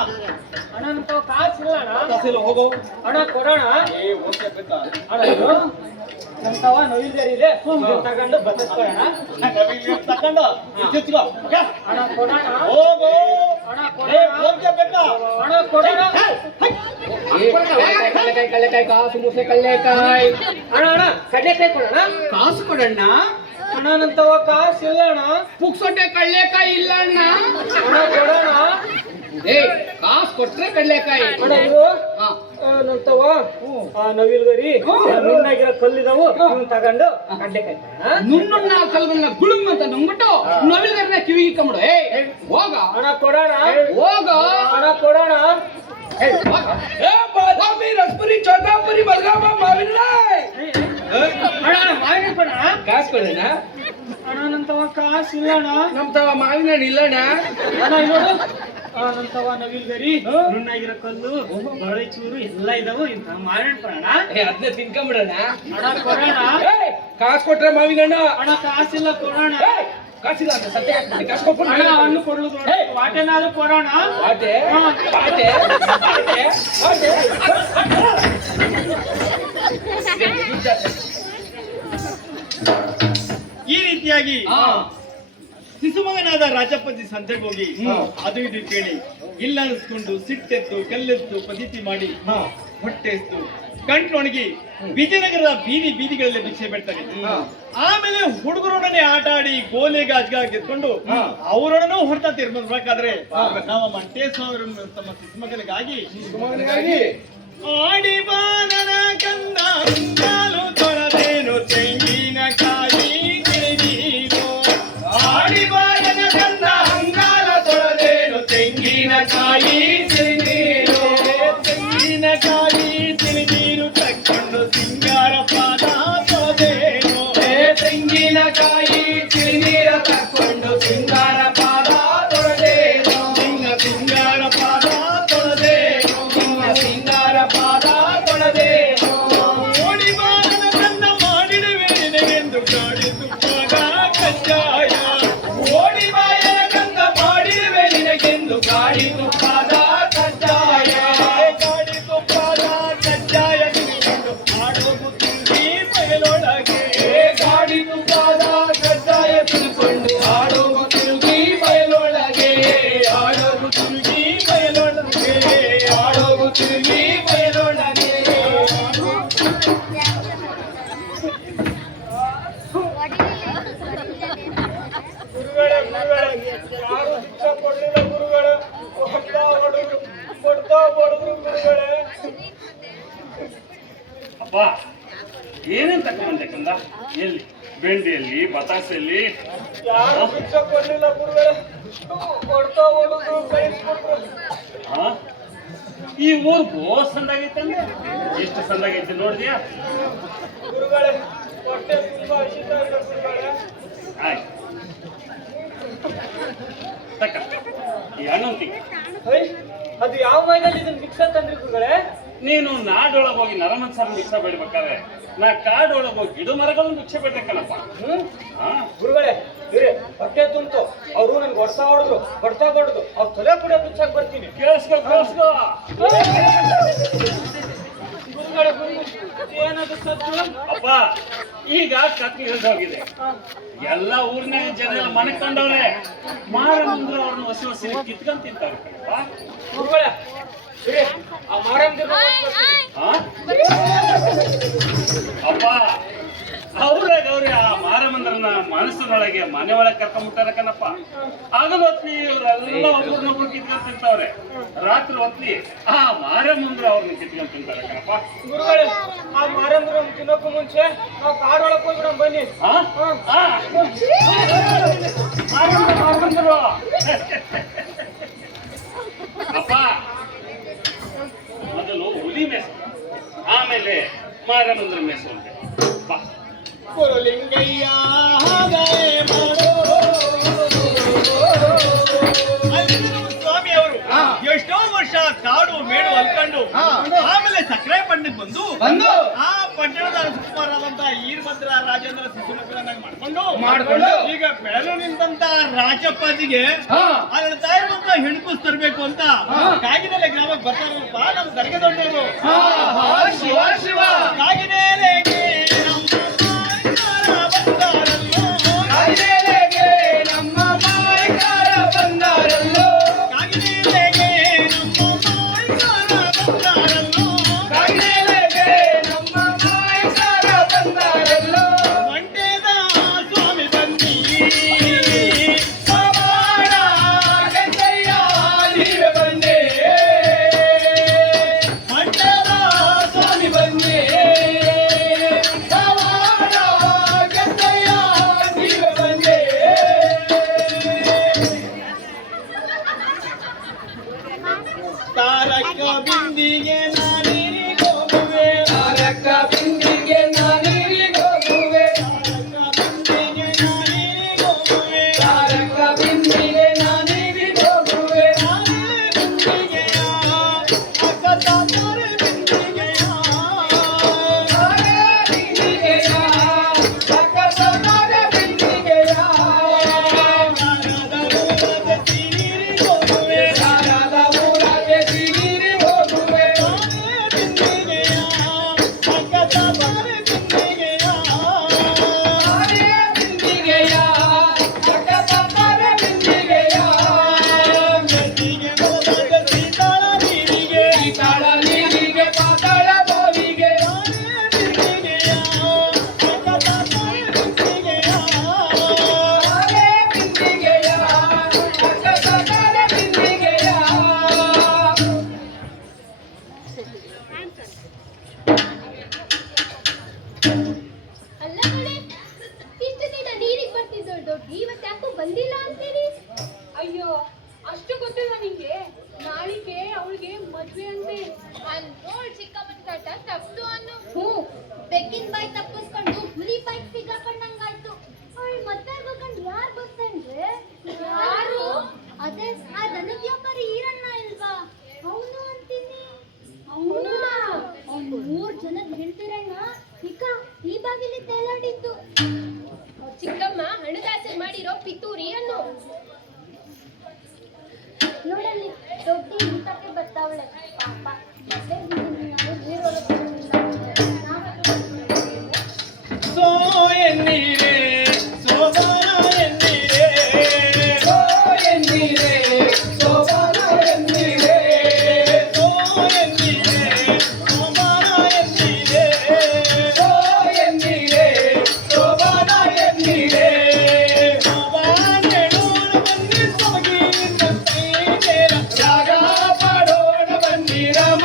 ಅಣ್ಣ ನಮ್ಮ ಕಾಸು ಇಲ್ಲ ಅಣ್ಣ ಕಾಸಿಲ್ಲ ಹೋಗೋ ಅಣ್ಣ ಕೊಡೋಣ ಏ ಓಕೆ ಬೇಕಾ ಅಣ್ಣ ಇದು ನಮ್ಮ ತವ ನವಿಲ್ದೇರಿದೆ ತಗೊಂಡು ಬತ್ತಿಸ್ಕೊಳ್ಳೋಣ ತಕೊಂಡು ಚಿಚ್ಕೋ ಅಣ್ಣ ಕೊಡೋಣ ಹೋಗೋ ಅಣ್ಣ ಏ ಕೊಡೋಣ ಓಕೆ ಬೇಕಾ ಅಣ್ಣ ಕೊಡೋಣ ಕಳ್ಳೆಕಾಯಿ ಕಾಸು ಮೂರ್ಸೆ ಕಳ್ಳೆಕಾಯಿ ಅಣ್ಣ ಅಣ್ಣ ಕಡ್ಲೆಕಾಯಿ ಕೊಡೋಣ ಕಾಸು ಕೊಡಣ್ಣ ಅಣ್ಣ ನನ್ನ ತವ ಕಾಸು ಇಲ್ಲ ಅಣ್ಣ ಪುಕ್ಸೊಟ್ಟೆ ಕಳ್ಳೆಕಾಯಿ ಇಲ್ಲ ಅಣ್ಣ ಅಣ್ಣ ಕೊಡೋಣ ಏ ಕಾಸು ಕೊಟ್ರೆ ಕಳ್ಳೆಕಾಯಿ ಅಣ್ಣ ಇದು ಹಾ ನನ್ನ ತವ ನವಿಲ್ಗರಿ ನುಣ್ಣಾಗಿರೋ ಕಲ್ಲಿದಾವು ಇವನ್ ತಗೊಂಡು ಕಡ್ಲೆಕಾಯಿ ಕೊಡೋಣ ನುಣ್ಣುಣ್ಣ ಕಲ್ಗಳನ್ನ ಗುಳುಮ್ ಅಂತ ನುಂಗ್ಬಿಟ್ಟು ನವಿಲುಗರನ್ನ ಕಿವಿಗೆ ಇಕ್ಕಂಬಿಡು ಏ ಹೋಗ ಅಣ್ಣ ಕೊಡೋಣ ಹೋಗ ಅಣ್ಣ ಕೊಡೋಣ ಬಾದಾಮಿ ರಸಪುರಿ ಚೌಕಾಪುರಿ ಬಲಗಾಮ ಮಾವಿನ ಅಣ್ಣ ಮಾವಿನ ಕೊಡೋಣ ಕಾಸು ಕೊಡೋಣ ಅಣ್ಣ ನನ್ನ ತವ ಕಾಸು ಇಲ್ಲ ಅಣ್ಣ ನಮ್ ತವ ಮಾವಿನ ಹಣ್ಣು ಇಲ್ಲಣ್ಣ ಅಣ್ಣ ನೋಡು ನನ್ನ ತವ ನವಿಲ್ಗರಿ ನುಣ್ಣಾಗಿರೋ ಕಲ್ಲು ಬಳೆ ಚೂರು ಎಲ್ಲ ಇದಾವು ಇಂತ ಮಾವಿನ ಕೊಡೋಣ ಅದನ್ನ ತಿನ್ಕೊಂಬಿಡೋಣ ಅಣ್ಣ ಕೊಡೋಣ ಕಾಸು ಕೊಟ್ರೆ ಮಾವಿನ ಹಣ್ಣು ಅಣ್ಣ ಕಾಸಿಲ್ಲ ಕೊಡೋಣ ಕಾಸಿಲ್ಲ ಅಂತ ಸತ್ಯ ಹಾಕ್ಬಿಟ್ಟು ಕಾಸು ಕೊಟ್ಬಿಡು. ಅಣ್ಣ ಹಣ್ಣು ಕೊಡಲು ವಾಟೆನಾದ್ರು ಕೊಡೋಣ ಆಟೆ ಆಟೆ ಆಟೆ ಆಟೆ ಈ ರೀತಿಯಾಗಿ ಶಿಶುಮಗನಾದ ರಾಜಪ್ಪಜ್ಜಿ ಸಂತೆಗೆ ಹೋಗಿ ಅದು ಇದು ಕೇಳಿ ಇಲ್ಲ ಅನ್ಸ್ಕೊಂಡು ಸಿಟ್ಟೆತ್ತು ಕಲ್ಲೆತ್ತು ಪದ್ಧತಿ ಮಾಡಿ ಹೊಟ್ಟೆ ಎತ್ತು ಗಂಟ್ಲೊಣಗಿ ವಿಜಯನಗರದ ಬೀದಿಗಳಲ್ಲಿ ಭಿಕ್ಷೆ ಬೇಡ್ತಾರೆ. ಆಮೇಲೆ ಹುಡುಗರೊಡನೆ ಆಟ ಆಡಿ ಗೋಲೆ ಗಾಜ್ಗ ಗೆದ್ಕೊಂಡು ಅವರೊಡನೂ ಹೊರತ ತೀರ್ಮಾನಬೇಕಾದ್ರೆ ನಮ್ಮ ಮಂಟೇಶ್ವರ ತಮ್ಮ ಶಿಶುಮಗನಿಗಾಗಿ ಆಡಿ ಬಾನನ ಕಂದ ಕಾಲು ತೊಳೆದೇನು ತೆಂಗಿನಕಾಯಿ ತಿಳಿದೀರು ಆಡಿ ಬಾನನ ಕಂದ ಅಂಗಾಲ ತೊಳೆದೇನು ತೆಂಗಿನಕಾಯಿ ತಿಳಿದೀರು ತೆಂಗಿನಕಾಯಿ ತಿಳಿದೀರು ಅಪ್ಪ ಏನೇನ್ ತಕೊಂಡೆ ಕಂದ? ಎಲ್ಲಿ? ಬೆಂಡಿಯಲ್ಲಿ, ಬತಾಸೆಯಲ್ಲಿ? ಯಾರು ಭಿಕ್ಷೆ ಕೊಡ್ಲಿಲ್ಲ ಗುರುಗಳೇ, ಕೊಡ್ತಾ ಹೋಗುದು ಕಳಿಸ್ಕೊಟ್ರು. ಹಾ? ಈ ಊರ್ ಬಹು ಸಂದಾಗೈತಂದ್ರೆ ಎಷ್ಟು ಸಂದಾಗೈತೆ ನೋಡಿದ್ಯಾ? ಗುರುಗಳೇ ಹೊಟ್ಟೆ ತುಂಬಾ ಹಸಿತ ಇದೆ ಗುರುಗಳೇ. ಆಯ್ತು ತಕ್ಕ ಈ ಹಣ್ಣೊಂದಿ ಹೈ, ಅದು ಯಾವ ಮೈನಲ್ಲಿ ಇದನ್ನ ಭಿಕ್ಷೆ ತಂದ್ರಿ ಗುರುಗಳೇ? ನೀನು ನಾಡೊಳಗೆ ಹೋಗಿ ನರಮನ್ಸರ ಭಿಕ್ಷೆ ಬೇಡ್ಬೇಕಾದ್ರೆ ನಾ ಕಾಡೊಳಗೆ ಹೋಗಿ ಗಿಡ ಮರಗಳನ್ನು ಭಿಕ್ಷೆ ಬೇಡ್ಬೇಕಲ್ಲಪ್ಪ. ಹಾ ಗುರುಗಳೇ ಇರೇ, ಹೊಟ್ಟೆ ತುಂಬಿತು, ಅವ್ರು ನನ್ಗೆ ಹೊಡ್ತಾ ಹೊಡೆದ್ರು, ಅವ್ರ ತಲೆ ಕೂಡ ಭಿಕ್ಷಾಕ್ ಬರ್ತೀನಿ. ಕೇಳಿಸ್ಕೋ ಗುರುಗಳೇ ಏನದು ಸತ್ತು? ಅಪ್ಪ ಈಗ ಕತ್ತಿ ಹಿಡಿದು ಹೋಗಿದೆ. ಎಲ್ಲ ಊರಿನ ಜನ ಮನೆಕೊಂಡವ್ರೆ ಮಾರಮ್ಮಂದ್ರು ಅವ್ರನ್ನ ಹೊಸಿ ಕಿತ್ಕೊಂಡ್ ತಿಂತಾರೆ ಕಣಪ್ಪ. ಗುರುಗಳೇ ಇರೇ, ಆ ಮಾರಮ್ಮಂದಿರ ಹಾ? ಅಪ್ಪ ಅವ್ರಿಗೆ ಆ ಮಾರಮ್ಮಂದ್ರನ್ನ ಮನಸ್ಸಿನೊಳಗೆ ಮನೆ ಒಳಗೆ ಕರ್ಕೊಂಡ್ಬಿಟ್ಟಾರ ಕಣಪ್ಪ. ಆಗಲ ಹೊತ್ಲಿ ಇವರೆಲ್ಲ ಒಬ್ಬರನ್ನೊಬ್ರು ಕಿತ್ಕೊಂಡ್ ತಿಂತವ್ರೆ, ರಾತ್ರಿ ಹೊತ್ಲಿ ಆ ಮಾರಮ್ಮಂದ್ರು ಅವ್ರನ್ನ ಕಿತ್ಕೊಂಡ್ ತಿಂತಾರೆ ಕಣಪ್ಪ. ಗುರುಗಳೇ ಆ ಮಾರಮ್ಮಂದ್ರ ತಿನ್ನಕ್ಕೂ ಮುಂಚೆ ನಾವು ಕಾಡೊಳಕ್ ಹೋಗ್ಬಿಡ ಬನ್ನಿ. ಮಾರಮ್ಮಂದ್ರು ಅಪ್ಪ ಮೊದಲು ಹುಲಿ ಮೇಸು, ಆಮೇಲೆ ಮಾರಮ್ಮಂದ್ರ ಮೇಸು ಅಂತೆ. ಬಾ ಗುರುಲಿಂಗಯ್ಯ ಸ್ವಾಮಿ ಅವರು ಎಷ್ಟೋ ವರ್ಷ ಕಾಡು ಮೇಡು ಅಲ್ಕೊಂಡು ಆಮೇಲೆ ಸಕ್ಕರೆ ಪಟ್ಟಣಕ್ಕೆ ಬಂದು ಆ ಪಟ್ಟಣದ ಸುಕುಮಾರಾದಂತ ಈರ್ಭದ್ರ ರಾಜೇಂದ್ರ ಶಿಶುನಗರನಾಗಿ ಮಾಡ್ಕೊಂಡು ಈಗ ಬೆಳಲು ನಿಂತ ರಾಜಪ್ಪಾಜಿಗೆ ಅದರ ತಾಯಿ ಮಕ್ಕಳ ಹೆಣ್ಕೂಸ್ ತರಬೇಕು ಅಂತ ಕಾಗಿನೆಲೆ ಗ್ರಾಮಕ್ಕೆ ಬರ್ತಾರಲ್ಪ ನಮ್ಮ ದರ್ಗದೊಡ್ಡವರು. ಶಿವ ಶಿವ ಕಾಗಿನೆಲೆಗೆ ನಮ್ಮ ಮಾಯಕಾರ ಬಂದಾರಲ್ಲೋ, ಕಾಗಿನೆಲೆಗೆ ನಮ್ಮ ಮಾಯಕಾರ ಬಂದಾರಲ್ಲೋ, ಕಾಗಿನೆಲೆಗೆ ನಮ್ಮ ಮಾಯಕಾರ ಬಂದಾರಲ್ಲೋ, ಮಂಡ್ಯದ ಸ್ವಾಮಿ ಬನ್ನಿ ಸವಾಡ ಗಂಗಯ್ಯ ನೀವೇ ಬನ್ನಿ, ಮಂಡ್ಯದ ಸ್ವಾಮಿ ಬನ್ನಿ ಸವಾಡ ಗಂಗಯ್ಯ ನೀವೇ ಬನ್ನಿ. ತಾರಕ ಬಿಂದಿಗೆ ನಾನಿರಿಗೋಗುವೆ, ತಾರಕ ಬಿಂದಿಗೆ ನಾನಿರಿಗೋಗುವೆ, ತಾರಕ ಬಿಂದಿಗೆ ನಾನಿರಿಗೋಗುವೆ, ತಾರಕ ಬಿಂದಿಗೆ ನಾನಿರಿಗೋಗುವೆ, ಬಿಂದಿಗೆಯ ಅಕ್ಕ ತಾತರೆ ಬಿಂದಿಗೆಯ, ಬಿಂದಿಗೆಯ ಅಕ್ಕ ತಾತರೆ ಬಿಂದಿಗೆಯ, ತಾರದ ಊರಾಗೆ ಸಿರಿಗೋಗುವೆ, ತಾರದ ಊರಾಗೆ ಸಿರಿಗೋಗುವೆ, ಬಿಂದಿಗೆಯ ಅಕ್ಕ ತಾತರೆ ಬಿಂದಿಗೆಯ, ಬಿಂದಿಗೆಯ ಅಕ್ಕ ತಾತರೆ ಬಿಂದಿಗೆಯ, ಗದ್ದಿಗೆ ಹೋದಾಗ ಸೀತಾಳ ನೀರಿಗೆ, ಸೀತಾಳ ನೀರಿಗೆ ಪಾತಾಳ ಬೋವಿಗೆ, ಬಿಂದಿಗೆಯ ಅಕ್ಕ ತಾತರೆ ಬಿಂದಿಗೆಯ, ಬಿಂದಿಗೆಯ ಅಕ್ಕ ತಾತರೆ ಬಿಂದಿಗೆಯ. ಅಲ್ಲ ಕಣೆ, ಇಷ್ಟು ದಿನ ನೀರಿಗೆ ಬರ್ತಿದ್ದೋಳು ದೊಡ್ಡ ಇವತ್ತು ಯಾಕೋ ಬಂದಿಲ್ಲ ಅಂತೀರಿ? ಅಯ್ಯೋ ಅಷ್ಟು ಗೊತ್ತಿಲ್ಲ ನಿಂಗೆ? ನಾಳಿಗೆ ಅವಳಿಗೆ ಮದ್ವೆ ಅಂತೆ. ಅನ್ನೋಳ್ ಚಿಕ್ಕಮ್ಮನ ಕಟ ತಪ್ಪು ಅನ್ನು. ಬೆಕ್ಕಿನ ಬಾಯಿ ತಪ್ಪಿಸ್ಕೊಂಡು ಹುಲಿ ಬಾಯಿ ಸಿಗಾಕೊಂಡಂಗಾಯ್ತು. ಅವಳು ಮದ್ವೆ ಆಗ್ಬೇಕಂಡ್ ಯಾರು ಬರ್ತಾನ್ರೆ? ಯಾರು? ಅದೇ ಆ ದನದ ವ್ಯಾಪಾರಿ ಈರಣ್ಣ ಇಲ್ವಾ? ಅವನು ಅಂತೀನಿ. ಅವನು ಅವ್ನು 3 ಜನದ ಹೇಳ್ತಿರಣ್ಣ ಇಕ ಈ ಬಾಗಿಲಿ ತೇಲಾಡಿತ್ತು. ಚಿಕ್ಕಮ್ಮ ಹಣದಾಸೆ ಮಾಡಿರೋ ಪಿತೂರಿ ಅನ್ನು ನೋಡಲ್ಲಿ ದೊಡ್ಡ ಊಟಕ್ಕೆ ಬರ್ತಾವಳೆ ಪಾಪ. ಮತ್ತೆ ಸೋ ಎನ್ನೀರೆ ಸೋಬಾನ ಎನ್ನೀರೆ, ಸೋ ಎನ್ನೀರೆ ಸೋಬಾನ ಎನ್ನೀರೆ, ಸೋ ಎನ್ನೀರೆ ಸೋಬಾನ ಎನ್ನೀರೆ, ಸೋ ಎನ್ನೀರೆ ಸೋಬಾನ ಎನ್ನೀರೆ, ಸೋಬಾನೆಡೋಣ ಬನ್ನಿ ಸೊಬಗಿನ ಕೈನೇರ ಜಾಗ ಮಾಡೋಣ ಬನ್ನಿ ರಮ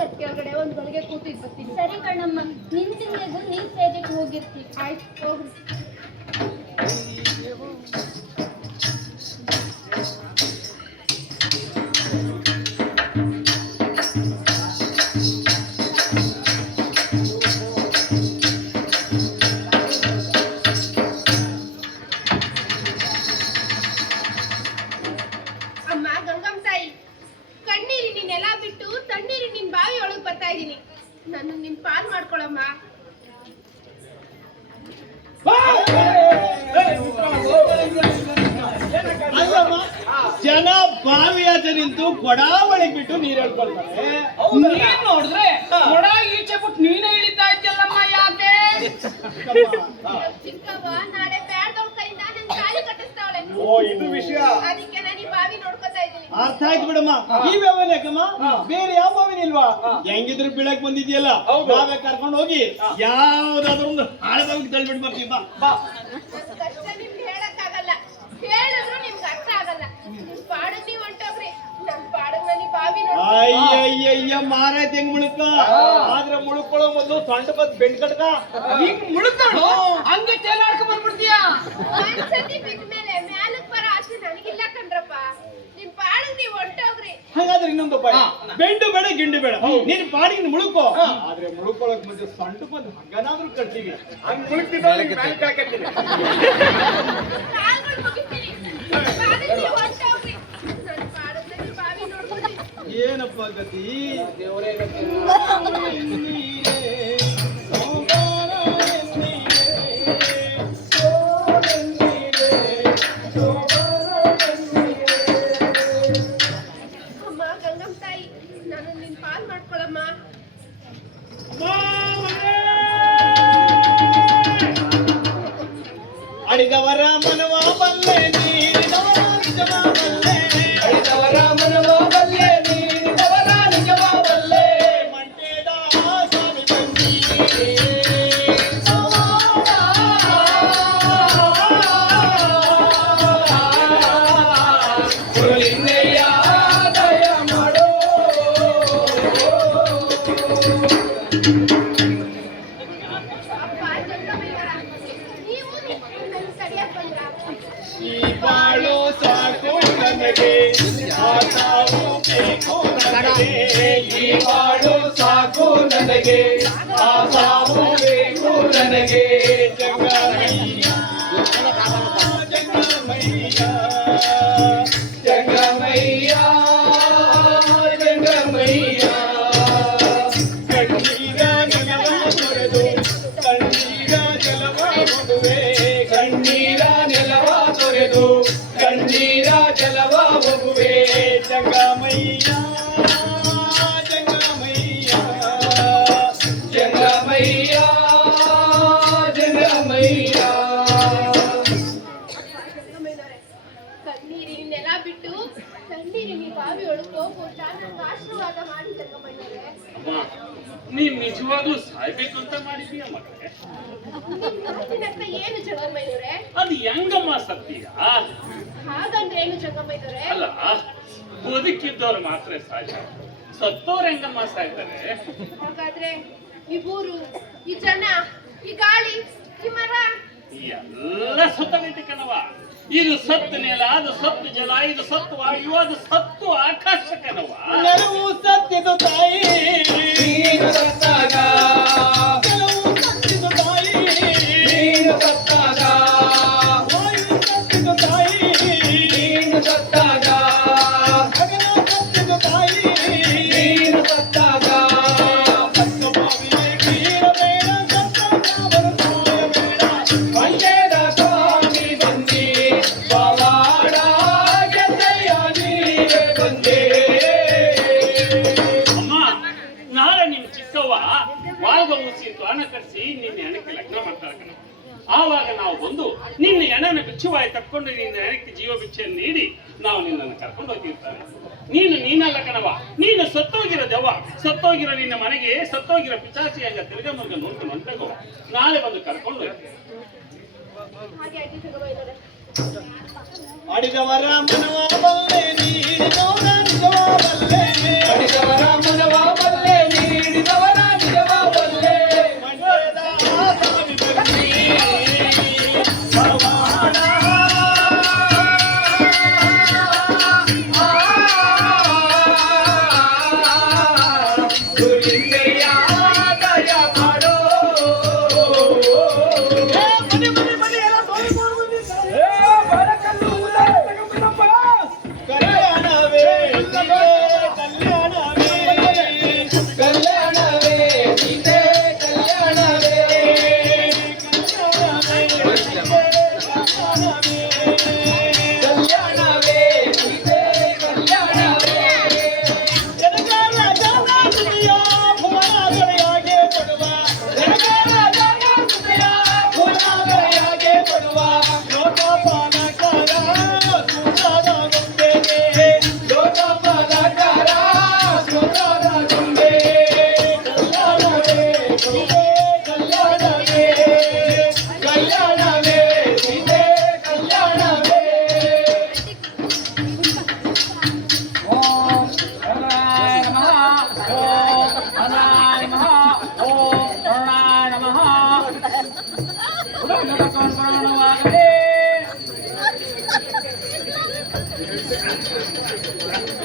ಮತ್ತೆ ಕೆಳಗಡೆ ಒಂದ್ ಗಳಿಗೆ ಕೂತಿದ್ ಬರ್ತೀನಿ. ಸರಿ ಕಣಮ್ಮ, ನಿನ್ ತಿಂಡಿಗೂ ನೀನ್ ಸೇಜಕ್ಕೆ ಹೋಗಿರ್ತಿ. ಆಯ್ತು ಹೋಗ್ರಿ. ಅಮ್ಮ ಗಂಗಮ್ಮ ತಾಯಿ, ಕಣ್ಣೀರಿ ನೀನೆಲ್ಲ ಬಿಟ್ಟು ತಣ್ಣೀರಿ ನಿನ್ ಬಾವಿ ಒಳಗ್ ಬರ್ತಾ ಇದೀನಿ. ನನ್ನ ನಿನ್ ಪಾಲ್ ಮಾಡ್ಕೊಳಮ್ಮ. ಅಲ್ಲಮ್ಮ, ಜನ ಬಾವಿ ಆಚೆ ನಿಂತು ಕೊಡ ಒಳಗ್ ಬಿಟ್ಟು ನೀರ್ ಹೇಳ್ಕೊಳ್ತಾರೆ. ನೀನ್ ನೋಡಿದ್ರೆ ಕೊಡ ಈಚೆ ಬಿಟ್ಟು ನೀನೇ ಇಳಿತಾ ಇದ್ದಲ್ಲಮ್ಮ, ಯಾಕೆ? ಚಿಕ್ಕವ್ವ ನಾಳೆ ಬ್ಯಾಡ್ದವ್ಳ ಕೈಯಿಂದ ನನ್ ತಾಳಿ ಕಟ್ಟಿಸ್ತಾವಳೆ. ಓ, ಇದು ವಿಷಯ. ಅದಕ್ಕೆ ನಾನು ಈ ಬಾವಿ ನೋಡ್ಕೊತಾ ಇದ್ದೀನಿ. ಅರ್ಥ ಆಯ್ತು ಬಿಡಮ್ಮ. ಈ ಬಾವಿನ ಯಾಕಮ್ಮ, ಬೇರೆ ಯಾವ ಬಾವಿನ ಇಲ್ವಾ? ಹೆಂಗಿದ್ರು ಬೀಳಕ್ ಬಂದಿದ್ಯಲ್ಲ, ನಾವೇ ಕರ್ಕೊಂಡು ಹೋಗಿ ಯಾವ್ದಾದ್ರು ಒಂದು ಹಾಳೆ ಬಾವಿಗೆ ತಳ್ಬಿಟ್ಟು ಬರ್ತೀವಿ. ಬಾ. ನನ್ ಕಷ್ಟ ನಿಮ್ಗೆ ಹೇಳಕ್ಕಾಗಲ್ಲ, ಹೇಳಿದ್ರು ನಿಮ್ಗೆ ಅರ್ಥ ಆಗಲ್ಲ. ನಿಮ್ ಪಾಡಗ್ ನೀವ್ ಹೊಂಟೋಗ್ರಿ, ನನ್ ಪಾಡಗ್ ನಾನು ಈ ಬಾವಿ ಅಯ್ಯಯ್ಯಯ್ಯ, ಮಾರಾಯ್ತು ಹೆಂಗ್ ಮುಳುಕ. ಆದ್ರೆ ಮುಳುಕೊಳ್ಳೋ ಮೊದಲು ಸೊಂಟ ಬದ್ ಬೆಂಡ್ ಕಟ್ಕ. ಹಿಂಗ್ ಮುಳುಗ್ತಾಳು ಹಂಗೆ ತೇಲಾಡ್ಕೊಂಡ್ ಬಂದ್ಬಿಡ್ತೀಯ. ಒಂದ್ಸತಿ ಬಿದ್ಮೇಲೆ ಮ್ಯಾಲಕ್ ಬರೋ ಆಸೆ ನನಗಿಲ್ಲ ಕಣ್ರಪ್ಪ. ನಿಮ್ ಪಾಡಗ್ ನೀವ್ ಹೊಂಟೋಗ್ರಿ. ಹಾಗಾದ್ರೆ ಇನ್ನೊಂದು ಉಪಾಯ, ಬೆಂಡು ಬೇಡ ಗಿಂಡು ಬೇಡ, ನೀನ್ ಪಾಡಿಗೆ ಮುಳುಕೋ. ಆದ್ರೆ ಮುಳುಕೊಳ್ಳೋಕ್ ಮುಂಚೆ ಸೊಂಟ ಬಂದು ಹಂಗನಾದ್ರೂ ಕಟ್ತೀವಿ. ಹಂಗ್ ಮುಳುಕ್ತಿದ್ರೆ ಕಾಲ್ಗಳ್ ಮುಗಿತೀನಿ, ಪಾಡಗ್ ನೀವ್ ಹೊಂಟೋಗ್ರಿ. ನನ್ ಪಾಡಗ್ ನಾನು ಈ ಬಾವಿ ನೋಡ್ಕೊತೀನಿ. ಏನಪ್ಪ ಗತಿ? ಅಮ್ಮ ಗಂಗಮ್ಮ ತಾಯಿ, ನಾನು ನಿನ್ ಪಾಲ್ ಮಾಡ್ಕೊಳಮ್ಮ. ಅಡಿದವರ ಮನವ ಬಲ್ಲೆ, ನೀಡಿದವರ ನಿಜವ ಬಲ್ಲೆ. ಅಡಿದವರ ಮನವ ಬಲ್ಲೆ, ನೀಡಿದವರ ನಿಜವ ಬಲ್ಲೆ. ಮಂಟೇದ ಸ್ವಾಮಿ ಬಂದಿ. ಕುರುಲಿಂಗಯ್ಯ ದಯ ಮಾಡೋ. ಅಪ್ಪ ಗಂಗಮ್ಮಯ್ಯರ, ನೀವು ನನ್ ಸರಿಯಾಗಿ ಬಂದ್ರ? ಈ ಬಾಳು ಸಾಕು ನನಗೆ, ಆ ಸಾವು ಬೇಕು ನನಗೆ. ಈ ಬಾಳು ಸಾಕು ನನಗೆ, ಆ ಸಾವು ಬೇಕು ನನಗೆ. ಜಂಗಮಯ್ಯ, ಜಂಗಮಯ್ಯ, ಜಂಗಮಯ್ಯ ಜಂಗಮಯ್ಯ. ಕಣ್ಣೀರ ನೆಲವ ತೊರೆದು ಕಣ್ಣೀರ ಜಲವ ಮಗುವೆ. ಕಣ್ಣೀರ ನೆಲವ ತೊರೆದು ಕಣ್ಣೀರ ಜಲವ ಮಗುವೆ. ಜಂಗಮಯ್ಯ, ಜಂಗಮಯ್ಯ, ಜಂಗಮಯ್ಯ ಜಂಗಮಯ್ಯ. ಗಂಗಮ್ಮಯ್ಯನವರೇ, ಕಣ್ಣೀರಿ ನೆಲ ಬಿಟ್ಟು ಕಣ್ಣೀರಿ ನೀ ಬಾವಿ ಒಳಗ್ ಹೋಗು ಅಂತ ನಂಗೆ ಆಶೀರ್ವಾದ ಮಾಡಿ ಗಂಗಮ್ಮಯ್ಯನವರೇ. ಅಮ್ಮ, ನೀನ್ ನಿಜವಾಗ್ಲೂ ಸಾಯ್ಬೇಕು ಅಂತ ಮಾಡಿದೀಯ ಮಗನೇ? ನಿಮ್ ಮಾತಿನ ಅರ್ಥ ಏನು ಜಂಗಮ್ಮಯ್ಯನವರೇ? ಅದು ಹೆಂಗಮ್ಮ ಸತ್ಯ? ಹಾಗಂದ್ರೆ ಏನು ಜಂಗಮ್ಮಯ್ಯನವರೇ? ಅಲ್ಲ, ಬದುಕಿದ್ದವ್ರು ಮಾತ್ರ ಸಾಯ್ತಾರೆ, ಸತ್ತೋರ್ ಹೆಂಗಮ್ಮ ಸಾಯ್ತಾರೆ? ಹಾಗಾದ್ರೆ ಈ ಊರು, ಈ ಜನ, ಈ ಗಾಳಿ, ಈ ಮರ ಎಲ್ಲ ಸತ್ತೋಗೈತೆ ಕಣವ. ಇದು ಸತ್ತು ನೆಲ, ಅದು ಸತ್ತು ಜಲ, ಇದು ಸತ್ತು ವಾಯು, ಅದು ಸತ್ತು ಆಕಾಶ ಕಣವ. ನೆಲವು ಸತ್ಯದ ತಾಯಿ, ನೀನು ಸತ್ತಾಗ, ನೆಲವು ಸತ್ಯದ ತಾಯಿ, ನೀನು ಸತ್ತಾಗ, ವಾಯು ಸತ್ಯದ ತಾಯಿ, ನೀನು ಸತ್ತಾಗ, ಗಗನ ಸತ್ಯದ ತಾಯಿ. ನೀನು ಸತ್ತಾಗ. ಸತ್ತ ಬಾವಿಗೆ ಬೀಳಬೇಡ, ಸತ್ತ ಸಾವರ ಸಾಯಬೇಡ. ಮಂಡ್ಯದ ಸ್ವಾಮಿ ಬಂದಿ ಪವಾಡ ಗೆದ್ದಯ್ಯ ನೀವೇ ಬಂದೆ. ಅಮ್ಮ, ನಾಳೆ ನಿಮ್ ಚಿಕ್ಕವ್ವ ವಾಲ್ಗ ಮುಚ್ಚಿ ತ್ವಾನ ಕಟ್ಸಿ ನಿನ್ನ ಹೆಣಕ್ಕೆ ಲಗ್ನ ಮಾಡ್ತಾಳೆ ಕಣವ. ಆವಾಗ ನಾವು ಬಂದು ನಿನ್ನ ಹೆಣನ ಬಿಚ್ಚುವಾಯಿ ತಕ್ಕೊಂಡು ನಿನ್ನ ಹೆಣಕ್ಕೆ ಜೀವ ಬಿಚ್ಚೆಯನ್ನು ನೀಡಿ ನಾವು ನಿನ್ನನ್ನು ಕರ್ಕೊಂಡು ಹೋಗಿರ್ತಾರೆ. ನೀನಲ್ಲ ಕಣವ, ನೀನು ಸತ್ತೋಗಿರೋ ದೆವ್ವ, ಸತ್ತೋಗಿರೋ ನಿನ್ನ ಮನೆಗೆ ಸತ್ತೋಗಿರೋ ಪಿಚಾಚಿ ಹಂಗ ತಿರ್ಗಮರ್ಗ ನೋಡ್ಕೊಂಡು ಹೊಂಟೋಗವ. ನಾಳೆ ಬಂದು ಕರ್ಕೊಂಡು ಹೋಗ್ತೀನಿ. ಹಾಗೆ ಆಗಿ ಜಂಗಮ್ಮಯ್ಯನವರೇ. ಅಡಿದವರ ಮನವ ಬಲ್ಲೆ, ನೀಡಿದವರ ನಿಜವ ಬಲ್ಲೆ. ಅಡಿದವರ ಮನವ ಬಲ್ಲೆ,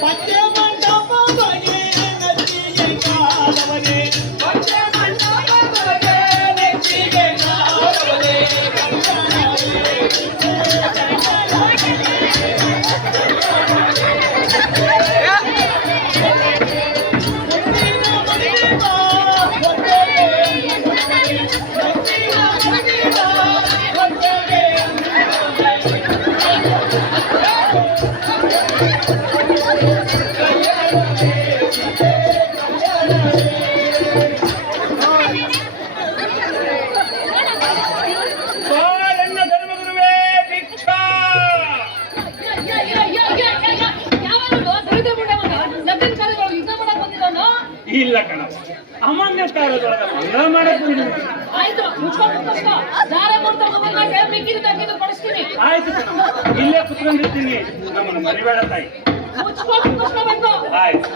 ಪಚ್ಚೆ ಮಂಟಪವನೇ ನೆಚ್ಚಿಗೆ ಕಾದವನೇ ಪಚ್ಚೆ ಮಂಟಪವನೇ ನೆಚ್ಚಿಗೆ ಕಾದವನೇ ಇಲ್ಲ ಕಣ ಅಮಾನ್ಯ ಕಾರ್ಯದೊಳಗ ಮಂಗಳ ಮಾಡಕ್ ಬಂದಿದ್ದೀನಿ. ಆಯ್ತು ಮುಚ್ಕೊಂಡು ಕೂತ್ಕೋ. ದಾರ ಕೊಡ್ತಾ ಹೋಗೋದ್ರಾಗೆ ಮಿಕ್ಕಿದ್ದು ತಗ್ಗಿದ್ದು ಕೊಡಿಸ್ತೀನಿ. ಆಯ್ತು ಕಣ, ಇಲ್ಲೇ ಕುತ್ಕೊಂಡಿರ್ತೀನಿ, ನಮ್ಮನ್ನು ಮರಿಬೇಡ ತಾಯಿ. ಮುಚ್ಕೊಂಡು ಕೂತ್ಕೋಬೇಕು. ಆಯ್ತು.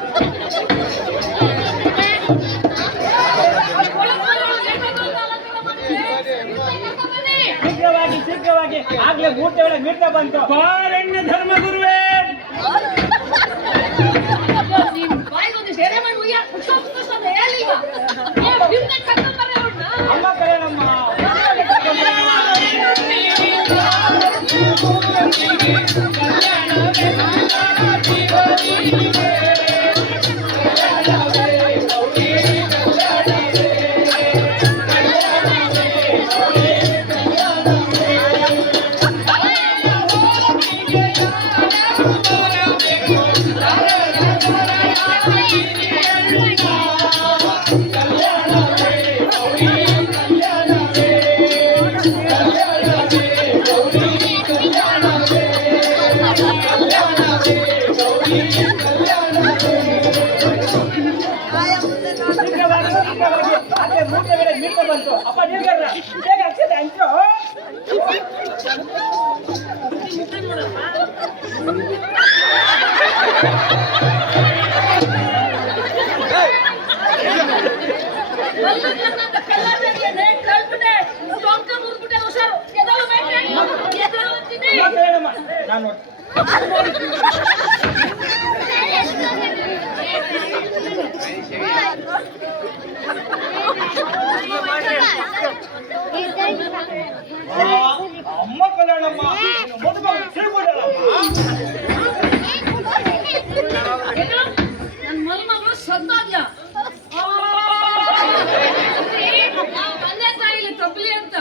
ಶೀಘ್ರವಾಗಿ ಆಗ್ಲೇ ಮೂರ್ತಿ ಒಳಗೆ ಮೀರ್ತಾ ಬಂತು. ಪಾರಣ್ಯ ಧರ್ಮಗುರುವೇ, ನೀನ್ ಬಾಯಿಗೊಂದು ಸೇರೆ ಮಾಡಿ ಉಯ್ಯ. ಮುಚ್ಕೊಂಡು ಕೂತ್ಕೋ ಅಂತ ಹೇಳಿಲ್ವಾ? ಬಿರ್ನೆ ಕರ್ಕೊಂಡ್ಬರ್ರಿ ಅವ್ರನ್ನ. ಅಮ್ಮ ಕರೆಯಣಮ್ಮ. ಆಗ್ಲೇ ಮೂರ್ತಿ ಒಳಗೆ ಮೀರ್ತಾ ಬಂತು. ಅಪ್ಪ ನೀರ್ಗರ ಹೇಗೆ ಆಗ್ತದೆ ಅಂಚು? ನಾನು ಅಮ್ಮ ಕಲ್ಯಾಣಮ್ಮ ಮೊದಲು ತಿಳ್ಕೊಂಡಲ್ಲಮ್ಮ. ನನ್ನ ಮಲ್ಮಗಳು ಸದ್ದಾದ್ಲ. ತಂದೆ ತಾಯಿಲಿ ತಪ್ಪಲಿ ಅಂತ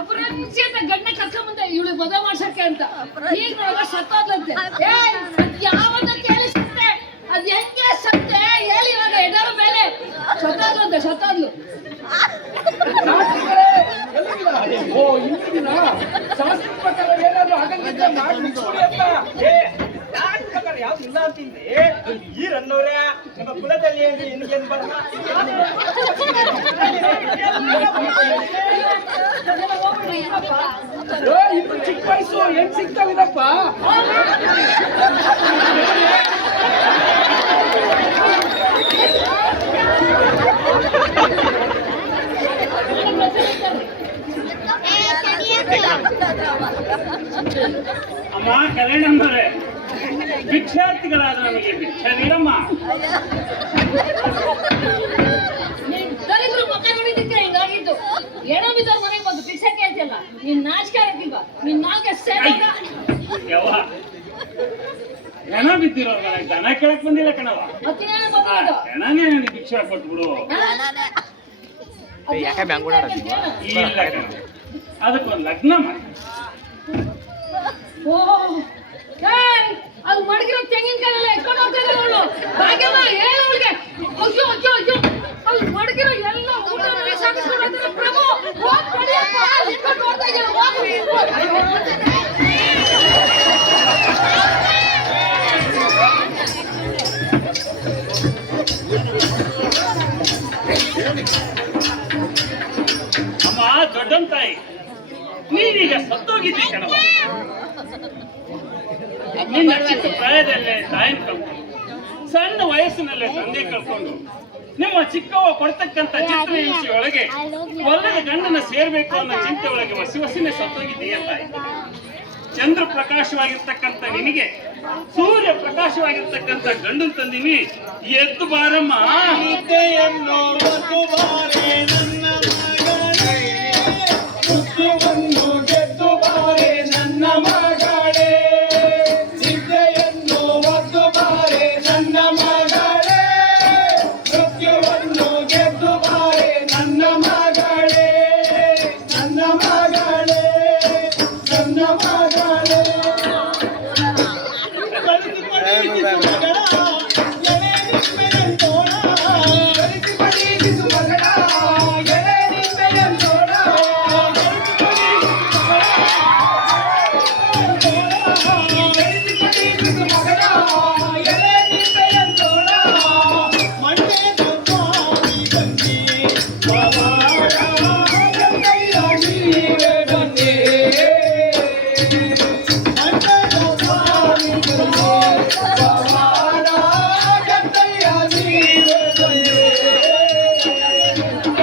ಅಪರಾಧಿ ಅಂತ ಗಂಡ ಕರ್ಕೊಂಬಂದ ಇವಳು ಮದುವೆ ಮಾಡ್ಸಕ್ಕೆ ಅಂತ. ಈಗ ನೋಡುವಾಗ ಸತ್ತಾದ್ಲಂತೆ. ಯಾವನ್ನ ಕೇಳಿಸುತ್ತೆ ಅದ್ ಹೆಂಗೆ ಸತ್ತೆ ಹೇಳಿ ಇವಾಗ ಎಡರ ಮೇಲೆ ಸತ್ತಾದ್ಲಂತೆ. ಸತ್ತಾದ್ಲು. ಓ ಇಂದಿನ ಶಾಸ್ತ್ರ ಪ್ರಕಾರ ಏನಾದ್ರು ಆಗಂಗಿದ್ರೆ ಮಾಡಿ ಮುಗಿಸ್ಬಿಡಿ ಅಂತ. ಶಾಸ್ತ್ರ ಪ್ರಕಾರ ಯಾವ್ದು ಇಲ್ಲ ಅಂತಿಂದ್ರೆ ಈ ರನ್ನೋರೇ ನಿಮ್ಮ ಕುಲದಲ್ಲಿ ಅಂದ್ರೆ ನಿನ್ಗೇನು ಬರಲ್ಲ. ಇನ್ನು ಚಿಕ್ಕ ವಯಸ್ಸು ಹೆಂಗ್ ಸಿಗ್ತಾವಿದಪ್ಪ. ಅಮ್ಮ ಕಲ್ಯಾಣಮ್ಮರೇ, ಭಿಕ್ಷಾರ್ಥಿಗಳಾದ ನಮಗೆ ಭಿಕ್ಷೆ ನೀಡಮ್ಮ. ನೀನ್ ದರಿದ್ರು ಮಕ್ಕ ನೋಡಿದ್ದಕ್ಕೆ ಹಿಂಗಾಗಿದ್ದು. ಏನೋ ಬಿದ್ದವ್ರ ಮನೆಗೆ ಬಂದು ಭಿಕ್ಷೆ ಕೇಳ್ತಿಲ್ಲ. ನೀನ್ ನಾಚಿಕೆ ಆಗಕ್ಕಿಲ್ವಾ? ನಿನ್ ನಾಲ್ಕೆ ಸೇರಿಗ ಯವ್ವ, ಹೆಣ ಬಿದ್ದಿರೋ ಮನೆಗೆ ದನ ಕೇಳಕ್ ಬಂದಿಲ್ಲ ಕಣವ. ಮತ್ತಿನೇನು ಆ ಬಂದಿದ್ದು? ಹೆಣನೇ ನನಗೆ ಭಿಕ್ಷೆ ಕೊಟ್ಬಿಡು. ಇಲ್ಲ ಕಣ, ಅದಕ್ಕೊಂದು ಲಗ್ನ ಮಾಡಿ. ಓ ಅದು ಮಡಗಿರೋ ತೆಂಗಿನಕಾಯಲ್ಲ ಎತ್ಕೊಂಡು ಹೋಗ್ತಾ ಇದ್ದಾರೆ ಅವಳು. ಭಾಗ್ಯಮ್ಮ ಹೇಳು ಅವಳಿಗೆ. ಅಯ್ಯೋ ಅಯ್ಯೋ ಅಯ್ಯೋ ಅಲ್ಲಿ ಮಡಗಿರೋ ಎಲ್ಲ ಊಟ ಮಾಡಿ ಸಾಕಿಸ್ಕೊಂಡು ಹೋಗ್ತಾರೆ. ಪ್ರಭು ಹೋಗ್ ನಡಿಯಪ್ಪ, ಎತ್ಕೊಂಡು ಹೋಗ್ತಾ ಇದ್ದಾರೆ. ಅಮ್ಮ ದೊಡ್ಡನ್ ತಾಯಿ, ನೀನೀಗ ಸತ್ತೋಗಿದ್ದಿ ಕಣವ. ನಿನ್ನ ಚಿಕ್ಕ ಪ್ರಾಯದಲ್ಲೇ ತಾಯಿನ ಕಳ್ಕೊಂಡು, ಸಣ್ಣ ವಯಸ್ಸಿನಲ್ಲೇ ತಂದೆ ಕಳ್ಕೊಂಡು, ನಿಮ್ಮ ಚಿಕ್ಕವ್ವ ಕೊಡ್ತಕ್ಕಂತ ಚಿತ್ರ ಹಿಂಸೆ ಒಳಗೆ ಒಳ್ಳೆಯ ಗಂಡನ ಸೇರ್ಬೇಕು ಅನ್ನೋ ಚಿಂತೆ ಒಳಗೆ ವಸಿವಸಿನೇ ಸತ್ತೋಗಿದ್ದೀಯ ತಾಯಿ. ಚಂದ್ರ ಪ್ರಕಾಶವಾಗಿರ್ತಕ್ಕಂಥ ನಿನಗೆ ಸೂರ್ಯ ಪ್ರಕಾಶವಾಗಿರ್ತಕ್ಕಂಥ ಗಂಡು ತಂದಿನಿ, ಎದ್ದು ಬಾರಮ್ಮ. ವಿದ್ಯೆಯನ್ನು ಒಂದು ಬಾರಿ ನನ್ನ ಮಗಳೇ, ಬುದ್ಧಿಯನ್ನು ಗೆದ್ದು ಬಾರಿ ನನ್ನ ಮಗಳೇ, ವಿದ್ಯೆಯನ್ನು ಒಂದು ಬಾರಿ ನನ್ನ ಮಗಳೇ, ಮೃತ್ಯುವನ್ನು ಗೆದ್ದು ಬಾರಿ ನನ್ನ ಮಗಳೇ, ನನ್ನ ಮಗಳೇ, ನನ್ನ ಮಗಳೇ.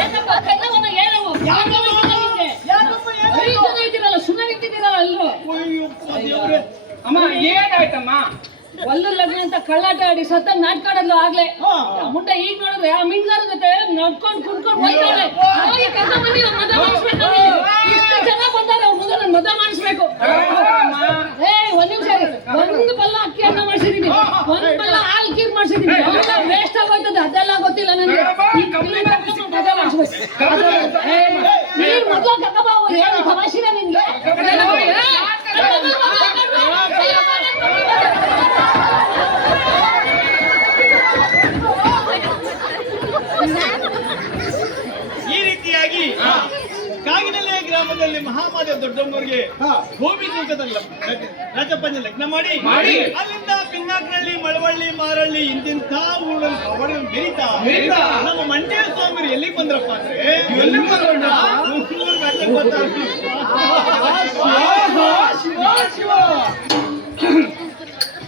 ಏನಪ್ಪ ಕನ್ನವನ್ನ ಏನವು? ಐದು ಜನ ಇದ್ದೀರಲ್ಲ, ಸುಮ್ಮನೆ ನಿಂತಿದ್ದೀರಲ್ಲ ಅಲ್ರು. ಅಮ್ಮ ಏನಾಯ್ತಮ್ಮ? ಒಲ್ಲು ಲಗ್ನ ಅಂತ ಕಳ್ಳಾಟ ಆಡಿ ಸತ್ತ ನಾಟಕ ಆಡೋದ್ಲು ಆಗ್ಲೇ. ಮುಂದೆ ಈಗ ನೋಡಿದ್ರೆ ಆ ಮಿಂಗಾರ ಜೊತೆ ನಡ್ಕೊಂಡು ಕುಡ್ಕೊಂಡು ಹೋಗ್ತಾರೆ. ಹೋಗಿ ಕರ್ಕೊಂಡ್ ಬನ್ನಿ, ಅವ್ರ್ ಮದುವೆ ಮಾಡಿಸ್ಬೇಕು ಅವ್ರಿಗೆ. ಇಷ್ಟು ಜನ ಬಂದಾರೆ, ಅವ್ರ ಮುಂದೆ ನಾನು ಮದುವೆ ಮಾಡಿಸ್ಬೇಕು. ಒಂದ್ ನಿಮಿಷ ಇರಿ. ಒಂದು ಬಲ್ಲ ಅಕ್ಕಿ ಅನ್ನ ಮಾಡಿಸಿದೀನಿ, ಒಂದ್ ಬಲ್ಲ ಹಾಲ್ ಕೀರ್ ಮಾಡಿಸಿದೀನಿ. ವೇಸ್ಟ್ ಆಗೋಯ್ತದೆ, ಅದೆಲ್ಲ ಗೊತ್ತಿಲ್ಲ ನನಗೆ. ಮದುವೆ ಮಾಡಿಸ್ಬೇಕು. ನೀವ್ ಮೊದ್ಲು ಕರ್ಕೊಂಡ್ ಬಾ, ಏನು ತಮಾಷೆನ ನಿನ್ಗೆ? ಈ ರೀತಿಯಾಗಿ ಕಾಗಿನೆಲೆ ಗ್ರಾಮದಲ್ಲಿ ಮಹಾಮಾದೇವ ದೊಡ್ಡಮ್ಮರಿಗೆ ಭೂಮಿ ತೂಕದ ರಾಜಪ್ಪನ ಲಗ್ನ ಮಾಡಿ ಅಲ್ಲಿಂದ ಪಿನ್ನಾಕ್ನಳ್ಳಿ, ಮಳವಳ್ಳಿ, ಮಾರಳ್ಳಿ ಇಂತಿಂಥ ಊರಲ್ಲಿ ಅವರನ್ನು ಬೆರೀತಾ ನಮ್ಮ ಮಂಡ್ಯ ಸ್ವಾಮಿರು ಎಲ್ಲಿಗೆ ಬಂದ್ರಪ್ಪ ಅಂದ್ರೆ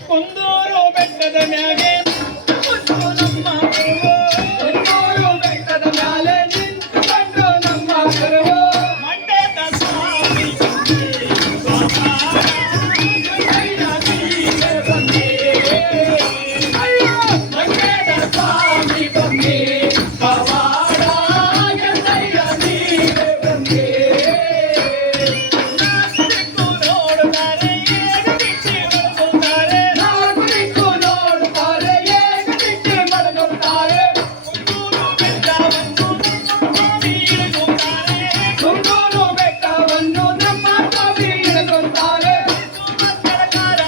ಕುಂದೂರು ಬೆಟ್ಟದ ಮ್ಯಾಗೆ ಬೆಟ್ಟದ ಮ್ಯಾಲೆ ನಿಂತುಕೊಂಡು ನಮ್ಮ ಮಂಡ್ಯದ ಸ್ವಾಮಿ ಮಂಡ್ಯದ ಸ್ವಾಮಿ ಬನ್ನಿ ಪವಾಡ ಗಂಗಯ್ಯ ನೀವೇ ಬನ್ನಿ. ನೋಡುತ್ತಾರೆ ಏಕ ದಿಕ್ಕಿ ಮಡಗುತ್ತಾರೆ, ನಾಲ್ಕು ದಿಕ್ಕು ನೋಡುತ್ತಾರೆ ಏಕ ದಿಕ್ಕಿ ಮಡಗುತ್ತಾರೆ. ಕುಂದೂರು ಬೆಟ್ಟವನ್ನು ಸ್ವಾಮಿ ಇಳಿಗುತ್ತಾರೆ, ಕುಂದೂರು ಬೆಟ್ಟವನ್ನು ನಮ್ಮ ಸ್ವಾಮಿ ಇಳಿಗುತ್ತಾರೆ. ಮಕ್ಕಳ ಕಾರ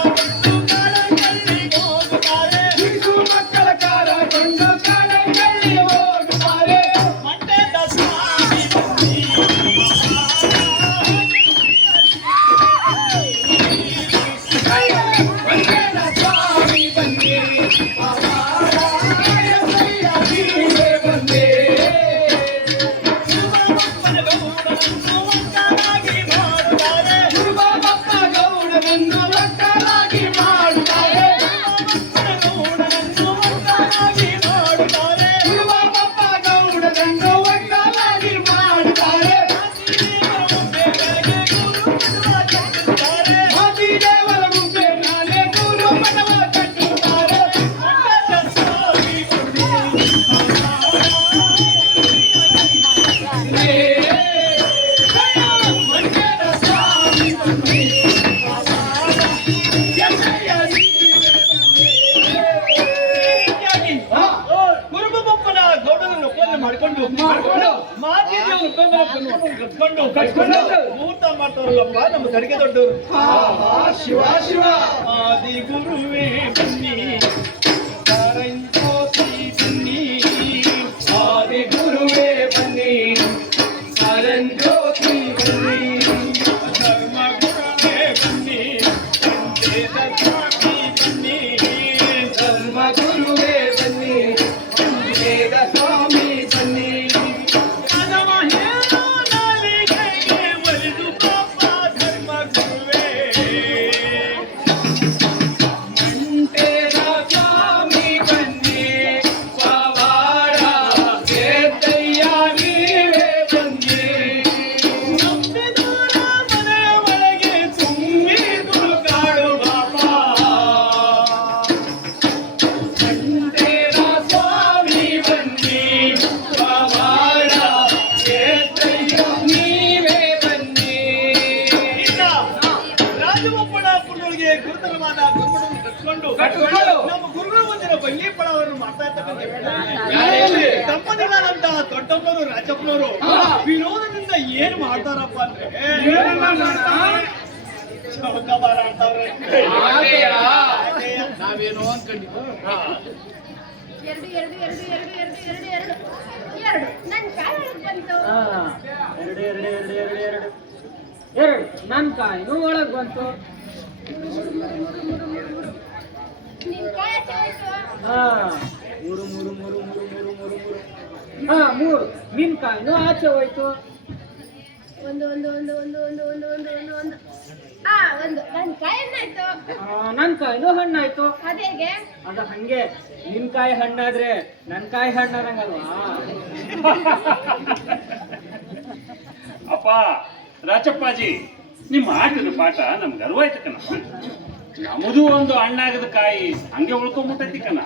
ಕೊಂಡು ಕಾಡಂಗಲ್ಲಿ ಹೋಗುತ್ತಾರೆ. ಮಂಡ್ಯದ ಸ್ವಾಮಿ ಬನ್ನಿ ಮಂಡ್ಯದ ಸ್ವಾಮಿ ಬನ್ನಿ ಪವಾಡ ಗಂಗಯ್ಯ ನೀವೇ ಬನ್ನಿ. ಶಿವಬಪ್ಪ ಗೌಡನನ್ನು ಒಕ್ಕಲಾಗಿ ಮಾಡುತ್ತಾರೆ, ಶಿವಬಪ್ಪ ಗೌಡನನ್ನು ಒಕ್ಕಲಾಗಿ ಮಾಡುತ್ತಾರೆ. ಮಾತಿದೇವರ ಮುಂದೆ ನಾಳೆ ಗುರು ಮಠವ ಕಟ್ಟುತ್ತಾರೆ. ಮಂಡ್ಯದ ಸ್ವಾಮಿ ಬನ್ನಿ ಮಂಡ್ಯದ ಸ್ವಾಮಿ ಬನ್ನಿ ಗುರುಬಪ್ಪನ ಗೌಡನನ್ನು ಒಪ್ಪಂದ ಮಾಡಿಕೊಂಡು ಮಾಜಿ ದೇವನ ಕಟ್ಕೊಂಡು ಮುಹೂರ್ತ ಮಾಡ್ತಾರಲ್ಲಪ್ಪ ನಮ್ಮ ತಡಿಗೆ ದೊಡ್ಡವರು. ಶಿವ ಶಿವ ಆದಿ ಗುರುವೇ ಬನ್ನಿ, ಕರಂಜ್ಯೋತಿ ಬನ್ನಿ, ಆದಿ ಗುರುವೇ ಬನ್ನಿ, ಕರಂಜ್ಯೋತಿ ಬನ್ನಿ, ಧರ್ಮ ಗುರುವೇ ಬನ್ನಿ, ವೇದ ಸ್ವಾಮಿ ಬನ್ನಿ, ಧರ್ಮ ಗುರುವೇ ಬನ್ನಿ, ವೇದ ಸ್ವಾಮಿ ಬನ್ನಿ. ಅದವ ಹೇಳೋ ನಾಲಿಗೆಗೆ ಒಲಿದು ಪಾಪ ಧರ್ಮ ಗುರುವೇ. ಮಂಡ್ಯದ ಸ್ವಾಮಿ ಬನ್ನಿ ಪವಾಡ ಗಂಗಯ್ಯ ನೀವೇ ಬನ್ನಿ. ನಂಬಿದವರ ಮನೆಯ ಒಳಗೆ ತುಂಬಿ ತುಳುಕಾಡು ಬಾಬಾ. ದಂಪತಿಗಳಾದಂತಹ ದೊಡ್ಡಪ್ಪನವರು ರಾಜಪ್ಪನವರು ವಿರೋಧದಿಂದ ಏನ್ ಮಾಡ್ತಾರಪ್ಪ ಅಂದ್ರೆ ಚೌಕಾಬಾರ ಆಡ್ತಾವ್ರೆ. ನಾವೇನೋ ಅನ್ಕೊಂಡಿದ್ವಿ. ಎರಡು ಎರಡು ಎರಡು ಎರಡು ಎರಡು ಎರಡು ಎರಡು ಎರಡು ನನ್ ಕಾಯಿ ಒಳಗ್ ಬಂತು. ಎರಡು ನನ್ ಕಾಯಿನೂ ಒಳಗ್ ಬಂತು. ನಿನ್ ಕಾಯಿ ಆಚೆ ಹೋಯ್ತು. ಮೂರು ಮೂರು ನಿನ್ ಕಾಯಿನೂ ಆಚೆ ಹೋಯ್ತು. ಒಂದು ಒಂದು ಒಂದು ಒಂದು ಒಂದು ಒಂದು ಒಂದು ಒಂದು ಒಂದು ಒಂದು ನನ್ ಕಾಯಿ ಹಣ್ಣಾಯ್ತು. ನನ್ ಕಾಯಿನೂ ಹಣ್ಣಾಯ್ತು. ಅದೇಗೆ ಅದ ಹಂಗೆ ನಿನ್ ಕಾಯಿ ಹಣ್ಣಾದ್ರೆ ನನ್ ಕಾಯಿ ಹಣ್ಣಾದಂಗಲ್ವಾ? ಅಪ್ಪ ರಾಚಪ್ಪಾಜಿ, ನಿಮ್ಮ ಆಟದ ಪಾಠ ನಮ್ಗೆ ಅರಿವಾಯ್ತು ಕಣಪ್ಪ. ನಮ್ಮದು ಒಂದು ಹಣ್ಣಾಗದ ಕಾಯಿ ಹಂಗೆ ಉಳ್ಕೊಂಬಿಟ್ಟೈತಿ ಕಣ.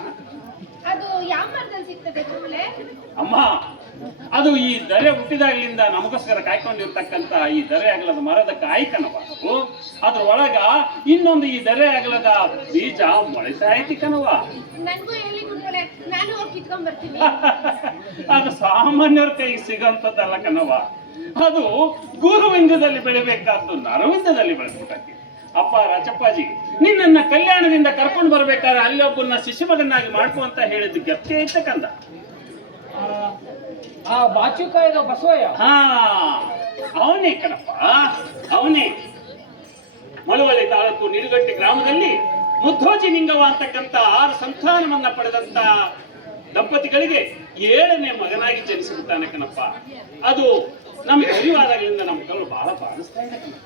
ಅದು ಯಾವ ಮರದಲ್ಲಿ ಸಿಗ್ತದೆ ಕೂಲೆ? ಅಮ್ಮ, ಅದು ಈ ದರೆ ಹುಟ್ಟಿದಾಗ್ಲಿಂದ ನಮಗೋಸ್ಕರ ಕಾಯ್ಕೊಂಡಿರ್ತಕ್ಕಂತ ಈ ದರೆ ಅಗಲದ ಮರದ ಕಾಯಿ ಕಣವ. ಅದ್ರ ಒಳಗ ಇನ್ನೊಂದು ಈ ದರೆ ಅಗಲದ ಬೀಜ ಮೊಳಿತಾ ಐತಿ ಕಣವ. ನನ್ಗೂ ಹೇಳಿ ಕೂಲೆ, ನಾನು ಹೋಗಿ ಕಿತ್ಕೊಂಡ್ ಬರ್ತೀನಿ. ಅದು ಸಾಮಾನ್ಯರ ಕೈಗೆ ಸಿಗೋಂಥದ್ದಲ್ಲ ಕಣವ. ಅದು ಗುರುವಿಂದದಲ್ಲಿ ಬೆಳಿಬೇಕಾದ್ದು ನರವಿಂದದಲ್ಲಿ ಬೆಳೆದ್ಬಿಟ್ಟೈತಿ. ಅಪ್ಪ ರಾಚಪ್ಪಾಜಿ, ನಿನ್ನನ್ನ ಕಲ್ಯಾಣದಿಂದ ಕರ್ಕೊಂಡು ಬರ್ಬೇಕಾದ್ರೆ ಅಲ್ಲಿ ಒಬ್ಬನ್ನ ಶಿಷ್ಯಮಗನಾಗಿ ಮಾಡ್ಕೊ ಅಂತ ಹೇಳಿದ್ದು ಗಪ್ತಿ ಐತೆ ಕಂದ. ಆ ಬಾಚುಕಾಯಿದ ಬಸವಯ್ಯ. ಅವನೇ ಕಣಪ್ಪ, ಅವನೇ. ಮಳವಳ್ಳಿ ತಾಲೂಕು ನಿಡುಗಟ್ಟಿ ಗ್ರಾಮದಲ್ಲಿ ಮುದ್ದೋಜಿ ನಿಂಗವ ಅಂತಕ್ಕಂಥ 6 ಸಂತಾನವನ್ನ ಪಡೆದಂತ ದಂಪತಿಗಳಿಗೆ 7ನೇ ಮಗನಾಗಿ ಜನಿಸಿಬಿಡ್ತಾನೆ ಕಣಪ್ಪ. ಅದು ನಮಗೆ ಅರಿವಾದಾಗಲಿಂದ ನಮ್ಮ ಕಲ್ಲು ಬಹಳ ಬಾಧಿಸ್ತಾ ಇದೆ ಕಣಪ್ಪ.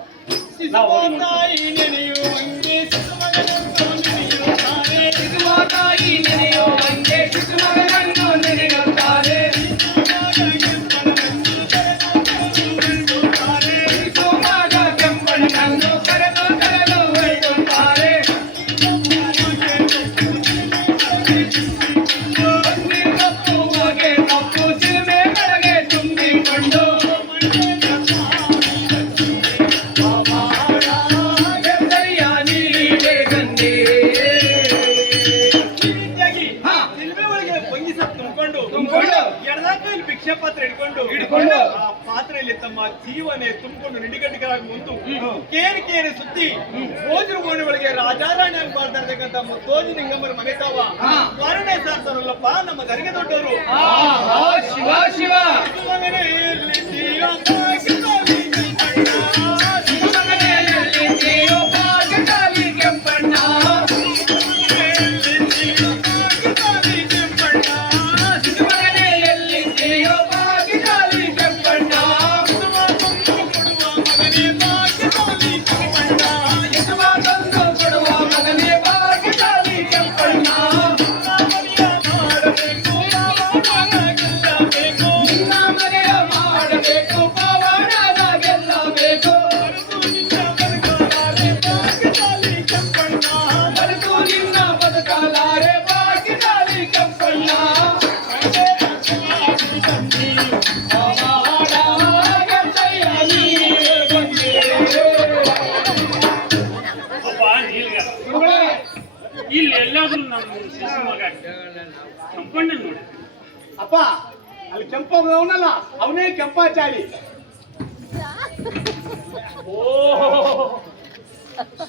ತಾಯಿ ನೆನೆಯುವಂಗೆ ಶಿಶುಮಗನನ್ನು ನೆನೆಯುತ್ತಾನೆ. ತಾಯಿ ನೆನೆಯುವಂಗೆ ಶಿಶುಮಗನನ್ನು ನೆನೆಯುತ್ತಾರೆ. ಶಿಶುಮಗ ಕೆಂಪಣ್ಣನ್ನು ಕರೆದು ಕರೆದು ಒಯ್ಯುತ್ತಾರೆ. ತಪ್ಪು ಸಿರಿಮೆ ಕಡೆಗೆ ತುಂಬಿಕೊಂಡು ಭಿಕ್ಷಾ ಪಾತ್ರೆ ಹಿಡ್ಕೊಂಡು ಆ ಪಾತ್ರೆಯಲ್ಲಿ ತಮ್ಮ ಜೀವನೆ ತುಂಬಿಕೊಂಡು ನಿಡಿಗಟ್ಟಿಗರಾಗಿ ಮುಂದು ಕೇರಿ ಸುತ್ತಿ ಭೋಜನ ಗೋಣಿ ಒಳಗೆ ರಾಜಾರಾಣಿಯಾಗಿ ಮಾಡ್ತಾ ಇರ್ತಕ್ಕಂಥ ಮುದ್ದೋಜಿ ನಿಂಗಮ್ಮರ ಮನೆ ತಾವ ವಾರಣೆ ಸಾರ್ತಾರಲ್ಲಪ್ಪ ನಮ್ಮ ದರಿಗೆ ದೊಡ್ಡವರು. ಶಿವ ಶಿವ ಕೆಂಪಣ್ಣ ಇಲ್ಲಿ ಎಲ್ಲಾದ್ರೂ ನಮ್ಮ ಶಿಶು ಮಗ ಕೆಂಪಣ್ಣ ನೋಡಿ. ಅಪ್ಪ ಅಲ್ಲಿ ಕೆಂಪವನಲ್ಲ, ಅವನೇ ಕೆಂಪಾಚಾಳಿ. ಓ,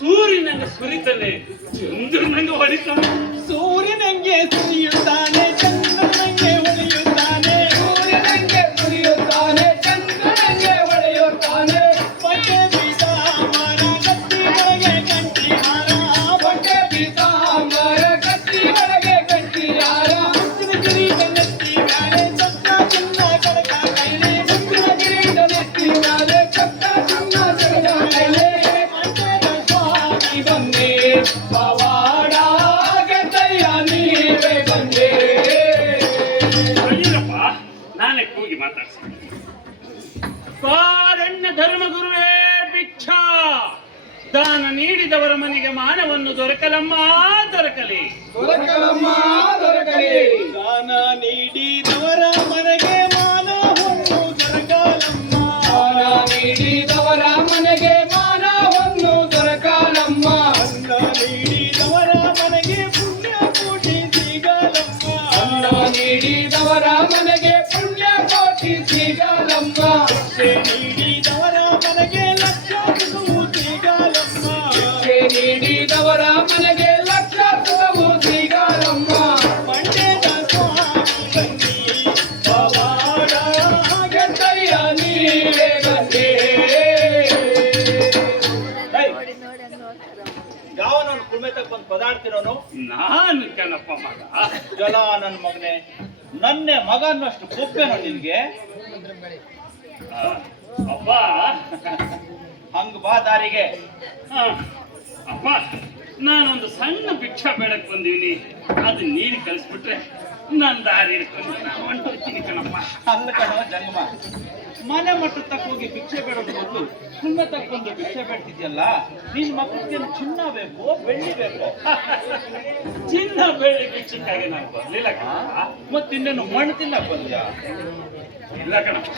ಸೂರ್ಯನಂಗೆ ಸುರಿತಾನೆ, ಚಂದ್ರನಂಗೆ ಹೊಡಿತಾನೆ. ಸೂರ್ಯನಂಗೆ ಸುರಿಯುತ್ತಾನೆ, ಚಂದ್ರನಂಗೆ ಹೊಳೆಯುತ್ತಾನೆ. ಸೂರ್ಯನಂಗೆ ಸುರಿಯುತ್ತಾನೆ, ಚಂದ್ರನಂಗೆ ಹೊಳೆಯುತ್ತಾನೆ. ಬಟ್ಟೆ ಬೀಸ ಮರ ಕತ್ತಿ ಒಳಗೆ ಗಂಟಿ ಹಾರ. ಬಟ್ಟೆ ಬೀಸ ಮರ ಕತ್ತಿ ಒಳಗೆ ಗಂಟಿ ಹಾರ. ಮುತ್ತಿನ ಕಿರೀಟ ನೆತ್ತಿ ಮ್ಯಾಲೆ ಚಕ್ಕ ಚಿನ್ನ ಕಡಕ ಕೈಲಿ. ಮುತ್ತಿನ ಕಿರೀಟ ನೆತ್ತಿ ಮ್ಯಾಲೆ ಚಕ್ಕ ಚಿನ್ನ ಕಡಕ ಕೈಲಿ. ಸ್ವಾಮಿ ಬಂದೆ ಪವಾಡ ಗೆದ್ದಯ್ಯ ನೀವೇ ಬಂದೆ. ಅಯ್ಯಪ್ಪ, ನಾನೇ ಕೂಗಿ ಮಾತಾಡ್ತೀನಿ. ಕಾರಣ್ಯ ಧರ್ಮಗುರುವೇ ಭಿಕ್ಷಾ, ದಾನ ನೀಡಿದವರ ಮನೆಗೆ ಮಾನವನ್ನು ದೊರಕಲಮ್ಮ ದೊರಕಲಿ. ದೊರಕಲಮ್ಮ ದೊರಕಲಿ. ದಾನ ನೀಡಿದವರ ಮನೆಗೆ ಮಾನ ಹೊನ್ನು ದೊರಕಲಮ್ಮ. ದಾನ ನೀಡಿದವರ ಮನೆಗೆ ಮಾನ ಹೊನ್ನು ದೊರಕಲಮ್ಮ. ಅನ್ನ ನೀಡಿದವರ ಮನೆಗೆ ಪುಣ್ಯ ಕೋಟಿ ಸಿಗಲಮ್ಮ. ಅನ್ನ ಜಲ ನನ್ನ ಮಗನೇ, ನನ್ನೇ ಮಗ ಅನ್ನೋಷ್ಟು ಕೊಪ್ಪೇನೋ ನಿನ್ಗೆ? ಅಪ್ಪ ಹಂಗ ಬಾ ದಾರಿಗೆ. ಆ, ಅಪ್ಪ ನಾನೊಂದು ಸಣ್ಣ ಭಿಕ್ಷಾ ಬೇಡಕ್ ಬಂದೀನಿ, ಅದು ನೀರು ಕಳಿಸ್ಬಿಟ್ರೆ ನನ್ನ ದಾರಿ ಹಿಡ್ಕೊಂಡು ನಾನು ಹೊಂಟೋಗ್ತೀನಿ ಕಣಪ್ಪ. ಅಲ್ಲ ಕಣೋ ಜಂಗಮ, ಮನೆ ಮಟ್ಟದ ತಕ್ಕ ಹೋಗಿ ಭಿಕ್ಷೆ ಬೇಡೋದು ಬದಲು ಸುಮ್ಮನೆ ತಕ್ಕೊಂದು ಭಿಕ್ಷೆ ಬೇಡ್ತಿದ್ಯಲ್ಲ, ನಿನ್ ಮಕ್ಕಳಿಗೆ ಚಿನ್ನ ಬೇಕು ಬೆಳ್ಳಿ ಬೇಕು? ಚಿನ್ನ ಬೆಳ್ಳಿ ಭಿಕ್ಷಕ್ಕಾಗಿ ನಾನು ಬರ್ಲಿಲ್ಲ ಕಣಪ್ಪ. ಮತ್ತಿನ್ನೇನು ಮಣ್ಣು ತಿನ್ನಕ್ ಬಂದ್ಯಾ? ಇಲ್ಲ ಕಣಪ್ಪ,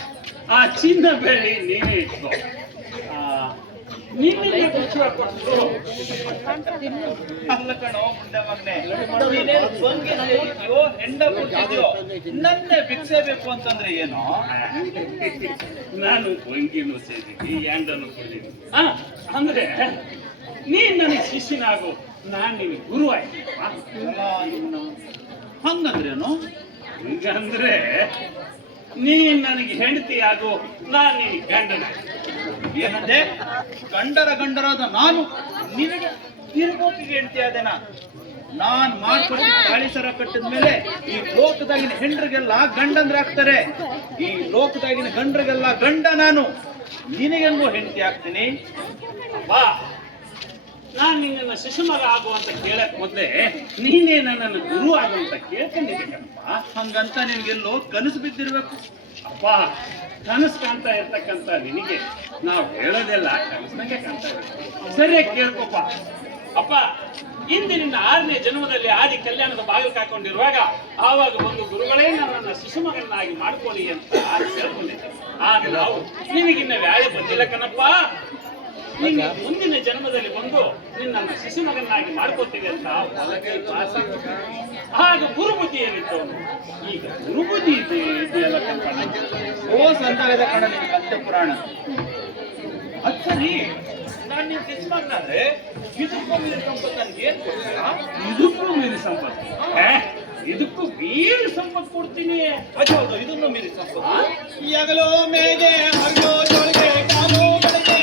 ಆ ಚಿನ್ನ ಬೆಳ್ಳಿ ನೀನೇ ಇಟ್ಕೋ. ನಿನ್ನೆ ಭಿಕ್ಷೆ ಕೊಟ್ಟು ಅಲ್ಲ ಕಣೋ ಮುಂಡೆ ಮಗನೆ, ನೀನೇನು ಬಂಗಿ ಸೇರಿದ್ಯೋ ಹೆಂಡ ಕೊಟ್ಟಿದ್ಯೋ, ನನ್ನೇ ಭಿಕ್ಷೆ ಬೇಕು ಅಂತಂದ್ರೆ ಏನೋ? ನಾನು ವಂಗಿನೂ ಸೇರಿದ್ದೀನಿ, ಯಾಂಡನು ಸೇರಿದ್ದೀನಿ. ಅಂದ್ರೆ ನೀನ್ ನನಗೆ ಶಿಷ್ಯನಾಗು, ನಾನ್ ನಿನಗೆ ಗುರು ಆಯ್ತಪ್ಪ. ಹಂಗಂದ್ರೇನು? ಹಂಗಂದ್ರೆ ನೀನ್ ನನಗೆ ಹೆಂಡತಿ ಆಗು, ನಾನ್ ನಿನಗೆ ಗಂಡನ. ಏನಂದೆ? ಗಂಡರಾದ ನಾನು ನಿನಗೆ ತಿರುಗೋಪಿಗೆ ಹೆಂಡತಿ ಆದೇನ? ನಾನ್ ಮಾಡ್ಕೊಟ್ಟು ತಾಳಿ ಸರ ಕಟ್ಟಿದ ಮೇಲೆ ಈ ಲೋಕದಾಗಿನ ಹೆಂಡ್ರಿಗೆಲ್ಲ ಗಂಡಂದ್ರಾಗ್ತಾರೆ, ಈ ಲೋಕದಾಗಿನ ಗಂಡ್ರಿಗೆಲ್ಲ ಗಂಡ ನಾನು. ನಿನಗೆಂಗೋ ಹೆಂಡತಿ ಆಗ್ತೀನಿ? ಬಾ, ನಾನ್ ನಿನ್ನ ಶಿಶುಮಗ ಆಗು ಅಂತ ಕೇಳಕ್ ಮೊದ್ಲೇ ನೀನೇ ನನ್ನನ್ನು ಗುರು ಆಗು ಅಂತ ಕೇಳ್ಕೊಂಡಿದ್ದೆ ಕಣಪ್ಪ. ಹಂಗಂತ ನಿನ್ಗೆಲ್ಲೋ ಕನಸು ಬಿದ್ದಿರ್ಬೇಕು. ಅಪ್ಪ, ಕನಸು ಕಾಣ್ತಾ ಇರ್ತಕ್ಕಂಥ ನಿನಗೆ ನಾವು ಹೇಳೋದೆಲ್ಲ ಕನಸಿನಾಗೆ ಕಾಣ್ತಾ ಇರ್ತೀವಿ. ಸರಿಯಾಗಿ ಕೇಳ್ಕೊಪ್ಪ. ಅಪ್ಪ, ಇಂದು ನಿನ್ನ 6ನೇ ಜನ್ಮದಲ್ಲಿ ಆದಿ ಕಲ್ಯಾಣದ ಬಾಗಿಲು ಕಾಕೊಂಡಿರುವಾಗ ಆವಾಗ ಬಂದು ಗುರುಗಳೇ ನನ್ನನ್ನು ಶಿಶುಮಗನಾಗಿ ಮಾಡ್ಕೊಳ್ಳಿ ಅಂತ ಕೇಳ್ಕೊಂಡಿದ್ದೆ. ಆಗ ನಾವು ನಿನಗಿನ್ನ ವ್ಯಾಳೆ ಬಂದಿಲ್ಲ ಕಣಪ್ಪ, ನಿನ್ನ ಮುಂದಿನ ಜನ್ಮದಲ್ಲಿ ಬಂದು ನಿನ್ನನ್ನು ಶಿಶುಮಗನಾಗಿ ಮಾಡ್ಕೊತೀವಿ ಅಂತ ಹೊಲಗೈ ಭಾಷೆ. ಆಗ ಗುರುಬುದ್ಧಿ ಏನಿತ್ತು, ಈಗ ಗುರುಬುದ್ಧಿ ಇದೆಯಲ್ಲ ಕಲ್ಪನ. ಓ ಸಂತಾನದ ಕಣ ನಿನ್ ಕಥೆ ಪುರಾಣ. ಅದ್ ಸರಿ, ನಾನ್ ನಿನ್ ಯಜಮಾನ್ರೆ ಇದಕ್ಕೂ ಮೀರಿ ಸಂಪತ್ತು ನನ್ಗೆ ಏನ್ ಕೊಡ್ತೀರಾ? ಇದಕ್ಕೂ ಮೀರಿ ಸಂಪತ್ತು? ಇದಕ್ಕೂ ಮೀರಿ ಸಂಪತ್ತು ಕೊಡ್ತೀನಿ. ಹೌದು, ಇದನ್ನು ಮೀರಿ ಸಂಪತ್ತು. ಎಗಲೋ ಮೇಗೆ ಹರಿಯೋ ಜೋಳಿಗೆ ಕಾಲು ಬೆಳಗ್ಗೆ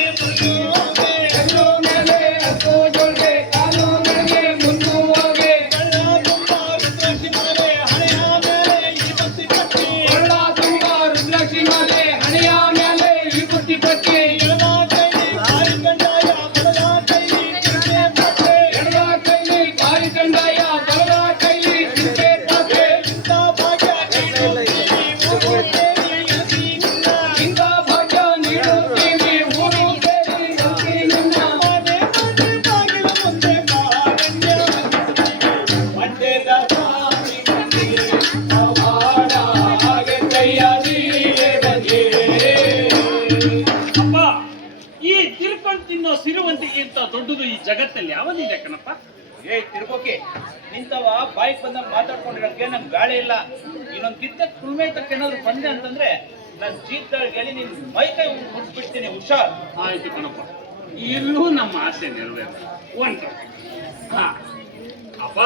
ಎಗಲೋ ಮೇಲೆ ಹತ್ತೋ ಜೋಳಿಗೆ ಕಾಲು ಬೆಳಗ್ಗೆ ಮುಂದು ಹೋಗೆ ಕಳ್ಳ ತುಂಬ ರುದ್ರಾಕ್ಷಿ ಮಾಲೆ ಹಣೆಯ ಮೇಲೆ ಈ ಬತ್ತಿ ಪಟ್ಟಿ. ಕಳ್ಳ ತುಂಬ ರುದ್ರಾಕ್ಷಿ ಮಾಲೆ ಹಣೆಯ ಮೇಲೆ ಈ ಬತ್ತಿ ಪಟ್ಟಿ. ಎಡದ ಕೈಲಿ ಕಾರಿ ಕಂಡಾಯ ಬಲದ ಕೈಲಿ ಚಿಂತೆ ಪಟ್ಟೆ. ಎಡದ ಕೈಲಿ ಕಾರಿ ಕಂಡಾಯ ಬಲದ ಕೈಲಿ ಚಿಂತೆ ಪಟ್ಟೆ. ಇಂಥ ಭಾಗ್ಯ ನೀಡುತ್ತೀವಿ ಊರು ಸೇರಿ ಇಳಿಸಿ ನಿನ್ನ. ಇಂಥ ಭಾಗ್ಯ ನೀಡುತ್ತೀವಿ ಊರು ಸೇರಿ ಇಳಿಸಿ ನಿನ್ನ. ಮನೆ ಮನೆ ಬಾಗಿಲ ಮುಂದೆ ಕಾರಣ್ಯ ಮಂಡ್ಯದ ಸ್ವಾಮಿ ಬಂದಿರೆ ಅವಾಡ ಹಾಗೆ ಕೈಯ ನೀರೇ ಬಂದಿರೆ. ಅಪ್ಪ, ಈ ತಿರ್ಕೊಂಡು ತಿನ್ನೋ ಸಿರುವಂತಿಗಿಂತ ದೊಡ್ಡದು ಈ ಜಗತ್ತಲ್ಲಿ ಯಾವದಿದೆ ಕಣಪ್ಪ? ಏ ತಿರ್ಗೋಕೆ, ನಿಂತವ ಬಾಯಿಗೆ ಬಂದಾಗ ಮಾತಾಡ್ಕೊಂಡಿರೋಕೆ ನಂಗೆ ಗಾಳಿ ಇಲ್ಲ. ಇನ್ನೊಂದು ಕಿತ್ತ ಕುಲ್ಮೇತಕ್ಕೆ ಏನಾದ್ರು ಬಂದೆ ಅಂತಂದ್ರೆ ನನ್ನ ಜೀತಗಳಿಗೆ ಹೇಳಿ ನಿನ್ ಮೈ ಕೈ ಮುಟ್ಬಿಡ್ತೀನಿ, ಹುಷಾರ್. ಆಯ್ತು ಕಣಪ್ಪ, ಇಲ್ಲೂ ನಮ್ಮ ಆಸೆ ನೆರವೇರ ಒಂದು. ಹಾ ಅಪ್ಪ,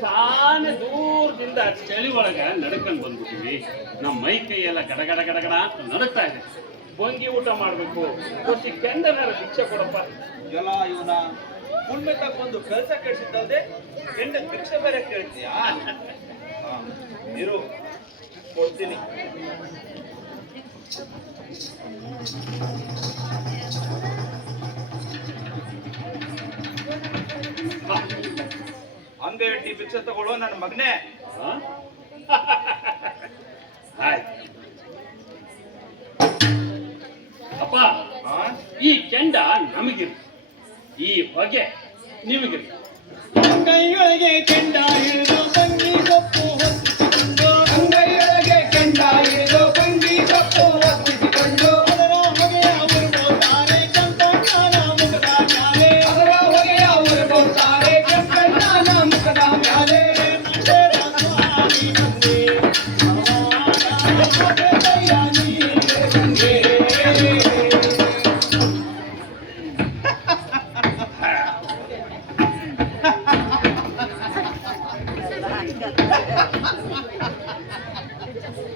ಸಾನ ದೂರದಿಂದ ಚಳಿ ಒಳಗ ನಡ್ಕೊಂಡು ಬಂದ್ಬಿಟ್ಟಿವಿ. ನಮ್ಮ ಮೈ ಕೈ ಎಲ್ಲ ಗಡಗಡ ಗಡಗಡ ಅಂತ ನಡುತ್ತಾ ಇದೆ. ಬಂಗಿ ಊಟ ಮಾಡ್ಬೇಕು, ಕೊಟ್ಟಿ ಕೆಂಡನಾರ ಭಿಕ್ಷೆ ಕೊಡಪ್ಪ. ಎಲ್ಲ ಇವನ ಕುಲ್ಮೇತಕ್ಕೆ ಬಂದು ಕೆಲಸ ಕೆಡಿಸಿದ್ದಲ್ದೆ ಹೆಂಡ ಭಿಕ್ಷೆ ಬೇರೆ ಕೇಳ್ತೀಯಾ? ಇರು, ಕೊಡ್ತೀನಿ. ಹಂಗೆ ಇಟ್ಟಿ ಭಿಕ್ಷೆ ತಗೊಳ್ಳೋ ನನ್ನ ಮಗನೇ. ಹಾ? ಆಯ್ತು. ಅಪ್ಪ, ಈ ಕೆಂಡ ನಮಗಿರಿ, ಈ ಹೊಗೆ ನಿಮಗಿರಿ. ಕೈಯೊಳಗೆ ಕೆಂಡ ಹಿಡಿದು ಬಂಗಿ ಸೊಪ್ಪು ಹೊತ್ತಿಸಿಕೊಂಡು. ಅಂಗೈಯೊಳಗೆ ಕೆಂಡ ಹಿಡಿದು ಬಂಗಿ ಸೊಪ್ಪು ಹೊತ್ತಿಸಿಕೊಂಡು. ಅದರ ಹೊಗೆಯ ಉರುಬೋತಾರೆ ಕೆಂಪಣ್ಣನ ಮುಖದ ಮ್ಯಾಲೆ. ಅದರ ಹೊಗೆಯ ಉರುಬೋತಾರೆ ಕೆಂಪಣ್ಣನ ಮುಖದ ಮ್ಯಾಲೆ. ಮಂಡ್ಯದ ಸ್ವಾಮಿ ಬಂದೆ ಅವಾಡ ಕೈಯ ನೀರೇ ಬಂದೆ.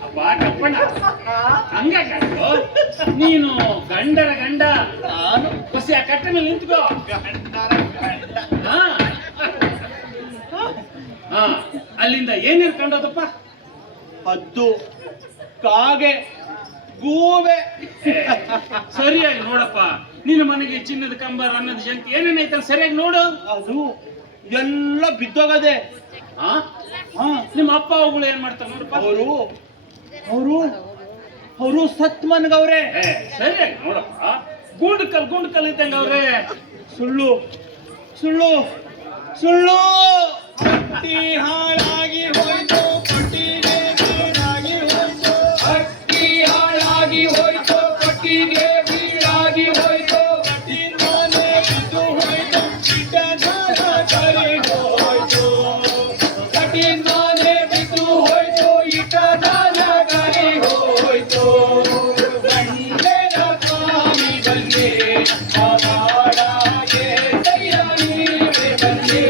ಅಪ್ಪ ಕಪ್ಪಣ್ಣ, ಹಂಗಾಕೋ ನೀನು ಗಂಡರ ಗಂಡ. ನಾನು ಬಸ್ ಆ ಕಟ್ಟೆ ಮೇಲೆ ನಿಂತ್ಕೋ. ಗಂಡರ ಗಂಡ. ಹಾ ಹಾ ಅಲ್ಲಿಂದ ಏನೇನು ಕಂಡದಪ್ಪ? ಹದ್ದು, ಕಾಗೆ, ಗೂಬೆ. ಸರಿಯಾಗಿ ನೋಡಪ್ಪ. ನಿನ್ನ ಮನೆಗೆ ಚಿನ್ನದ ಕಂಬ, ಅನ್ನದ ಶಂಕಿ ಏನೇನೈತೆ ಸರಿಯಾಗಿ ನೋಡು. ಅದು ಎಲ್ಲ ಬಿದ್ದೋಗದೆ. ಆ? ನಿಮ್ಮ ಅಪ್ಪ ಅವುಗಳು ಏನ್ ಮಾಡ್ತಾರೆ ನೋಡಪ್ಪ. ಅವರು ಸತ್ ಮನ್ಗವ್ರೆ. ಸರಿಯಾಗಿ ನೋಡಪ್ಪ. ಗುಂಡು ಕಲ್ ಇದ್ದಂಗ ಅವ್ರೆ. ಸುಳ್ಳು ಸುಳ್ಳು ಸುಳ್ಳು. ಪಟ್ಟಿ ಹಾಳಾಗಿ ಹೋಯ್ತು, ಪಟ್ಟಿಗೆ ಬೀಳಾಗಿ ಹೋಯ್ತು. ಹಟ್ಟಿ ಹಾಳಾಗಿ ಹೋಯ್ತು, ಪಟ್ಟಿಗೆ ಬೀಳಾಗಿ ಹೋಯ್ತು. ಕಟ್ಟಿಂದಾನೆ ಬಿದ್ದು ಹೋಯ್ತು, ಇಟ್ಟದಾನ ಕರಿದು ಹೋಯ್ತು. ಕಟ್ಟಿಂದಾನೆ ಬಿದ್ದು ಹೋಯ್ತು, ಇಟ್ಟದಾನ ಕರಿ ಹೋಯ್ತು. ಬಂದೇನ ಸ್ವಾಮಿ ಬಂದೆ, ಆನಾಡಾಗೆ ಸೈಯ ನೀವೇ ಬಂದೆ.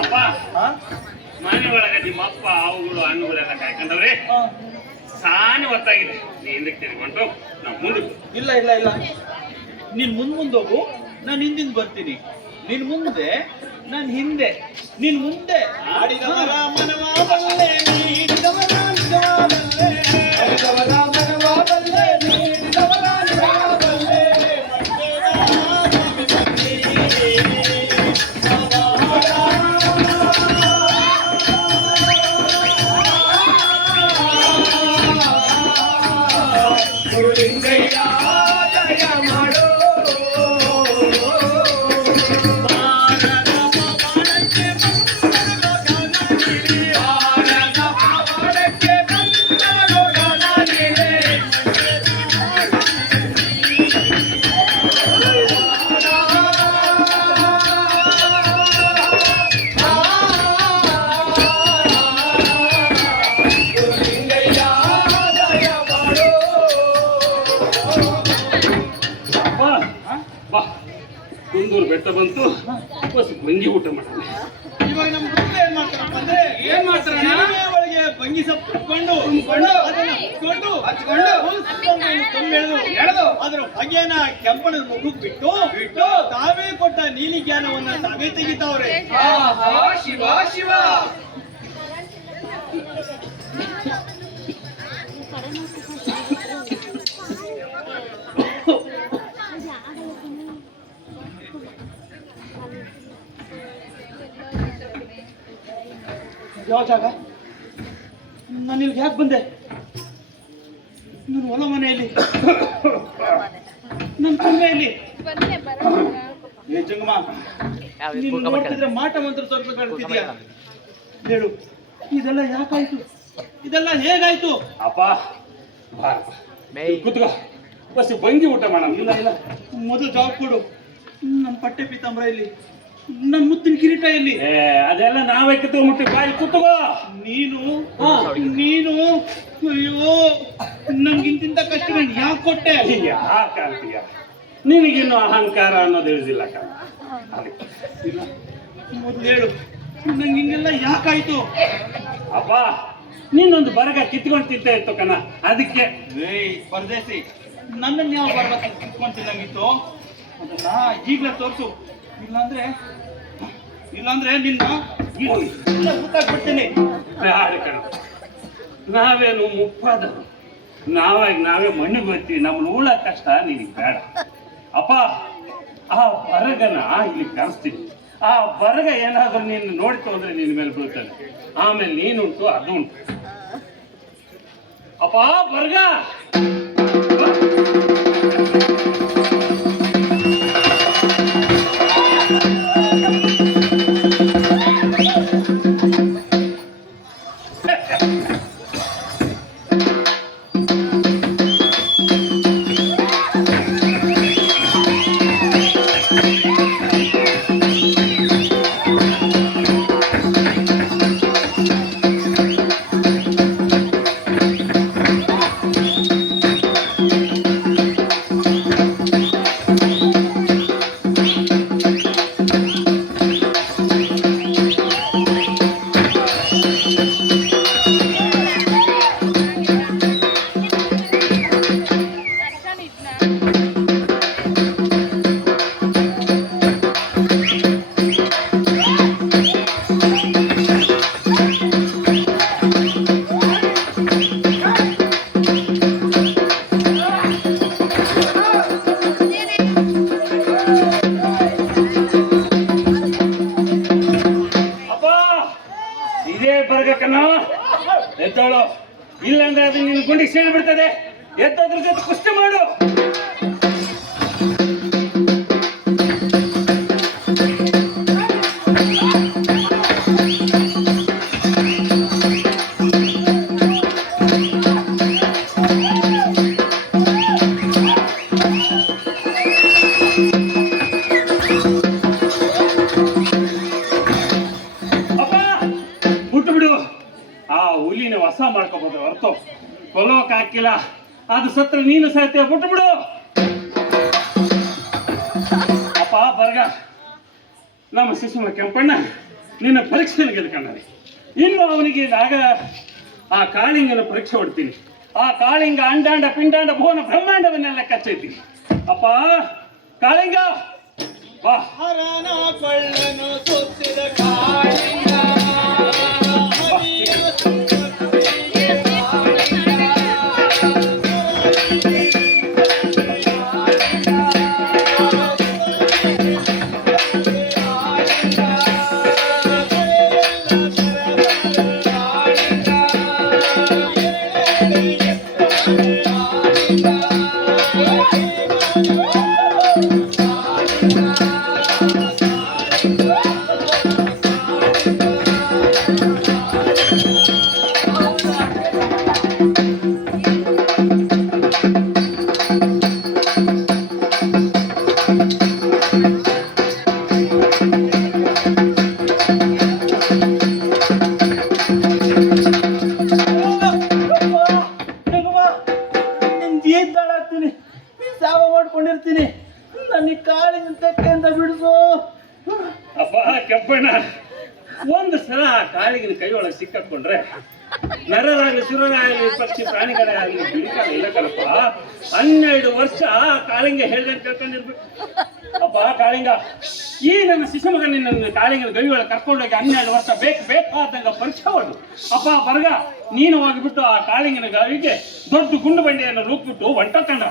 ಅಪ್ಪ, ಮನೆ ಒಳಗೆ ನಿಮ್ಮ ಅಪ್ಪ ಅವುಗಳು ಹಣ್ಣುಗಳೆಲ್ಲ ಕಾಯ್ಕೊಂಡವ್ರೆ. ಸಾನೆ ಹೊತ್ತಾಗಿದೆ. ನೀ ಹಿಂದಕ್ಕೆ ತಿರ್ಕೊಂಡು ನಾವು ಮುಂದೆ ಇಲ್ಲ ಇಲ್ಲ ಇಲ್ಲ, ನೀನ್ ಮುಂದೋಗು, ನಾನು ಹಿಂದಿಂದ ಬರ್ತೀನಿ. ನಿನ್ ಮುಂದೆ, ನಾನು ಹಿಂದೆ. ನಿನ್ ಮುಂದೆ ಆಡಿದವರ ಮನವ ಬಲ್ಲೆ, ನೀಡಿದವರ ನಿಜವಲ್ಲೇ. ಆಡಿದವರ ಮನವ ಬಲ್ಲೆ, ನೀಡಿದವರ ನಿಜವಲ್ಲೇ. ಗುರುಲಿಂಗಯ್ಯ ಜಯ ಮಾಡೋ. ಭಾರತ ಪವಾಡಕ್ಕೆ ಬಂದರೋ ಗಣನಿಗೆ. ಗುರುಲಿಂಗಯ್ಯ ಜಯ ಮಾಡೋ. ಬಾ ಬಾ. ಕುಂದೂರು ಬೆಟ್ಟ ಬಂತು. ಬಸ್ ಮಂಗಿ ಊಟ ಮಾಡೋಣ. ಇವಾಗ ನಮ್ಮ ಗುರು ಏನ್ ಮಾಡ್ತಾರಪ್ಪ ಅಂದ್ರೆ, ಏನ್ ಮಾಡ್ತಾರಣ್ಣ? ಸೀಮೆ ಒಳಗೆ ಬಂಗಿ ಸೊಪ್ಪು ಕೊಂಡು ಅದನ್ನ ಹಚ್ಕೊಂಡು ಎಳೆದು ಅದ್ರ ಹೊಗೆನ ಕೆಂಪನ ಮುಖಕ್ಕೆ ಬಿಟ್ಟು ತಾವೇ ಕೊಟ್ಟ ನೀಲಿ ಜ್ಞಾನವನ್ನ ತಾವೇ ತೆಗಿತಾವ್ರೆ. ಆಹಾ, ಶಿವ ಶಿವ. ಯಾವ ಜಾಗ? ನಾನು ಇಲ್ಲಿಗೆ ಯಾಕೆ ಬಂದೆ? ನನ್ನ ಹೊಲ ಮನೆಯಲ್ಲಿ, ನನ್ನ ತಂದೆಯಲ್ಲಿ. ಏ ಜಂಗಮ, ನೀನು ನೋಡ್ತಿದ್ರೆ ಮಾಟ ಮಂತ್ರ ಸ್ವಲ್ಪ ಕಾಣ್ತಿದ್ಯಾ? ಹೇಳು, ಇದೆಲ್ಲ ಯಾಕಾಯ್ತು? ಇದೆಲ್ಲ ಹೇಗಾಯ್ತು? ಅಪ್ಪ ಬಾರಪ್ಪ, ಕುತ್ಕೋ. ಬಸ್ ಬಂಗಿ ಊಟ ಮಾಡೋಣ. ಇಲ್ಲ ಇಲ್ಲ, ಮೊದಲು ಜಾಬ್ ಕೊಡು. ನನ್ನ ಪಟ್ಟೆ ಪೀತಾಂಬರ ಇಲ್ಲಿ, ನನ್ನ ಮುತ್ತಿನ ಕಿರೀಟ ಇಲ್ಲಿ. ಅದೆಲ್ಲ ನಾವೇ ಕಿತ್ಕೊಂಡ್ಬಿಟ್ಟು ಬಾಯಿ ಕುತ್ಕೋ. ನೀನು ಅಯ್ಯೋ, ನಂಗಿಂತಿಂತ ಕಷ್ಟ ಯಾಕೆ ಕೊಟ್ಟೆ? ಯಾಕಂತೀಯ? ನಿನಗಿನ್ನು ಅಹಂಕಾರ ಅನ್ನೋದು ತಿಳಿದಿಲ್ಲ ಕಣ. ಮೊದಲು ಹೇಳು, ನಂಗೆ ಹಿಂಗೆಲ್ಲ ಯಾಕಾಯ್ತು? ಅಪ್ಪ, ನೀನೊಂದು ಬರಗ ಕಿತ್ಕೊಂಡು ತಿಂತ ಇತ್ತು ಕಣ, ಅದಕ್ಕೆ. ಏಯ್ ಪರದೇಸಿ, ನನ್ನನ್ನು ಯಾವ ಬರಗ ಕಿತ್ಕೊಂತಿಲ್ಲಂಗಿತ್ತು? ಅದನ್ನ ಈಗಲೇ ತೋರಿಸು. ಇಲ್ಲಾಂದ್ರೆ ನಿನ್ನ ಗೊತ್ತಾಗ್ಬಿಡ್ತೀನಿ. ಬೇಡ ಕಣ, ನಾವೇನು ಮುಪ್ಪಾದರು, ನಾವೇ ಮಣ್ಣಿಗೆ ಬರ್ತೀವಿ. ನಮ್ಮನ್ನ ಉಳ ಕಷ್ಟ ನಿನಗೆ ಬೇಡ. ಅಪ್ಪ, ಆ ಬರಗನ ಇಲ್ಲಿ ಕರೆಸ್ತೀನಿ. ಆ ಬರಗ ಏನಾದ್ರೂ ನೀನು ನೋಡ್ತು ಅಂದ್ರೆ ನಿನ್ನ ಮೇಲೆ ಬೀಳ್ತಾನೆ. ಆಮೇಲೆ ನೀನುಂಟು, ಅದು ಉಂಟು. ಅಪ್ಪ ಬರಗ, ಇದೇ ಬರ್ಗಕ್ಕನ ಎದ್ದೋಳು, ಇಲ್ಲಾಂದ್ರೆ ಅದು ನಿನ್ನ ಗುಂಡಿಗೆ ಸೇರಿ ಬಿಡ್ತದೆ. ಎದ್ದೋದ್ರ ಜೊತೆ ಕುಸ್ತಿ ಮಾಡು. ಹೊಸ ಮಾಡ್ಕೋಬಹುದು ಹೊರತು ಕೊಲ್ಲೋಕ್ ಹಾಕಿಲ್ಲ. ಅದು ಸತ್ರ ನೀನು ಸಾಯ್ತೀಯ, ಬಿಟ್ಟು ಬಿಡು. ಅಪ್ಪ ಬರ್ಗ, ನಮ್ಮ ಶಿಶುಮ ಕೆಂಪಣ್ಣ ನಿನ್ನ ಪರೀಕ್ಷೆಯನ್ನು ಗೆದ್ಕೊಂಡಾನೆ. ಇನ್ನು ಅವನಿಗೆ ಆಗ ಆ ಕಾಳಿಂಗನ ಪರೀಕ್ಷೆ ಹೊಡ್ತೀನಿ. ಆ ಕಾಳಿಂಗ ಅಂಡಾಂಡ ಪಿಂಡಾಂಡ ಭುವನ ಬ್ರಹ್ಮಾಂಡವನ್ನೆಲ್ಲ ಕಚ್ಚೈತೀನಿ. ಅಪ್ಪ ಕಾಳಿಂಗ ಬಾ. ಹರನ ಕೊಳ್ಳನು ಸುತ್ತಿದ ಕಾಳಿಂಗ ಸಾವ ಮಾಡ್ಕೊಂಡಿರ್ತೀನಿ. ನನಗೆ ಕಾಳಿನ ತೆಕ್ಕೆಯಿಂದ ಬಿಡಿಸು. ಅಪ್ಪ ಕೆಂಪಣ್ಣ, ಒಂದು ಸಲ ಆ ಕಾಳಿಗಿನ ಕೈ ಒಳಗೆ ಸಿಕ್ಕಾಕೊಂಡ್ರೆ ನರರಾಗಲಿ ಸುರರಾಗಲಿ ಪಕ್ಷಿ ಪ್ರಾಣಿಗಳಾಗಲಿ ಬಿಡಿಕಾಲ ಇಲ್ಲ ಕಣಪ್ಪ. 12 ವರ್ಷ ಕಾಳಿಂಗ ಹೇಳ್ದಂಗೆ ಕೇಳ್ಕೊಂಡಿರ್ಬೇಕು. ಅಪ್ಪ ಕಾಳಿಂಗ, ಈ ನನ್ನ ಶಿಶುಮಗ ನಿನ್ನ ಕಾಳಿಂಗನ ಗೈ ಒಳಗೆ ಕರ್ಕೊಂಡೋಗಿ 12 ವರ್ಷ ಬೇಕಾದಂಗ ಪರೀಕ್ಷೆ ಹೊಡು. ಅಪ್ಪ ಬರ್ಗ, ನೀನು ಹೋಗಿಬಿಟ್ಟು ಆ ಕಾಳಿಂಗನ ಗಾವಿಗೆ ದೊಡ್ಡ ಗುಂಡು ಬಂಡೆಯನ್ನು ರೂಪಿಬಿಟ್ಟು ಹೊಂಟೋಕಂಡ.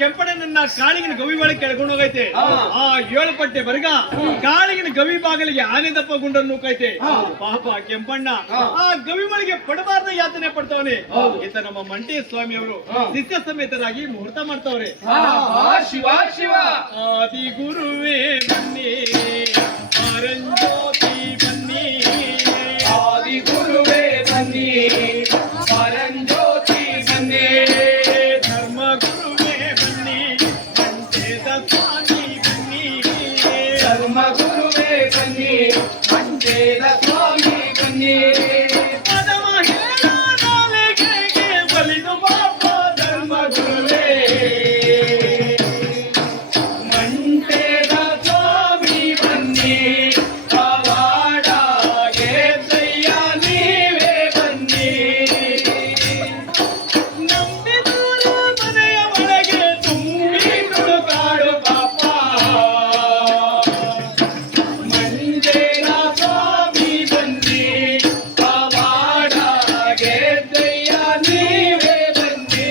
ಕೆಂಪಣ್ಣನನ್ನ ಕಾಳಿಗಿನ ಗವಿ ಒಳಗೆ ಕೆಳ್ಕೊಂಡು ಹೋಗೈತೆ. ಆ 7 ಪಟ್ಟೆ ಬರ್ಗ ಕಾಳಿಗಿನ ಗವಿ ಬಾಗಿಲಿಗೆ ಆನೆ ದಪ್ಪ ಗುಂಡನ್ನು ನೂಕೈತೆ. ಪಾಪ ಕೆಂಪಣ್ಣ ಆ ಗವಿ ಒಳಗೆ ಪಡಬಾರ್ದ ಯಾತನೆ ಪಡ್ತಾವನೆ. ಈತ ನಮ್ಮ ಮಂಟೇಶ ಸ್ವಾಮಿ ಅವರು ಶಿಷ್ಯ ಸಮೇತರಾಗಿ ಮುಹೂರ್ತ ಮಾಡ್ತಾವ್ರೆ. ಶಿವ ಶಿವ ಆದಿ ಗುರುವೇ ಬನ್ನಿ, ಪರಂಜ್ಯೋತಿ ಬನ್ನಿ, ಆದಿ ಗುರುವೇ ಬನ್ನಿ, ಪರಂಜ್ಯೋತಿ ಬನ್ನಿ, ಧರ್ಮ ಗುರುವೇ ಬನ್ನಿ, ಮಂಟೇಶ ಸ್ವಾಮಿ ಬನ್ನಿ, ಧರ್ಮ ಗುರುವೇ ಬನ್ನಿ, ಮಂಟೇಶ ಸ್ವಾಮಿ ಬನ್ನಿ, ಪದಮ ಹೇಳಾದಲೆಗೆ ಬಲಿದು ಪಾಪ ಧರ್ಮ ಗುರುವೇ, ಮಂಟೇಶ ಸ್ವಾಮಿ ಬನ್ನಿ, ಪವಾಡಗೆ ದಯ್ಯ ನೀವೇ ಬನ್ನಿ, ನಂಬಿದೂರ ಮನೆಯ ಒಳಗೆ ತುಂಬಿ ತುಳುಕಾಡು ಪಾಪ, ಮಂಟೇಶ ಸ್ವಾಮಿ ಬನ್ನಿ, ಪವಾಡಗೆ ದಯ್ಯ ನೀವೇ ಬನ್ನಿ,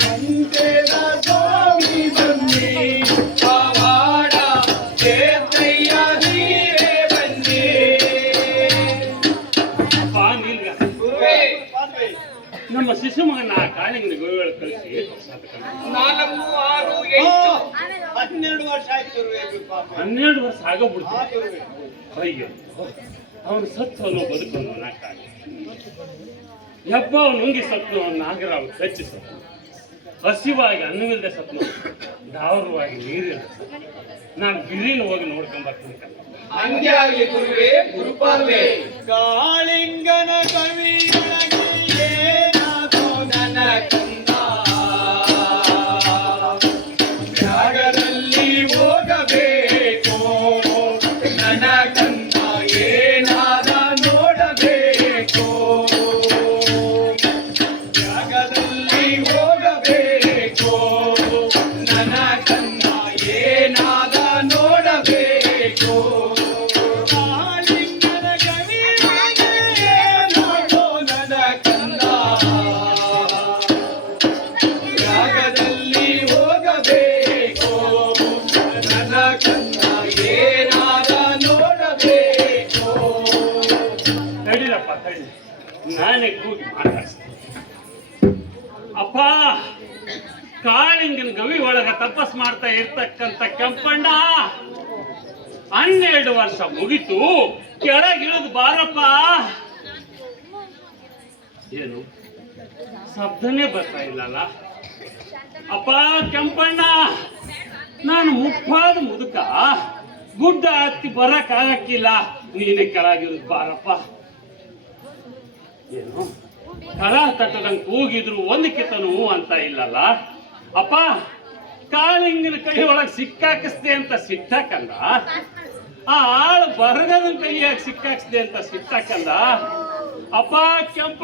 ಮಂಟೇಶ ಸ್ವಾಮಿ ಬನ್ನಿ, ಪವಾಡಗೆ ದಯ್ಯ ನೀವೇ ಬನ್ನಿ. ಅಪ್ಪ ನಿಲ್ಗ, ಗುರುವೇ, ನಮ್ಮ ಶಿಶು ಮಗನ ಆ ಕಾಳಿಂಗನ ಗವಿ ಒಳಗೆ ಕಳಿಸಿ 4, 6, 8 12 ವರ್ಷ ಆಯ್ತು ಗುರುವೇ. ಪಾಪ 12 ವರ್ಷ ಆಗೋಗ್ಬಿಡ್ತು. ಗುರುವೇ. ಅಯ್ಯೋ, ಅವನು ಸತ್ತವನು ಬದುಕನು ನಾಕಾಗಿ ಯಪ್ಪ, ಅವನು ನುಂಗಿ ಸತ್ತು, ನಾಗರಾವ್ ಕಚ್ಚಿ ಸತ್ತು, ಹಸಿವಾಗಿ ಅನ್ನವಿಲ್ಲದೆ ಸತ್ತು, ದಾವರವಾಗಿ ನೀರಿಲ್ಲದೆ ಸತ್ತು. ನಾನು ಗಿರಿನ ಹೋಗಿ ನೋಡ್ಕೊಂಬರ್ತೀನಿ ಕಣ್ಣ. ಹಂಗೆ ಆಗಲಿ ಗುರುವೇ, ಗುರುಪಾಲ್ವೇ. ಕಾಳಿಂಗನ ಕವಿಯೊಳಗೆ ಏನಾದೋ ನನ್ನ ಕಂದ ಜಾಗದಲ್ಲಿ ಹೋಗಬೇಕು, ನನ್ನ ಕಂದ ಏನಾದ ನೋಡಬೇಕು, ನಾನೇ ಕೂಗಿ ಮಾತಾಡ್ತೀನಿ. ಅಪ್ಪ, ಕಾಳಿಂಗನ ಗವಿ ಒಳಗ ತಪಸ್ ಮಾಡ್ತಾ ಇರ್ತಕ್ಕಂಥ ಕೆಂಪಣ್ಣ 12 ವರ್ಷ ಮುಗಿತು, ಕೆಳಗಿಳಿದು ಬಾರಪ್ಪ. ಏನು ಶಬ್ದನೇ ಬರ್ತಾ ಇಲ್ಲಲ್ಲ? ಅಪ್ಪ ಕೆಂಪಣ್ಣ, ನಾನು ಮುಪ್ಪಾದ ಮುದುಕ, ಗುಡ್ಡ ಹತ್ತಿ ಬರಕ್ ಆಗಕ್ಕಿಲ್ಲ, ನೀನೆ ಕೆಳಗಿಳಿದು ಬಾರಪ್ಪ. ಏನು ಕರ ತಟ್ಟದಂಗ್ ಕೂಗಿದ್ರು ಒಂದು ಕಿತನು ಅಂತ ಇಲ್ಲಲ್ಲ? ಅಪ್ಪ, ಕಾಳಿಂಗನ ಕೈ ಒಳಗ್ ಸಿಕ್ಕಾಕಿಸ್ದೆ ಅಂತ ಸಿಟ್ಟಾಕಂದ, ಆ ಆಳು ಬರಗದ ಕೈಯಾಗ ಸಿಕ್ಕಾಕಿಸ್ದೆ ಅಂತ ಸಿಟ್ಟಾಕಂದ. ಅಪ್ಪ ಕೆಂಪ,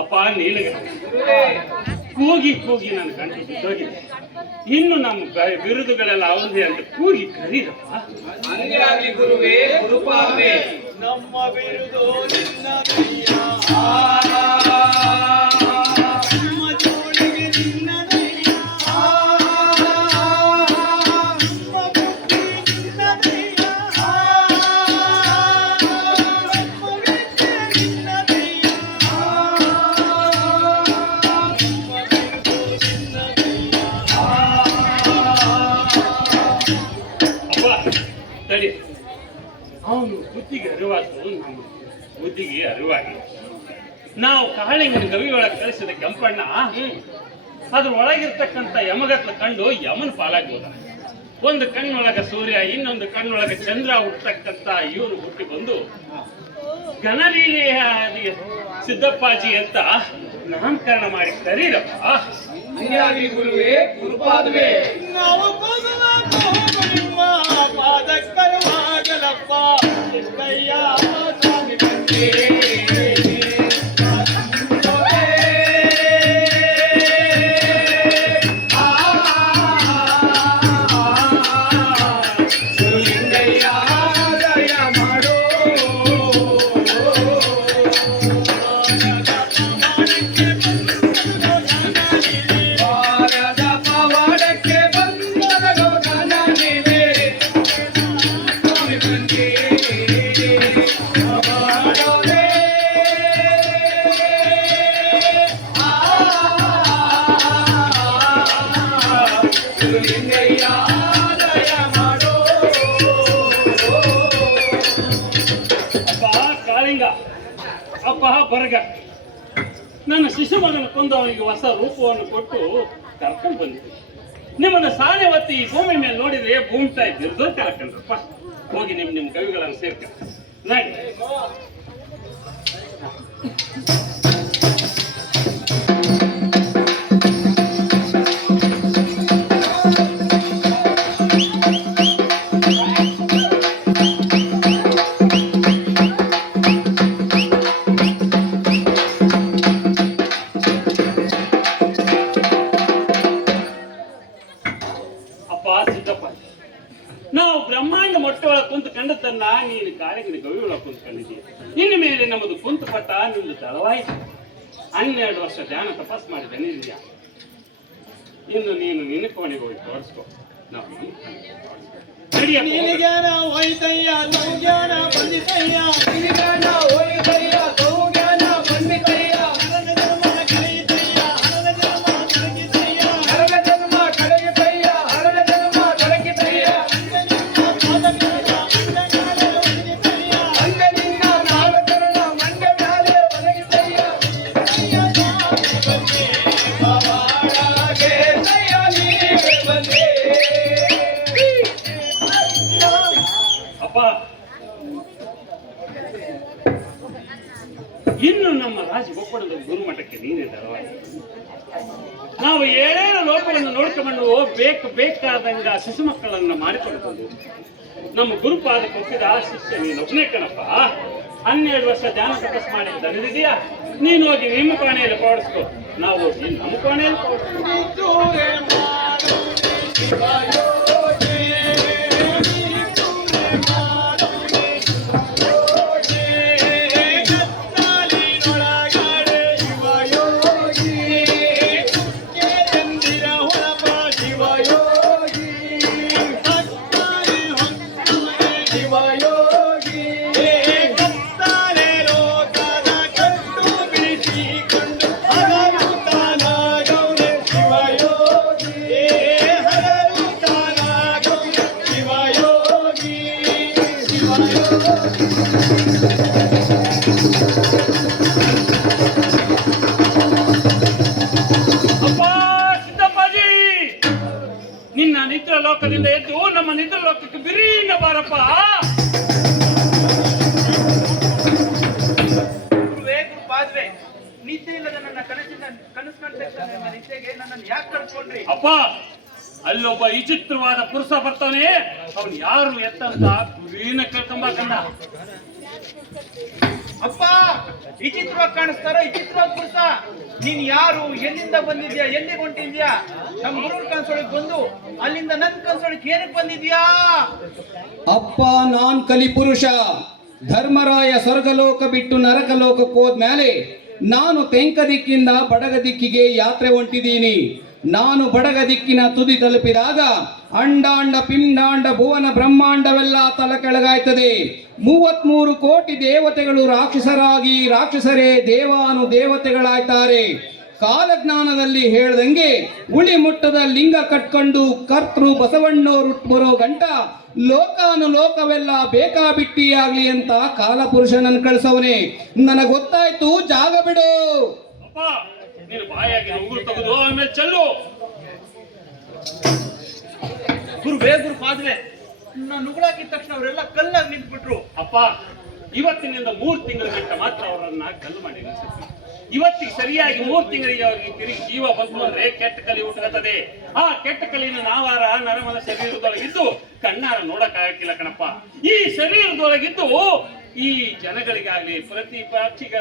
ಅಪ್ಪ ನೀಲಿಗೆ ಕೂಗಿ ಕೂಗಿ ನನ್ನ ಗಂಟು ಬಿದ್ದೋಗಿದೆ. ಇನ್ನು ನಮ್ಮ ಬಿರುದುಗಳೆಲ್ಲ ಅವನದೇ ಅಂತ ಕೂಗಿ ಕರೀರಪ್ಪ. ಹಂಗಾಗಿ ಗುರುವೇ, ಗುರುಪಾದವೇ, ನಮ್ಮ ಬಿರುದು ನಿನ್ನದಯ್ಯ, ನಮ್ಮ ಜೋಳಿಗೆ ನಿನ್ನದಯ್ಯ, ನಮ್ಮ ಬುದ್ಧಿ ನಿನ್ನದಯ್ಯ, ನಮ್ಮ ವಿದ್ಯೆ ನಿನ್ನದಯ್ಯ, ನಮ್ಮ ಬಿರುದು ನಿನ್ನದಯ್ಯ. ಅಪ್ಪ ತಡಿ, ಅವನು ಬುದ್ಧಿಗೆ ಅರಿವಾತು, ನಮ್ಮ ಬುದ್ಧಿಗೆ ಅರಿವಾಗಿ ನಾವು ಕಾಳಿಂಗನ ಗವಿ ಒಳಗೆ ಕಳಿಸಿದ ಕೆಂಪಣ್ಣ ಅದ್ರ ಒಳಗಿರ್ತಕ್ಕಂಥ ಯಮಗತ್ಲ ಕಂಡು ಯಮನ ಪಾಲಾಗ್ಬೋದ. ಒಂದು ಕಣ್ಣೊಳಗ ಸೂರ್ಯ, ಇನ್ನೊಂದು ಕಣ್ಣೊಳಗ ಚಂದ್ರ ಹುಟ್ಟತಕ್ಕಂಥ ಇವನು ಹುಟ್ಟಿ ಬಂದು ಗಣಲೀಲೆಯ ಸಿದ್ದಪ್ಪಾಜಿ ಅಂತ ನಾಮಕರಣ ಮಾಡಿ ಕರೀರಪ್ಪ. ಹಂಗಾಗಿ ಗುರುವೇ, ಗುರುಪಾದವೇ, ನಾವು ಕೂಗಲಾಗ ನಿಮ್ಮ ಪಾದಕ್ಕರವಾಗಲಪ್ಪ, ಕೈಯ ಸ್ವಾಮಿ ಬಂದೆ. ಗುರುಲಿಂಗಯ್ಯ ದಯ ಮಾಡೋ, ವಾರದ ಪವಾಡಕ್ಕೆ ಬಂದರೋ ಧನನಿವೆ, ಸ್ವಾಮಿ ಬಂದೆ ಮಾಡೋ. ಗುರುಲಿಂಗಯ್ಯ ದಯ ಮಾಡೋ. ಅಪ್ಪ ಕಾಳಿಂಗ, ಅಪ್ಪ ಬರಗ, ನನ್ನ ಶಿಶು ಮಗನ ಕೊಂದು ಅವನಿಗೆ ಹೊಸ ರೂಪವನ್ನು ಕೊಟ್ಟು ಕರ್ಕೊಂಡು ಬಂದಿದ್ದೆ. ನಿಮ್ಮನ್ನ ಸಾಲೆ ಹೊತ್ತಿ ಈ ಭೂಮಿ ಮೇಲೆ ನೋಡಿದ್ರೆ ಭೂಮಿ ತಾಯಿ ಬಿರ್ದೋ ಕಳ್ಕೊಂಡ್ರಪ್ಪ. ಹೋಗಿ ನಿಮ್ ಕವಿಗಳನ್ನು ಸೇರ್ಕ ನಡಿ. ಅಪ್ಪ ಸಿದ್ದಪ್ಪ, ನಾವು ಬ್ರಹ್ಮಾಂಡ ಮೊಟ್ಟೆ ಒಳಗೆ ಕುಂತು ಕಂಡತನ್ನ ನೀನು ಕಾಳಿಂಗನ ಗವಿ ಒಳಗೆ ಕುಂತು ಕಂಡಿದ್ದೀಯ. ಇನ್ನು ಮೇಲೆ ನಮ್ಮದು ಕುಂತು ಪಟ್ಟ ನಿಂದು ತಳವಾಯಿತು. 12 ವರ್ಷ ಧ್ಯಾನ ತಪಸ್ ಮಾಡಿ ದಣಿದಿದ್ಯಾ. ಇನ್ನು ನೀನು ನಿನ್ನ ಕೋಣೆಗೆ ಹೋಗಿ ತೋರಿಸ್ಕೊ. ನಾವು ನಡಿಯಪ್ಪ. ನಿನಗ್ಯಾನ ಹೋಯ್ತಯ್ಯ, ಸೌಜ್ಞಾನ ಬಂದಿತಯ್ಯ, ನಿನಗನ ಹೋಯಿತಯ್ಯ, ಸೌಜ್ಞಾನ ಬಂದಿತಯ್ಯ, ಹರನ ಜನ್ಮ ಕಳೆಯಿತಯ್ಯ, ಹರನ ಜನ್ಮ ಕಳಗಿತಯ್ಯ, ಹರಳ ಜನ್ಮ ಕಳಗಿತಯ್ಯ, ಹರಳ ಜನ್ಮ ಕಳಗಿತಯ್ಯ, ಅಂಗ ನಿನ್ನ ನಾಗಚರಣ ಮಂಗ ಮ್ಯಾಲೆ ಒದಗಿತಯ್ಯ, ಪವಾಡಗೆ ದಯ ನೀವೆ ಬಂದೆ. ಅಪ್ಪ, ಇನ್ನು ನಮ್ಮ ರಾಜಗೋಪಾಲದ ಗುರುಮಠಕ್ಕೆ ನೀನೇ ದರವಾಗಿ. ನಾವು 7 ಲೋಕವನ್ನು ನೋಡ್ಕೊಂಡು ಬೇಕಾದಂಗ ಶಿಶು ಮಕ್ಕಳನ್ನ ಮಾಡಿಕೊಂಡು ಬಂದು ನಮ್ಮ ಗುರುಪಾದಕ್ಕೆ ಒಪ್ಪಿದ ಆ ಶಿಷ್ಯ ನೀನೊಬ್ಬನೇ ಕಣಪ್ಪ. 12 ವರ್ಷ ಧ್ಯಾನ ತಪಸ್ ಮಾಡಿ ದಣಿದಿದೆಯಾ. ನೀನು ಹೋಗಿ ನಿಮ್ಮ ಕೋಣೆಯಲ್ಲಿ ಪಾಡಿಸ್ಕೊ, ನಾವು ಹೋಗಿ ನಮ್ಮ ಕೋಣೆಯಲ್ಲಿ ಪಾಡಿಸ್ಕೊ. ಶಿವಯೋಗಿ ನಿದ್ದೆ ಇಲ್ಲದ ನನ್ನ ಕನಸು ಕಂಡ ನನ್ನ ನಿದ್ದೆಗೆ ನನ್ನನ್ನು ಯಾಕೆ ಕಳ್ಕೊಂಡ್ರಿ? ಅಪ್ಪ, ಅಲ್ಲೊಬ್ಬ ವಿಚಿತ್ರವಾದ ಪುರುಷ ಬರ್ತಾನೆ. ಅವನು ಯಾರು ಎತ್ತಂತ ಗುರಿನ ಕೇಳ್ಕೊಂಬ ಕಂದ. ಅಪ್ಪ, ವಿಚಿತ್ರವಾಗಿ ಕಾಣಿಸ್ತಾರೋ ವಿಚಿತ್ರವಾಗಿ ಪುರುಷ? ನೀನ್ ಯಾರು? ಎಲ್ಲಿಂದ ಬಂದಿದ್ಯಾ? ಎಲ್ಲಿಗೆ ಹೊಂಟಿದ್ಯಾ? ನಮ್ಮ ಗುರುಗಳ ಕನ್ಸೊಳಗೆ ಬಂದು ಅಲ್ಲಿಂದ ನನ್ ಕನ್ಸೊಳಗೆ ಏನಕ್ಕೆ ಬಂದಿದ್ಯಾ? ಅಪ್ಪ, ನಾನ್ ಕಲಿಪುರುಷ. ಧರ್ಮರಾಯ ಸ್ವರ್ಗಲೋಕ ಬಿಟ್ಟು ನರಕಲೋಕಕ್ಕೆ ಹೋದ್ಮೇಲೆ ನಾನು ತೆಂಕ ದಿಕ್ಕಿಂದ ಬಡಗ ದಿಕ್ಕಿಗೆ ಯಾತ್ರೆ ಹೊಂಟಿದ್ದೀನಿ. ನಾನು ಬಡಗ ದಿಕ್ಕಿನ ತುದಿ ತಲುಪಿದಾಗ ಅಂಡಾಂಡ ಪಿಂಡಾಂಡ ಭುವನ ಬ್ರಹ್ಮಾಂಡವೆಲ್ಲ ತಲ ಕೆಳಗಾಯ್ತದೆ. 33 ಕೋಟಿ ದೇವತೆಗಳು ರಾಕ್ಷಸರೇ ದೇವಾನು ದೇವತೆಗಳಾಯ್ತಾರೆ. ಕಾಲಜ್ಞಾನದಲ್ಲಿ ಹೇಳ್ದಂಗೆ ಉಳಿ ಮುಟ್ಟದ ಲಿಂಗ ಕಟ್ಕೊಂಡು ಕರ್ತೃ ಬಸವಣ್ಣವರು ಬರೋ ಗಂಟ ಲೋಕಾನುಲೋಕವೆಲ್ಲ ಬೇಕಾಬಿಟ್ಟಿಯಾಗ್ಲಿ ಅಂತ ಕಾಲಪುರುಷನನ್ನು ಕಳಿಸವನೇ. ನನಗೆ ಗೊತ್ತಾಯ್ತು, ಜಾಗ ಬಿಡು. ಅಪ್ಪ, ನೀನು ಬಾಯಾಗಿ ಉಗುರು ತೆಗೆದು ಆಮೇಲೆ ಚೆಲ್ಲು. ಗುರುವೇ, ಗುರುಪಾದ್ವೆ, ನಾನು ನುಗ್ಳಾಕಿದ ತಕ್ಷಣ ಅವರೆಲ್ಲ ಕಲ್ಲಾಗಿ ನಿಂತ್ಬಿಟ್ರು. ಅಪ್ಪ, ಇವತ್ತಿನಿಂದ 3 ತಿಂಗಳ ಗಂಟ ಮಾತ್ರ ಅವರನ್ನ ಕಲ್ಲು ಮಾಡಿ ನಿಲ್ಲಿಸುತ್ತೆ. ಇವತ್ತಿಗೆ ಸರಿಯಾಗಿ 3 ತಿಂಗಳಿಗೆ ಅವರಿಗೆ ತಿರುಗಿ ಜೀವ ಬಂತು ಅಂದ್ರೆ ಕೆಟ್ಟ ಕಲಿ ಹುಟ್ಟುತ್ತದೆ. ಆ ಕೆಟ್ಟ ಕಲಿನ ನಾವಾರ ನರಮಲ ಶರೀರದೊಳಗಿದ್ದು ಕಣ್ಣಾರ ನೋಡಕ್ಕಾಗಕ್ಕಿಲ್ಲ ಕಣಪ್ಪ. ಈ ಶರೀರದೊಳಗಿದ್ದು ಈ ಜನಗಳಿಗಾಗ್ಲಿ ಪ್ರತಿ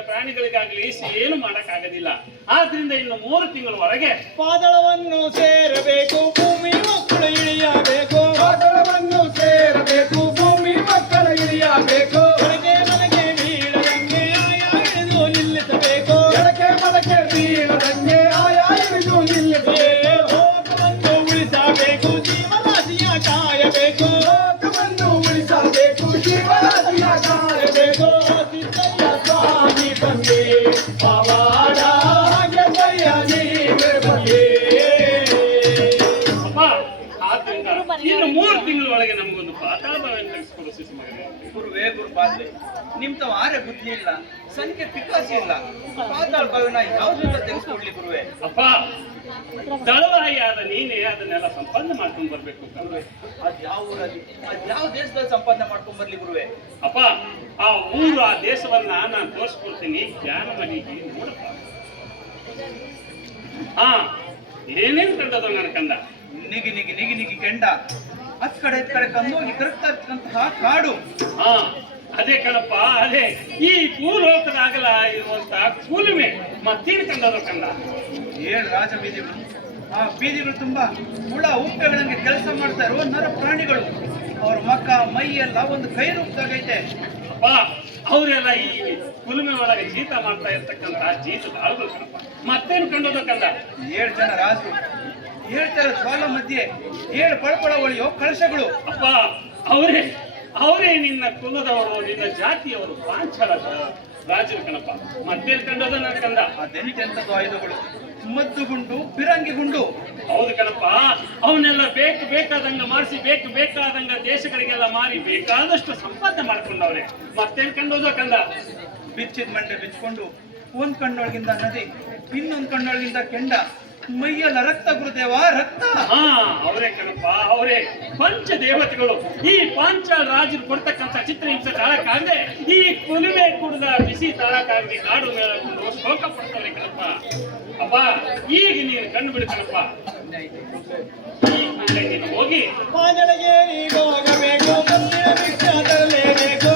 ಪ್ರಾಣಿಗಳಿಗಾಗ್ಲಿ ಏನು ಮಾಡಕ್ಕಾಗೋದಿಲ್ಲ. ಆದ್ರಿಂದ ಇನ್ನು 3 ತಿಂಗಳವರೆಗೆ ಪಾದಳವನ್ನು ಸೇರಬೇಕು, ಭೂಮಿ ಮಕ್ಕಳು ಇಳಿಯಬೇಕು. ಪಾದಳವನ್ನು ಸೇರಬೇಕು, ಭೂಮಿ ಮಕ್ಕಳು ಇಳಿಯಬೇಕು. ನನಗೆ ಬೀಳದಂಗೆ ಆಯಾ ಹಿಡಿದು ನಿಲ್ಲಿಸಬೇಕು. ಮಲಕೆ ಬೀಳದಂಗೆ ಆಯಾ ಹಿಡಿದು ನಿಲ್ಲಿಸಬೇಕು. ಲೋಕವನ್ನು ಉಳಿಸಬೇಕು, ಜೀವರಾಶಿಯ ಕಾಯಬೇಕು. ಲೋಕವನ್ನು ಉಳಿಸಬೇಕು, ಜೀವರಾಶಿಯ ಕಾಯಬೇಕು. ಸಿದ್ದಯ್ಯ ಸ್ವಾಮಿ ಬಂದೆ ಪವಾಡ ಗೆದ್ದಯ್ಯ ನೀವೇ ಬಂದೆ. ಅಪ್ಪ, ಆದ್ರಿಂದ ಇನ್ನು 3 ತಿಂಗಳೊಳಗೆ ನಮಗೊಂದು ಪಾತಾಳ ಭವನ ತೆಗೆಸ್ಕೊಡು ಶಿಶುಮಗನೇ. ಗುರುವೇ, ಗುರುಪಾದ್ವೆ, ನಿಮ್ತವ ಆರೆ ಬುದ್ಧಿ ಇಲ್ಲ, ಸಂಖ್ಯೆ ಪಿಕಾಸಿ ಇಲ್ಲ. ಪಾತಾಳ ಭವನ ಯಾವ್ದ್ರಿಂದ ತೆಗೆಸ್ಕೊಡ್ಲಿ ಗುರುವೇ? ಅಪ್ಪ, ದಳವಾಯಿ ಆದ ನೀನೇ ಅದನ್ನೆಲ್ಲ ಸಂಪಾದನೆ ಮಾಡ್ಕೊಂಡು ಬರ್ಬೇಕು. ಅದ್ ಯಾವ ಊರಲ್ಲಿ, ಅದ್ ಯಾವ ದೇಶದಲ್ಲಿ ಸಂಪಾದನೆ ಮಾಡ್ಕೊಂಡ್ ಬರ್ಲಿ ಗುರುವೇ? ಅಪ್ಪ, ಆ ಊರು ಆ ದೇಶವನ್ನ ನಾನು ತೋರಿಸ್ಕೊಡ್ತೀನಿ. ಜ್ಞಾನ ಮನೆಗೆ ನೋಡಪ್ಪ. ಹಾ, ಏನೇನ್ ಕಂಡದು ನನ್ನ ಕಂದ? ನಿಗಿ ನಿಗಿ ನಿಗಿ ನಿಗಿ ಕೆಂಡ, ಹತ್ ಕಡೆ ಕಂದೋಗಿ ಕರಗ್ತಾ ಇರ್ತಕ್ಕಂತಹ ಕಾಡು. ಹಾ, ಅದೇ ಕಣಪ್ಪ, ಅದೇ ಈ ಭೂಲೋಕದಾಗಲ ಇರುವಂತ ಕೂಲಿಮೆ. ಮತ್ತೇನು ಕಂಡದು ಕಂದ? 7 ರಾಜ ಬೀದಿಗಳು. ಆ ಬೀದಿಗಳು ತುಂಬಾ ಹುಳ ಉಪ್ಪೆಗಳಂಗೆ ಕೆಲಸ ಮಾಡ್ತಾ ಇರುವ ನರ ಪ್ರಾಣಿಗಳು. ಅವ್ರ ಮಕ್ಕ ಮೈ ಎಲ್ಲ ಒಂದು ಕೈ ರೂಪದಾಗೈತೆ. ಅಪ್ಪ, ಅವರೆಲ್ಲ ಈ ಕುಲುಮೆ ಒಳಗೆ ಜೀತ ಮಾಡ್ತಾ ಇರ್ತಕ್ಕಂತ ಜೀತದ ಆಳುಗಳು ಕಣಪ್ಪ. ಮತ್ತೇನು ಕಂಡದು ಕಂದ? 7 ಜನ ರಾಜರು, 7 ತರ ಜ್ವಾಲ ಮಧ್ಯೆ 7 ಪಳಪಳ ಒಳಿಯೋ ಕಳಶಗಳು. ಅಪ್ಪ, ಅವರೇ ನಿನ್ನ ಕುಲದವರು, ನಿನ್ನ ಜಾತಿಯವರು, ಪಾಂಚಾಲ ರಾಜರು ಕಣಪ್ಪ. ಮತ್ತೇನು ಕಂಡದು ನನ್ನ ಕಂದ? ಅದೆಂತೆಂಥದ್ದು ಆಯುಧಗಳು, ಮದ್ದು ಗುಂಡು, ಪಿರಂಗಿ ಗುಂಡು. ಹೌದು ಕಣಪ್ಪ, ಅವನ್ನೆಲ್ಲ ಬೇಕಾದಂಗ ಮಾಡಿಸಿ ಬೇಕಾದಂಗ ದೇಶಗಳಿಗೆಲ್ಲ ಮಾರಿ ಬೇಕಾದಷ್ಟು ಸಂಪಾದನೆ ಮಾಡ್ಕೊಂಡವ್ರೆ. ಮತ್ತೇನ್ ಕಂಡೋದು ಕಂದ? ಬಿಚ್ಚಿದ ಮಂಡೆ ಬಿಚ್ಕೊಂಡು ಒಂದ್ ಕಣ್ಣೊಳಗಿಂದ ನದಿ, ಇನ್ನೊಂದ್ ಕಣ್ಣೊಳಗಿಂದ ಕೆಂಡ, ಮೈಯೆಲ್ಲ ರಕ್ತ ಗುರುದೇವ, ರಕ್ತ. ಹಾ, ಅವರೇ ಕಣಪ್ಪ, ಅವರೇ ಪಂಚ ದೇವತೆಗಳು. ಈ ಪಾಂಚಾಲ ರಾಜರು ಕೊಡ್ತಕ್ಕಂಥ ಚಿತ್ರಹಿಂಸೆ ತಾಳಕ್ಕಾಗದೆ, ಈ ಕುಲುಮೆ ಕುಡಿದ ಬಿಸಿ ತಾಳಕ್ಕಾಗದೆ ಕಾಡು ಮೇಳಕೊಂಡು ಶೋಕ ಪಡ್ತವ್ರೆ ಕಣಪ್ಪ. ಅಪ್ಪ, ಈಗ ನೀನು ಕಣ್ಣು ಬಿಡ್ಕಣಪ್ಪ. ಈ ನೀನು ಹೋಗಿ ಪಾಂಜಳಿಗೆ ಹೋಗಬೇಕು, ಕಬ್ಬಿಣ ಭಿಕ್ಷ ತರಲೇಬೇಕು.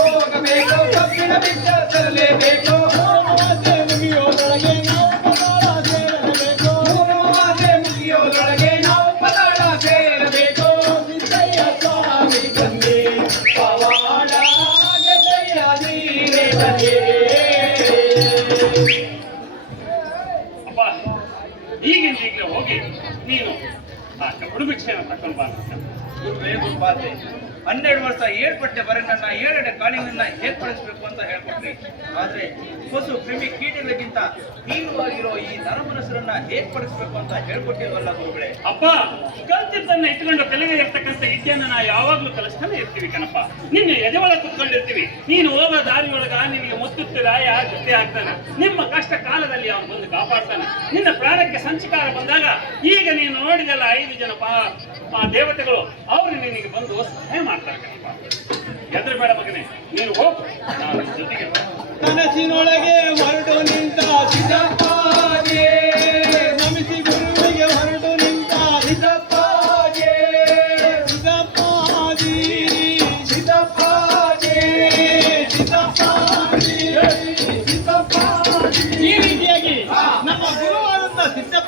ಹೋಗಬೇಕು, ಕಬ್ಬಿಣ ಭಿಕ್ಷ ತರಲೇಬೇಕು. ಅಮಾವಾಸ್ಯೆ ಮುಗಿಯೋದೊಳಗೆ ನಾವು ಪತಾಳ ಸೇರಬೇಕು. ಅಮಾವಾಸ್ಯೆ ಮುಗಿಯೋದೊಳಗೆ ನಾವು ಪತಾಳ ಸೇರಬೇಕು. ಸಿದ್ದಯ್ಯ ಸ್ವಾಮಿ ಬಂದೆ ಪವಾಡ ಗೆದ್ದಯ್ಯ ನೀವೇ ಬಂದೆ. ಅಪ್ಪ, ಈಗಲೇ ಹೋಗಿ ನೀನು ಆ ಕಬ್ಬು ಭಿಕ್ಷೆಯನ್ನು ತಕೊಂಡು ಬಾ. ಗುರುವೇ, ಗುರುಪಾತೆ, 12 ವರ್ಷ 7 ಪಟ್ಟೆ ಬರನನ್ನ 7 ಕಾಳಿನನ್ನ ಏರ್ಪಡಿಸಬೇಕು ಅಂತ ಹೇಳ್ಕೊಟ್ರಿ. ಆದ್ರೆ ಹೊಸು ಕ್ರಿಮಿ ಕೀಟಗಳಿಗಿಂತ ಹೀನವಾಗಿರೋ ಈ ನರಮನಸ್ಸರನ್ನ ಏರ್ಪಡಿಸಬೇಕು ಅಂತ ಹೇಳ್ಕೊಟ್ಟಿಲ್ವಲ್ಲ ಗುರುಗಳೇ? ಅಪ್ಪ, ಕಲ್ತಿದ್ದನ್ನ ಇಟ್ಕೊಂಡು ಕಲಿಗೆ ಇರ್ತಕ್ಕಂಥ ವಿದ್ಯೆಯನ್ನ ನಾವು ಯಾವಾಗ್ಲೂ ಕಲಿಸ್ತಾನೆ ಇರ್ತೀವಿ ಕಣಪ್ಪ. ನಿನ್ನೆ ಎದೆ ಒಳಗೆ ಕುತ್ಕೊಂಡಿರ್ತೀವಿ. ನೀನು ಹೋಗೋ ದಾರಿ ಒಳಗ ನಿನಗೆ ಮುತ್ತುತ್ತಿ ರಾಯ ಜೊತೆ ಆಗ್ತಾನೆ. ನಿಮ್ಮ ಕಷ್ಟ ಕಾಲದಲ್ಲಿ ಅವನು ಬಂದು ಕಾಪಾಡ್ತಾನೆ. ನಿನ್ನ ಪ್ರಾಣಕ್ಕೆ ಸಂಚಿಕಾರ ಬಂದಾಗ ಈಗ ನೀನು ನೋಡಿದಲ್ಲ 5 ಜನ ದೇವತೆಗಳು, ಅವರು ನಿನಗೆ ಬಂದು ಸಹಾಯ ಮಾಡ್ತಾರೆ ಕಣಪ್ಪ. ಹೆದರಬೇಡ ಮಗನೇ, ನೀನು ಹೋಗು, ನಾನು ಜೊತೆಗೆ ಕನಸಿನೊಳಗೆ ಹೊರಟು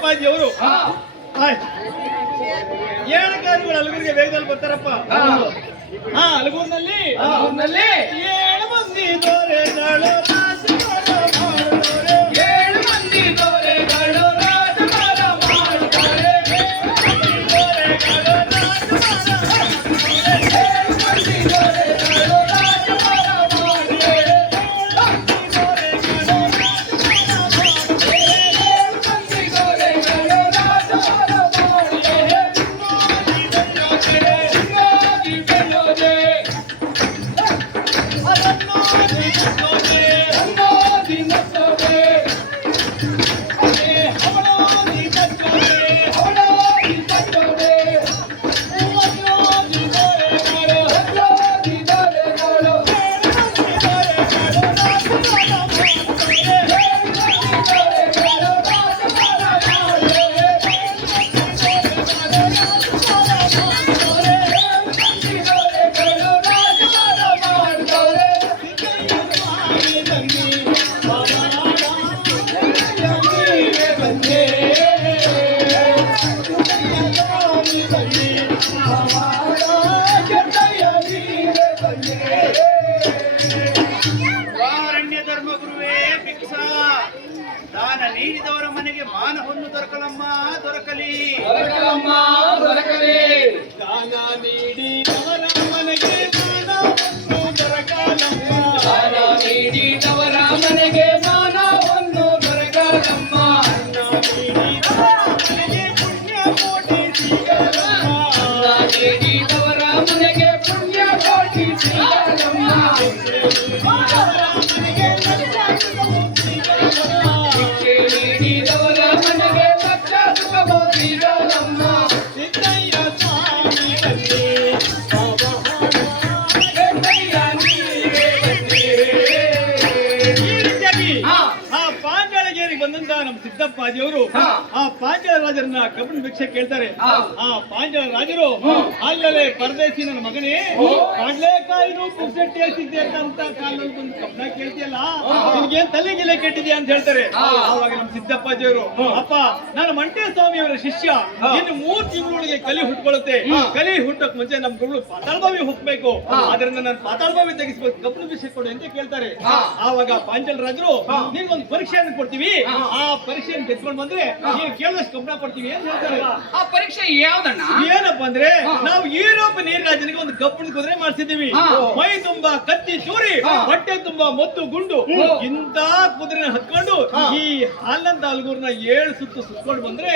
ಸಿದ್ದಪ್ಪಾಜಿಯವರು ಏಳಕಾರಿಗಳು ಅಲಗೂರಿಗೆ ವೇಗದಲ್ಲಿ ಬರ್ತಾರಪ್ಪ. ಅಲಗೂರಿನಲ್ಲಿ 7 ಮಂದಿ ದೊರೆಗಳು ರಾಜಭಾರ ಮಾಡುವರೆ. 7 ಮಂದಿ ದೊರೆಗಳು ರಾಜಭಾರ ಮಾಡುತ್ತಾರೆ. 7 ಮಂದಿ ದೊರೆಗಳು ರಾಜಭಾರ ಮಾಡುತ್ತಾರೆ. 'ಸಿದ್ದಪ್ಪಾಜಿಯವರು ಆ ಪಾಂಚಾಲ ರಾಜರನ್ನ ಕಬ್ಬನ್ ಭಿಕ್ಷೆ ಕೇಳ್ತಾರೆ. ಆ ಪಾಂಚಾಲ ರಾಜರು ಅಲ್ಲದೆ ಪರದೇಶಿ ನನ್ನ ಮಗನೇ ಕಡ್ಲೆಕಾಯಿನೂ ಭಿಕ್ಷೆ ಟೇಸ್ಟಿದ್ದೆ ಅಂತ ಕಾಲದಲ್ಲಿ ಬಂದು ಕಬ್ಬನ ಕೇಳ್ತಿಯಲ್ಲ, ನಿನ್ಗೇನ್ ತಲೆಗಿಲೆ ಕೆಟ್ಟಿದ್ಯಾ ಅಂತ ಹೇಳ್ತಾರೆ. ಆವಾಗ ನಮ್ಮ ಸಿದ್ದಪ್ಪಾಜಿಯವರು, ಅಪ್ಪ ನಾನು ಮಂಟೆ ಸ್ವಾಮಿಯವರ ಶಿಷ್ಯ, ಇನ್ನು 3 ತಿಂಗಳೊಳಗೆ ಕಲಿ ಹುಟ್ಕೊಳ್ಳುತ್ತೆ. ಕಲಿ ಹುಟ್ಟಕ್ ಮುಂಚೆ ನಮ್ ಗುರುಗಳು ಪಾತಾಳ ಬಾವಿ ಹೋಗ್ಬೇಕು, ಅದರಿಂದ ನಾನು ಪಾತಾಳ ಬಾವಿ ತೆಗಿಸ್ಬೇಕು, ಕಬ್ಬನ ಭಿಕ್ಷೆ ಕೊಡು ಅಂತ ಕೇಳ್ತಾರೆ. ಆವಾಗ ಪಾಂಚಾಲ ರಾಜರು ನಿನ್ಗೊಂದು ಪರೀಕ್ಷೆಯನ್ನು ಕೊಡ್ತೀವಿ, ಆ ಪರೀಕ್ಷೆಯನ್ನು ಗೆದ್ಕೊಂಡು ಬಂದ್ರೆ ನೀನು ಕೇಳಿದಷ್ಟು ಕಬ್ಬನ ಕೊಡ್ತೀವಿ ಅಂತ ಹೇಳ್ತಾರೆ. ಆ ಪರೀಕ್ಷೆ ಯಾವ್ದಣ್ಣ? ಏನಪ್ಪ ಅಂದ್ರೆ ನಾವು ಯುರೋಪ್ ನೀರಾಜನಿಗೆ ಒಂದು ಕಬ್ಬಣ ಕುದುರೆ ಮಾಡಿಸಿದೀವಿ. ಮೈ ತುಂಬಾ ಕತ್ತಿ ಚೂರಿ, ಹೊಟ್ಟೆ ತುಂಬಾ ಮೊತ್ತು ಗುಂಡು, ಇಂತ ಕುದುರೆ ಹತ್ಕೊಂಡು ಈ ಹಾಲಂತ ಅಲ್ಗೂರ್ನ 7 ಸುತ್ತು ಸುತ್ಕೊಂಡು ಬಂದ್ರೆ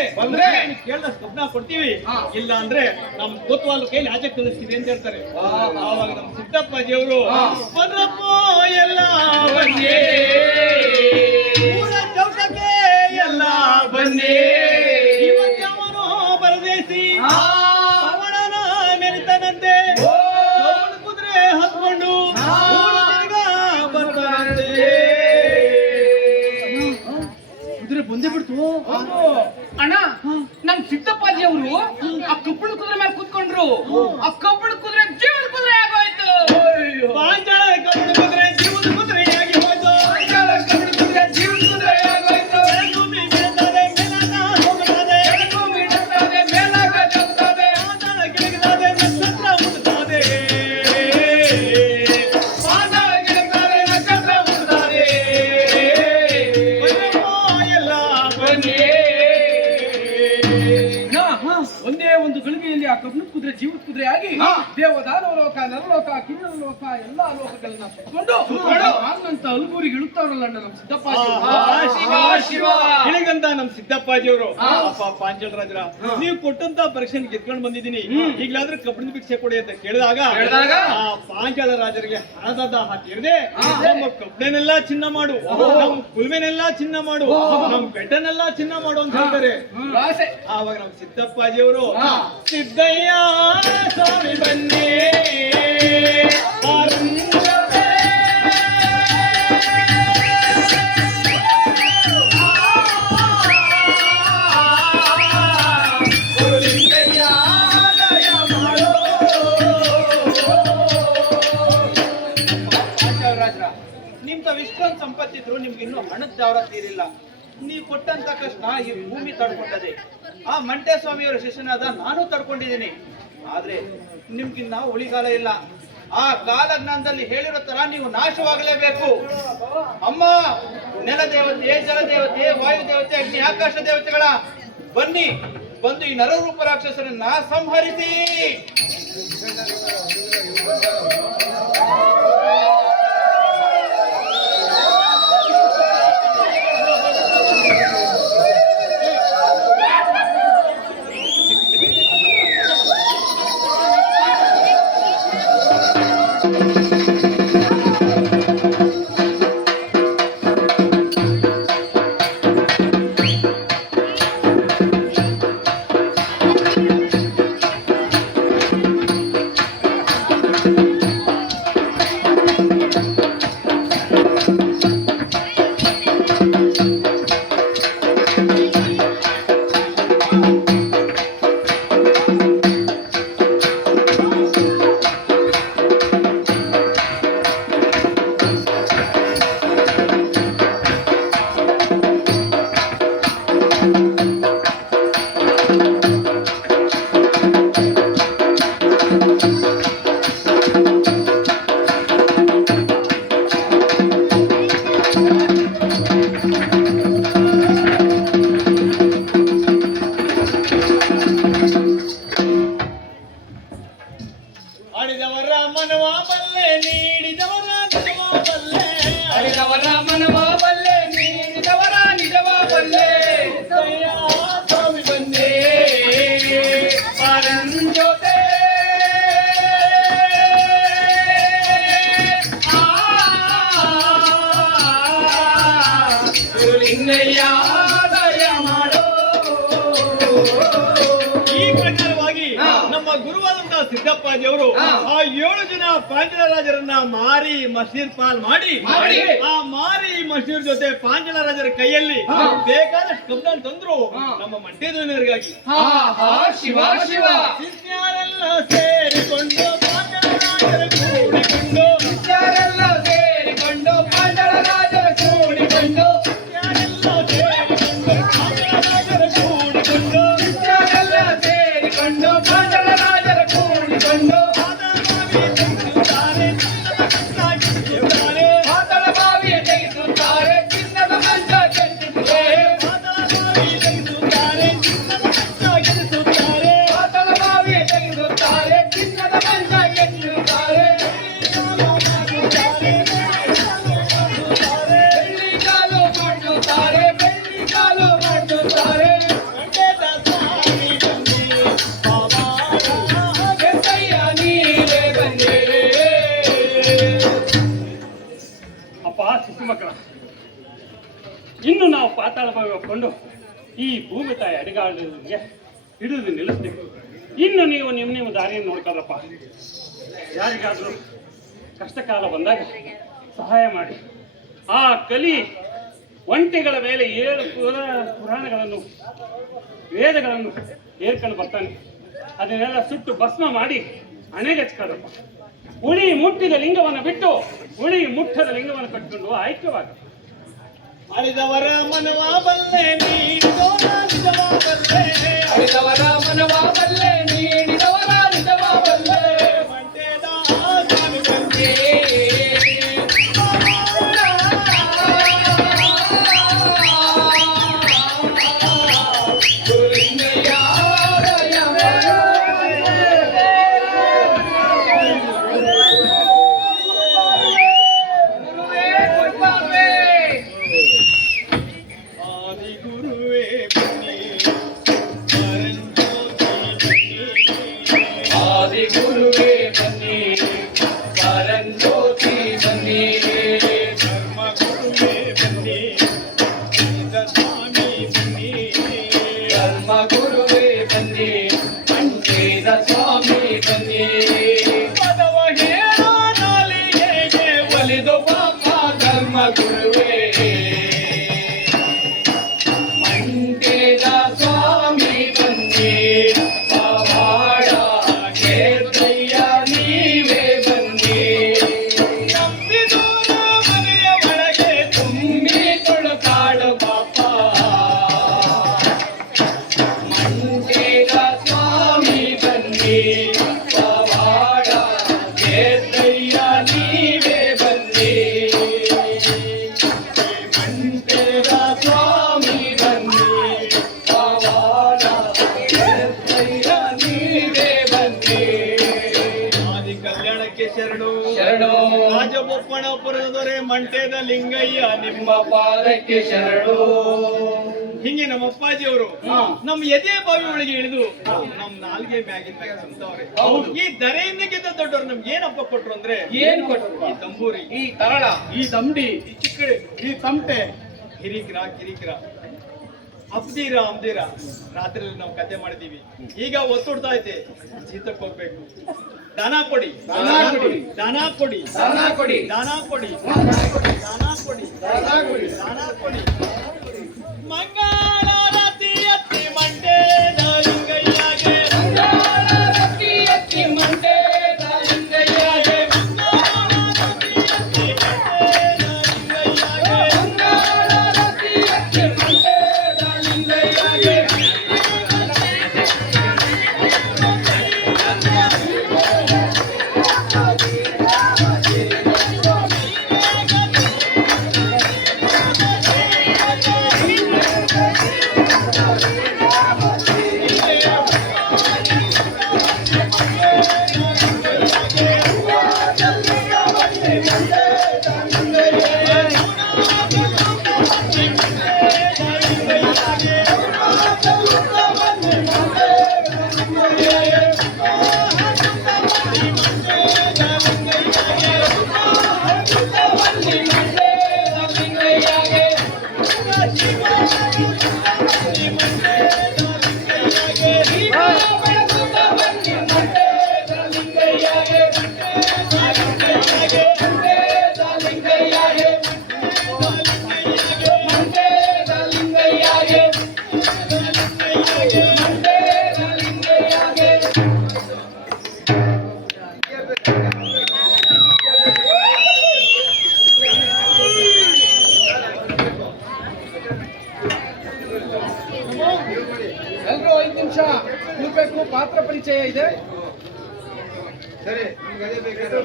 ಕೇಳಿದಷ್ಟು ಕಬ್ಬನ ಕೊಡ್ತೀವಿ, ಇಲ್ಲ ಅಂದ್ರೆ ನಮ್ ಕೋತ್ವಾಲ್ ಕೈಲಿ ಆಚೆ ಕಳಿಸ್ತೀವಿ ಅಂತ ಹೇಳ್ತಾರೆ. ಆವಾಗ ನಮ್ ಸಿದ್ದಪ್ಪಾಜಿಯವರು ಬರಪ್ಪ ಎಲ್ಲ ಬನ್ನಿ, ಊರ ಚೌಕಕ್ಕೆ ಎಲ್ಲ ಬನ್ನಿ, ಇವತ್ತವನು ಪರದೇಶಿ ಅವನ ಮೆರಿತನಂತೆ ಕುದುರೆ ಹತ್ಕೊಂಡು ಬರ್ತಾನಂತೆ. ಕುದುರೆ ಬಂದೇ ಬಿಡ್ತು ಅಣ್ಣ. ನಮ್ ಸಿದ್ದಪ್ಪಾಜಿ ಅವರು ಆ ಕಬ್ಬಣ ಕುದುರೆ ಮೇಲೆ ಕೂತ್ಕೊಂಡ್ರು, ಆ ಕಬ್ಬಣ ಕುದುರೆ ಜೀವದ ಕುದುರೆ ಆಗೋಯ್ತು. ಪಾಂಚಾಳ ಕಬ್ಬಣ ಕುದುರೆ ಜೀವದ ಕುದುರೆಯಾಗಿ ಹೋಯ್ತು. ಕಬ್ಬಣ ಕುದುರೆ ಜೀವದ ಕುದುರೆ ಆಗೋಯ್ತು. ಭೂಮಿ ಬೆಳೆದಾದೆ ಮೇಲಾಗ ಹೋಗುತ್ತದೆ, ಭೂಮಿ ಬೆಳೆದಾದೆ ಮೇಲಾಗ ಹೋಗುತ್ತದೆ, ಪಾತಾಳ ಗಿಡಗದಾದೆ ನಕ್ಷತ್ರ ಹುಟ್ಟುತ್ತದೆ, ಪಾತಾಳ ಗಿಡಗದಾದೆ ನಕ್ಷತ್ರ ಹುಟ್ಟುತ್ತದೆ. ಎಲ್ಲ ಬನ್ನಿ. ಒಂದೇ ಒಂದು ಗಳಿಗೆಯಲ್ಲಿ ಆ ಕಬ್ಬಣ ಕುದುರೆ ಜೀವದ ಕುದುರೆ ಆಗಿ ದೇವದಾನವ ಲೋಕ, ನರಲೋಕ, ಕಿನ್ನರ ಲೋಕ ಎಲ್ಲಾ ಲೋಕಗಳನ್ನ ಸುತ್ತಕೊಂಡು ಹಾಲಂತ ಅಲ್ಗೂರಿಗೆ ಇಳುತ್ತಾರಲ್ಲ ನಮ್ಮ ಸಿದ್ದಪ್ಪಾಜಿ. ಇಳಿಗಂತ ನಮ್ ಸಿದ್ದಪ್ಪಾಜಿಯವರು, ಅಪ್ಪ ಪಾಂಚಾಲ ರಾಜರ ನೀವು ಕೊಟ್ಟಂತ ಪರೀಕ್ಷೆ ಗೆದ್ಕೊಂಡು ಬಂದಿದ್ದೀನಿ, ಈಗಲಾದ್ರೂ ಕಬ್ಬಣದ ಭಿಕ್ಷೆ ಕೊಡಿ ಅಂತ ಕೇಳಿದಾಗ ಆ ಪಾಂಚಾಲ ರಾಜರಿಗೆ ಹಣದ ದಾಹ ತೀರದೆ ನಮ್ಮ ಕಬ್ಬಣನೆಲ್ಲ ಚಿನ್ನ ಮಾಡು, ನಮ್ಮ ಕುಲ್ಮೆನೆಲ್ಲ ಚಿನ್ನ ಮಾಡು, ನಮ್ಮ ಬೆಟ್ಟನೆಲ್ಲ ಚಿನ್ನ ಮಾಡು ಅಂತ ಹೇಳ್ತಾರೆ. ಆವಾಗ ನಮ್ ಸಿದ್ದಪ್ಪಾಜಿಯವರು ಸಿದ್ದಯ್ಯ ಸ್ವಾಮಿ ಬನ್ನಿ ನಿಮ್ತ ವಿಶ್ರಾಂತ ಸಂಪತ್ತಿದ್ರು ನಿಮ್ಗೆ ಇನ್ನೂ ಹಣದ ದಾವರ ತೀರಿಲ್ಲ. ನೀವು ಕೊಟ್ಟಂತ ಕಷ್ಟ ಈ ಭೂಮಿ ತಡ್ಕೊಂಡದೆ. ಆ ಮಂಟೇಸ್ವಾಮಿಯವರ ಶಿಷ್ಯನಾದ ನಾನು ತಡ್ಕೊಂಡಿದ್ದೀನಿ. ಆದ್ರೆ ನಿಮ್ಗಿನ್ನ ಉಳಿಗಾಲ ಇಲ್ಲ. ಆ ಕಾಲಜ್ಞಾನದಲ್ಲಿ ಹೇಳಿರೋ ತರ ನೀವು ನಾಶವಾಗಲೇಬೇಕು. ಅಮ್ಮ, ನೆಲ ದೇವತೆ, ಜಲ ದೇವತೆ, ವಾಯು ದೇವತೆ, ಅಗ್ನಿ ಆಕಾಶ ದೇವತೆಗಳ ಬನ್ನಿ, ಬಂದು ಈ ನರರೂಪ ರಾಕ್ಷಸರನ್ನ ಸಂಹರಿಸಿ. ಆಡಿದವರ ಮನವ ಬಲ್ಲೆ, ನೀಡಿದವರ ನಿಜವ ಬಲ್ಲೆ. ಆಡಿದವರ ಮನವ ಬಲ್ಲೆ, ನೀಡಿದವರ ನಿಜವ ಬಲ್ಲೆ. ದಯಾ ಸ್ವಾಮಿ ಬಂದೆ ಪರಂಜ್ಯೋತೆ. ಗುರುಲಿಂಗಯ್ಯ ದಯ ಮಾಡೋ. ಈ ಪ್ರಕಾರವಾಗಿ ನಮ್ಮ ಗುರುವಾದಂತಹ ಸಿದ್ದಪ್ಪಾಜಿಯವರು ಆ 7 ಜನ ಪಾಂಚಾಲ ರಾಜರನ್ನ ಮಾರಿ ಮಶೀರ್ ಪಾಲ್ ಮಾಡಿ ಆ ಮಾರಿ ಮಶೀರ್ ಜೊತೆ ಪಾಂಚಾಲ ರಾಜರ ಕೈಯಲ್ಲಿ ಬೇಕಾದಷ್ಟು ಕಬ್ಬಿಣ ತಂದ್ರು ನಮ್ಮ ಮಂಟೇದವರಿಗಾಗಿ. ಶಿವ ಶಿವ ಶಿಷ್ಯರೆಲ್ಲ ಸೇರಿಕೊಂಡು ಪಾಂಚಾಲ ರಾಜರ ಕೂಡಿಕೊಂಡು, ಶಿಷ್ಯರೆಲ್ಲ ಸೇರಿಕೊಂಡು ಪಾಂಚಾಲ ರಾಜರ ಕೂಡಿಕೊಂಡು, ಶಿಷ್ಯರೆಲ್ಲ ಸೇರಿಕೊಂಡು ಪಾಂಚಾಲ ರಾಜರ ಕೂಡಿಕೊಂಡು, ಶಿಷ್ಯರೆಲ್ಲ ಸೇರಿಕೊಂಡು ಪಾಂಚಾಲ ರಾಜರ ಕೂಡಿಕೊಂಡು ಪಾತಾಳ ಬಾವಿಯ ತೆಗೆಸುತ್ತಾರೆ, ಚಿನ್ನದ ಮಂಚ ಕೆತ್ತಿಸುತ್ತಾರೆ. ಪಾತಾಳ ಬಾವಿಯ ತೆಗೆಸುತ್ತಾರೆ, ಚಿನ್ನದ ಮಂಚ ಕೆತ್ತಿಸುತ್ತಾರೆ. ಬೆಳ್ಳಿ ಕಾಲು ಮಾಡುತ್ತಾರೆ, ಬೆಳ್ಳಿ ಕಾಲು ಮಾಡುತ್ತಾರೆ. ಅಪ್ಪ ಶಿಶು ಮಕ್ಕಳ, ಇನ್ನು ನಾವು ಪಾತಾಳ ಬಾವಿ ಒಪ್ಕೊಂಡು ಈ ಭೂಮಿ ತಾಯಿ ಅಡಿಗಾಳಿಗೆ ಹಿಡಿದು ನಿಲ್ಲಿಸ್ತೀವಿ. ಇನ್ನು ನೀವು ನಿಮ್ಮ ದಾರಿಯನ್ನು ನೋಡ್ಕೊಳ್ಳಪ್ಪ. ಯಾರಿಗಾದ್ರೂ ಕಷ್ಟಕಾಲ ಬಂದಾಗ ಸಹಾಯ ಮಾಡಿ. ಆ ಕಲಿ ಒಂಟೆಗಳ ಮೇಲೆ 7 ಪುರಾಣಗಳನ್ನು ವೇದಗಳನ್ನು ಏರ್ಕೊಂಡು ಬರ್ತಾನೆ. ಅದನ್ನೆಲ್ಲ ಸುಟ್ಟು ಭಸ್ಮ ಮಾಡಿ ಹಣೆಗಚ್ಕೊಳ್ಳಪ್ಪ. ಉಳಿ ಮುಟ್ಟಿದ ಲಿಂಗವನ್ನು ಬಿಟ್ಟು ಉಳಿ ಮುಟ್ಟದ ಲಿಂಗವನ್ನು ಕಟ್ಟಿಕೊಂಡು ಐಕ್ಯವಾಗ. ಆಡಿದವರ ಮನವ ಬಲ್ಲೆ, ನೀಡಿದವರ ನಿಜವ ಬಲ್ಲೆ. ಆಡಿದವರ ಮನವ ಬಲ್ಲೆ, ನೀಡಿದವರ ನಿಜವ ಬಲ್ಲೆ. ಮಂಟೇದ ಸ್ವಾಮಿ ಬಂದೆ ಗುರುಲಿಂಗಯ್ಯ ದಯ ಮಾಡೋ. ಆದಿ ಗುರುವೇ ಬನ್ನಿ, ಪರಂಜ್ಯೋತಿ ಬನ್ನಿ. ಮಂಟೇದ ಲಿಂಗಯ್ಯ ನಿಮ್ಮ ಪಾದಕ್ಕೆ ಶರಣು. ಹಿಂಗೆ ನಮ್ಮ ಅಪ್ಪಾಜಿಯವರು ನಮ್ಮ ಎದೆ ಬಾವಿ ಒಳಗೆ ಇಳಿದು ನಮ್ ನಾಲ್ಗೆ ಮ್ಯಾಗಿನ ಅಂತವ್ರೆ. ಈ ದರೆಯಿಂದ ಗೆದ್ದ ದೊಡ್ಡವ್ರು ನಮ್ಗೆ ಏನಪ್ಪ ಕೊಟ್ರು ಅಂದ್ರೆ ಏನ್ ಕೊಟ್ರು? ಈ ತಂಬೂರಿ, ಈ ತರಳ, ಈ ದಂಡಿ, ಈ ಚಿಕ್ಕಡೆ, ಈ ತಮಟೆ, ಕಿರಿಕಿರ ಕಿರಿಕಿರ, ಅಪ್ದೀರ ಅಮ್ದೀರ. ರಾತ್ರಿ ನಾವು ಕತೆ ಮಾಡಿದೀವಿ. ಈಗ ಒತ್ತುಡ್ತಾ ಐತೆ, ಜೀತಕ್ಕೆ ಹೋಗ್ಬೇಕು. ದನ ಕೊಡಿ, ದನ ಕೊಡಿ, ದನ ಕೊಡಿ, ದನ ಕೊಡಿ, ದನ ಕೊಡಿ, ದನ ಕೊಡಿ, ದನ ಕೊಡಿ, ದನ ಕೊಡಿ. ದನ ಕೊಡಿ. ಮಂಗಳಾರತಿ ಎತ್ತಿ ಮಂಡೇದ ಲಿಂಗಯ್ಯಗೆ, ಮಂಗಳಾರತಿ ಎತ್ತಿ ಮಂಟೇದ ಲಿಂಗಯ್ಯಗೆ, ಮಂಗಳಾರತಿ ಎತ್ತಿ ಮಂಡೇದ ಲಿಂಗಯ್ಯಗೆ. ಮಂಗಳಾರತಿ ಎತ್ತಿ ಮಂಟೇದ ಲಿಂಗಯ್ಯಗೆ. ಎಲ್ರೂ 5 ನಿಮಿಷ ಇರ್ಬೇಕು. ಪಾತ್ರ ಪರಿಚಯ ಇದೆ. ಸರಿ, ನಮ್ಗೆ ಅದೇ ಬೇಕಾದ್ರೆ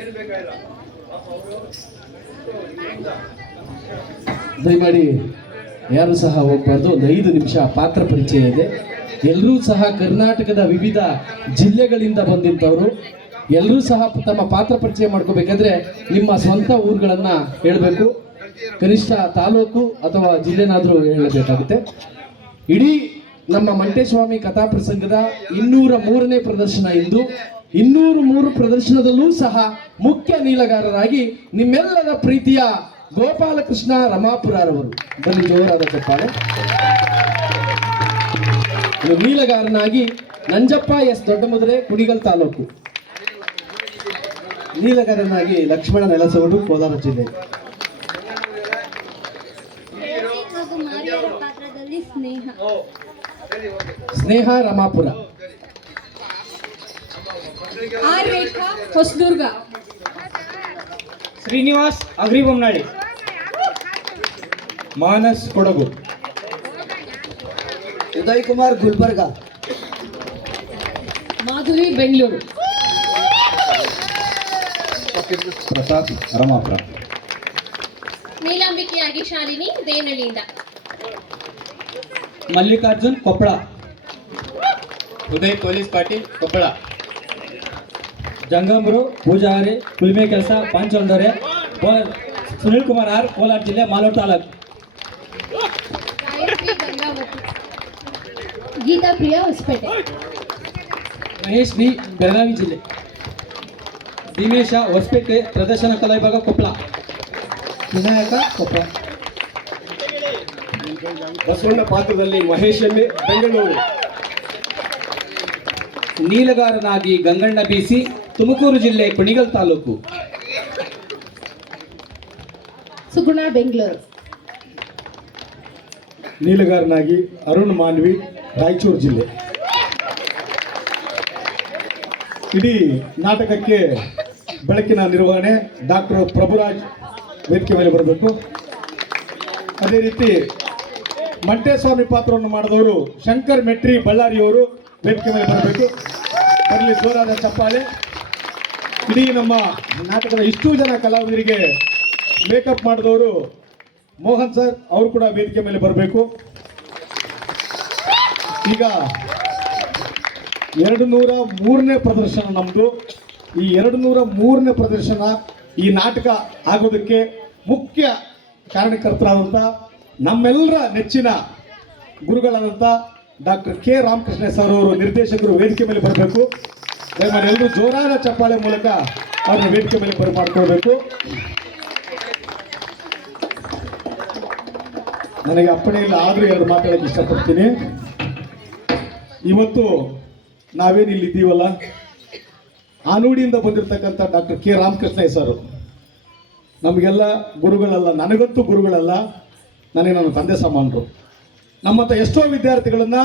ಏನು ಬೇಕಾಗಿಲ್ಲ. ದಯಮಾಡಿ ಯಾರು ಸಹ ಹೋಗ್ಬಾರ್ದು. ಒಂದು 5 ನಿಮಿಷ ಪಾತ್ರ ಪರಿಚಯ ಇದೆ. ಎಲ್ಲರೂ ಸಹ ಕರ್ನಾಟಕದ ವಿವಿಧ ಜಿಲ್ಲೆಗಳಿಂದ ಬಂದಿದ್ದವರು. ಎಲ್ಲರೂ ಸಹ ತಮ್ಮ ಪಾತ್ರ ಪರಿಚಯ ಮಾಡ್ಕೋಬೇಕಾದ್ರೆ ನಿಮ್ಮ ಸ್ವಂತ ಊರುಗಳನ್ನ ಹೇಳಬೇಕು. ಕನಿಷ್ಠ ತಾಲೂಕು ಅಥವಾ ಜಿಲ್ಲೆನಾದರೂ ಹೇಳಬೇಕಾಗುತ್ತೆ. ಇಡೀ ನಮ್ಮ ಮಂಟೇಸ್ವಾಮಿ ಕಥಾ ಪ್ರಸಂಗದ 203ನೇ ಪ್ರದರ್ಶನ ಇಂದು. 203 ಪ್ರದರ್ಶನದಲ್ಲೂ ಸಹ ಮುಖ್ಯ ನೀಲಗಾರರಾಗಿ ನಿಮ್ಮೆಲ್ಲರ ಪ್ರೀತಿಯ ಗೋಪಾಲಕೃಷ್ಣ ರಮಾಪುರರವರು. ಬನ್ನಿ, ಜೋರಾದ ಚಪ್ಪಾಳೆ. ನೀಲಗಾರನಾಗಿ ನಂಜಪ್ಪ ಎಸ್ ದೊಡ್ಡಮುದ್ರೆ, ಕುಣಿಗಲ್ ತಾಲೂಕು. ನೀಲಗಾರನಾಗಿ ಲಕ್ಷ್ಮಣ ನೆಲಸೋಡು, ಕೋಲಾರ ಜಿಲ್ಲೆ. ಹಾಗೂ ಮಾರಿಯರ ಪಾತ್ರದಲ್ಲಿ ಸ್ನೇಹ. ಸ್ನೇಹ ರಮಾಪುರ. ಆರ್ ರೇಖಾ ಹೊಸದುರ್ಗ. ಶ್ರೀನಿವಾಸ್ ಅಗ್ರಿಬೊಮ್ಮನಹಳ್ಳಿ. ಮಾನಸ್ ಕೊಡಗು. ಉದಯ್ ಕುಮಾರ್ ಗುಲ್ಬರ್ಗ. ಮಾಧುರಿ ಬೆಂಗಳೂರು. ಪ್ರತಾಪ್ ರಮಾಪುರ. ನೀಲಾಂಬಿಕೆಯಾಗಿ ಶಾಲಿನಿ ದೇನಹಳ್ಳಿಯಿಂದ. ಮಲ್ಲಿಕಾರ್ಜುನ್ ಕೊಪ್ಪಳ. ಉದಯ್ ಪೊಲೀಸ್ ಪಾಟೀಲ್ ಕೊಪ್ಪಳ. ಜಂಗಮರು ಪೂಜಾರಿ ಕುಲ್ಮೆ ಕೆಲಸ ಪಾಂಚೋಲ್ದೊರೆ. ಸುನಿಲ್ ಕುಮಾರ್ ಆರ್, ಕೋಲಾರ ಜಿಲ್ಲೆ, ಮಾಲೂರು ತಾಲೂಕು. ಗಾಯತ್ರಿ ಗಂಗಾವತಿ. ಗೀತಾ ಪ್ರಿಯಾ ಹೊಸಪೇಟೆ. ಮಹೇಶ್ ಬಿ, ಬೆಳಗಾವಿ ಜಿಲ್ಲೆ. ದಿನೇಶ ಹೊಸಪೇಟೆ, ಪ್ರದರ್ಶನ ಕಲಾ ವಿಭಾಗ, ಕೊಪ್ಪಳ. ವಿನಾಯಕ ಕೊಪ್ಪಳ. ಬಸವಣ್ಣ ಪಾತ್ರದಲ್ಲಿ ಮಹೇಶ್ ಎಮ್ಮೆ, ಬೆಂಗಳೂರು. ನೀಲಗಾರನಾಗಿ ಗಂಗಣ್ಣ ಬಿಸಿ, ತುಮಕೂರು ಜಿಲ್ಲೆ, ಕುಣಿಗಲ್ ತಾಲೂಕು. ಸುಗುಣ ಬೆಂಗಳೂರು. ನೀಲಗಾರನಾಗಿ ಅರುಣ್ ಮಾನ್ವಿ, ರಾಯಚೂರು ಜಿಲ್ಲೆ. ಇಡೀ ನಾಟಕಕ್ಕೆ ಬೆಳಕಿನ ನಿರ್ವಹಣೆ ಡಾಕ್ಟರ್ ಪ್ರಭುರಾಜ್ ವೇದಿಕೆ ಮೇಲೆ ಬರಬೇಕು. ಅದೇ ರೀತಿ ಮಂಟೇಸ್ವಾಮಿ ಪಾತ್ರವನ್ನು ಮಾಡಿದವರು ಶಂಕರ್ ಮೆಟ್ರಿ ಬಳ್ಳಾರಿಯವರು ವೇದಿಕೆ ಮೇಲೆ ಬರಬೇಕು. ಬರಲಿ, ಜೋರಾದ ಚಪ್ಪಾಳೆ. ಇಡೀ ನಮ್ಮ ನಾಟಕದ ಇಷ್ಟೂ ಜನ ಕಲಾವಿದರಿಗೆ ಮೇಕಪ್ ಮಾಡಿದವರು ಮೋಹನ್ ಸರ್, ಅವರು ಕೂಡ ವೇದಿಕೆ ಮೇಲೆ ಬರಬೇಕು. ಈಗ 203ನೇ ಪ್ರದರ್ಶನ ನಮ್ಮದು. ಈ 203ನೇ ಪ್ರದರ್ಶನ ಈ ನಾಟಕ ಆಗೋದಕ್ಕೆ ಮುಖ್ಯ ಕಾರಣಕರ್ತರಾದಂಥ ನಮ್ಮೆಲ್ಲರ ನೆಚ್ಚಿನ ಗುರುಗಳಾದಂಥ ಡಾಕ್ಟರ್ ಕೆ ರಾಮಕೃಷ್ಣ ಸರ್ ಅವರು ನಿರ್ದೇಶಕರು ವೇದಿಕೆ ಮೇಲೆ ಬರಬೇಕು. ದಯಮಾಡಿ ಎಲ್ಲರೂ ಜೋರಾದ ಚಪ್ಪಾಳೆ ಮೂಲಕ ಅವ್ರನ್ನ ವೇದಿಕೆ ಮೇಲೆ ಬರಮಾಡ್ಕೊಳ್ಬೇಕು. ನನಗೆ ಅಪ್ಪಣೆ ಇಲ್ಲ, ಆದರೂ 2 ಮಾತಾಡೋಕ್ಕೆ ಇಷ್ಟಪಡ್ತೀನಿ. ಇವತ್ತು ನಾವೇನು ಇಲ್ಲಿದ್ದೀವಲ್ಲ, ಆನೂಡಿಯಿಂದ ಬಂದಿರತಕ್ಕಂಥ ಡಾಕ್ಟರ್ ಕೆ ರಾಮಕೃಷ್ಣ ಸರ್ ನಮಗೆಲ್ಲ ಗುರುಗಳಲ್ಲ, ನನಗಂತೂ ಗುರುಗಳಲ್ಲ, ನನಗೆ ನನ್ನ ತಂದೆ ಸಮಾನರು. ನಮ್ಮಂಥ ಎಷ್ಟೋ ವಿದ್ಯಾರ್ಥಿಗಳನ್ನು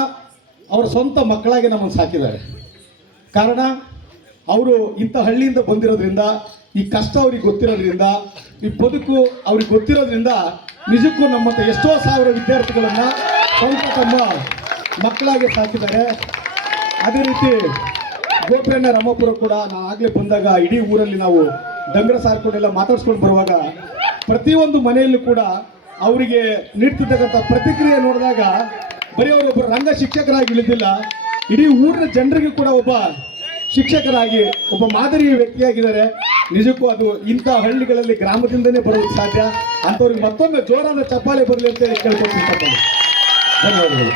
ಅವರ ಸ್ವಂತ ಮಕ್ಕಳಾಗಿ ನಮ್ಮನ್ನು ಸಾಕಿದ್ದಾರೆ. ಕಾರಣ ಅವರು ಇಂಥ ಹಳ್ಳಿಯಿಂದ ಬಂದಿರೋದ್ರಿಂದ, ಈ ಕಷ್ಟ ಅವ್ರಿಗೆ ಗೊತ್ತಿರೋದ್ರಿಂದ, ಈ ಬದುಕು ಅವ್ರಿಗೆ ಗೊತ್ತಿರೋದ್ರಿಂದ ನಿಜಕ್ಕೂ ನಮ್ಮಂಥ ಎಷ್ಟೋ ಸಾವಿರ ವಿದ್ಯಾರ್ಥಿಗಳನ್ನು ಸ್ವಂತ ತಮ್ಮ ಮಕ್ಕಳಾಗಿ ಸಾಕಿದ್ದಾರೆ. ಅದೇ ರೀತಿ ಗೋಪಿಯಣ್ಣ ರಾಮಪುರ ಕೂಡ ನಾನು ಆಗಲೇ ಬಂದಾಗ ಇಡೀ ಊರಲ್ಲಿ ನಾವು ಡಂಗರ ಸಾರ್ಕೊಂಡೆಲ್ಲ ಮಾತಾಡ್ಸ್ಕೊಂಡು ಬರುವಾಗ ಪ್ರತಿಯೊಂದು ಮನೆಯಲ್ಲೂ ಕೂಡ ಅವರಿಗೆ ನೀಡ್ತಿರ್ತಕ್ಕಂಥ ಪ್ರತಿಕ್ರಿಯೆ ನೋಡಿದಾಗ ಬರೀ ಅವರೊಬ್ಬರು ರಂಗ ಶಿಕ್ಷಕರಾಗಿ ಇಳಿದಿಲ್ಲ, ಇಡೀ ಊರಿನ ಜನರಿಗೂ ಕೂಡ ಒಬ್ಬ ಶಿಕ್ಷಕರಾಗಿ ಒಬ್ಬ ಮಾದರಿಯ ವ್ಯಕ್ತಿಯಾಗಿದ್ದಾರೆ. ನಿಜಕ್ಕೂ ಅದು ಇಂಥ ಹಳ್ಳಿಗಳಲ್ಲಿ ಗ್ರಾಮದಿಂದನೇ ಬರೋದಕ್ಕೆ ಸಾಧ್ಯ. ಅಂಥವ್ರಿಗೆ ಮತ್ತೊಮ್ಮೆ ಜೋರಾದ ಚಪ್ಪಾಳೆ ಬರಲಿ ಅಂತ ಹೇಳಿ ಕೇಳ್ಕೊಳ್ತೀನಿ. ಧನ್ಯವಾದಗಳು.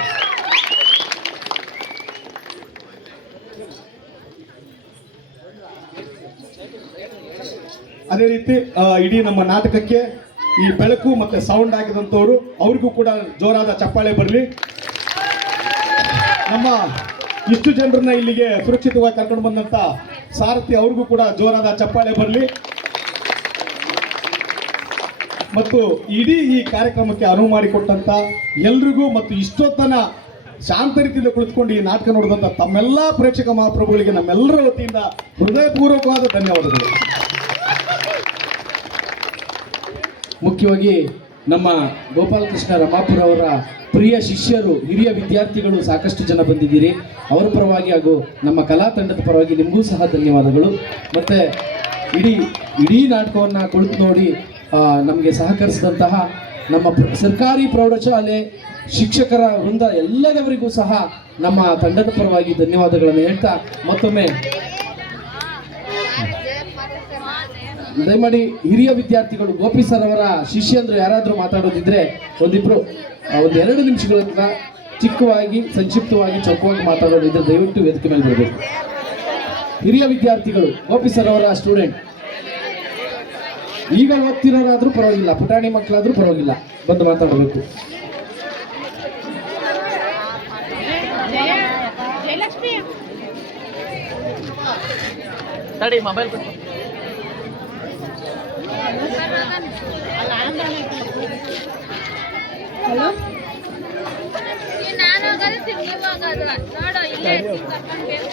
ಅದೇ ರೀತಿ ಇಡೀ ನಮ್ಮ ನಾಟಕಕ್ಕೆ ಈ ಬೆಳಕು ಮತ್ತೆ ಸೌಂಡ್ ಹಾಕಿದಂಥವ್ರು ಅವ್ರಿಗೂ ಕೂಡ ಜೋರಾದ ಚಪ್ಪಾಳೆ ಬರಲಿ. ನಮ್ಮ ಇಷ್ಟು ಜನರನ್ನ ಇಲ್ಲಿಗೆ ಸುರಕ್ಷಿತವಾಗಿ ಕರ್ಕೊಂಡು ಬಂದಂತ ಸಾರಥಿ ಅವ್ರಿಗೂ ಕೂಡ ಜೋರಾದ ಚಪ್ಪಾಳೆ ಬರಲಿ. ಮತ್ತು ಇಡೀ ಈ ಕಾರ್ಯಕ್ರಮಕ್ಕೆ ಅನುವು ಮಾಡಿಕೊಟ್ಟಂತ ಎಲ್ರಿಗೂ ಮತ್ತು ಇಷ್ಟೊತ್ತನ ಶಾಂತ ರೀತಿಯಿಂದ ಕುಳಿತುಕೊಂಡು ಈ ನಾಟಕ ನೋಡಿದಂಥ ತಮ್ಮೆಲ್ಲ ಪ್ರೇಕ್ಷಕ ಮಹಾಪ್ರಭುಗಳಿಗೆ ನಮ್ಮೆಲ್ಲರ ವತಿಯಿಂದ ಹೃದಯಪೂರ್ವಕವಾದ ಧನ್ಯವಾದಗಳು. ಮುಖ್ಯವಾಗಿ ನಮ್ಮ ಗೋಪಾಲಕೃಷ್ಣ ರಮಾಪುರ ಅವರ ಪ್ರಿಯ ಶಿಷ್ಯರು, ಹಿರಿಯ ವಿದ್ಯಾರ್ಥಿಗಳು ಸಾಕಷ್ಟು ಜನ ಬಂದಿದ್ದೀರಿ. ಅವರ ಪರವಾಗಿ ಹಾಗೂ ನಮ್ಮ ಕಲಾ ತಂಡದ ಪರವಾಗಿ ನಿಮಗೂ ಸಹ ಧನ್ಯವಾದಗಳು. ಮತ್ತು ಇಡೀ ನಾಟಕವನ್ನು ಕುಳಿತು ನೋಡಿ ನಮಗೆ ಸಹಕರಿಸಿದಂತಹ ನಮ್ಮ ಸರ್ಕಾರಿ ಪ್ರೌಢಶಾಲೆ ಶಿಕ್ಷಕರ ವೃಂದ ಎಲ್ಲದವರಿಗೂ ಸಹ ನಮ್ಮ ತಂಡದ ಪರವಾಗಿ ಧನ್ಯವಾದಗಳನ್ನು ಹೇಳ್ತಾ ಮತ್ತೊಮ್ಮೆ ದಯಮಾಡಿ ಹಿರಿಯ ವಿದ್ಯಾರ್ಥಿಗಳು ಗೋಪಿ ಸರ್ ಅವರ ಶಿಷ್ಯಂದ್ರು ಯಾರಾದರೂ ಮಾತಾಡೋದಿದ್ರೆ ಒಂದಿಬ್ರು 1-2 ನಿಮಿಷಗಳ ಚಿಕ್ಕವಾಗಿ ಸಂಕ್ಷಿಪ್ತವಾಗಿ ಚೌಕವಾಗಿ ಮಾತಾಡೋದಿದ್ರೆ ದಯವಿಟ್ಟು ವೇದಿಕೆ ಮೇಲೆ ಬರಬೇಕು. ಹಿರಿಯ ವಿದ್ಯಾರ್ಥಿಗಳು ಗೋಪಿ ಸರ್ ಅವರ ಸ್ಟೂಡೆಂಟ್, ಈಗ ಓದ್ತಿರೋರಾದ್ರೂ ಪರವಾಗಿಲ್ಲ, ಪುಟಾಣಿ ಮಕ್ಕಳಾದ್ರೂ ಪರವಾಗಿಲ್ಲ, ಬಂದು ಮಾತಾಡಬೇಕು. ಹಲೋ, ನಾನು ಹೋಗೋದು ನೀವು ಹೋಗೋದು ನೋಡು ಇಲ್ಲೇ ಕರ್ಕೊಂಡು ಬೇಕು.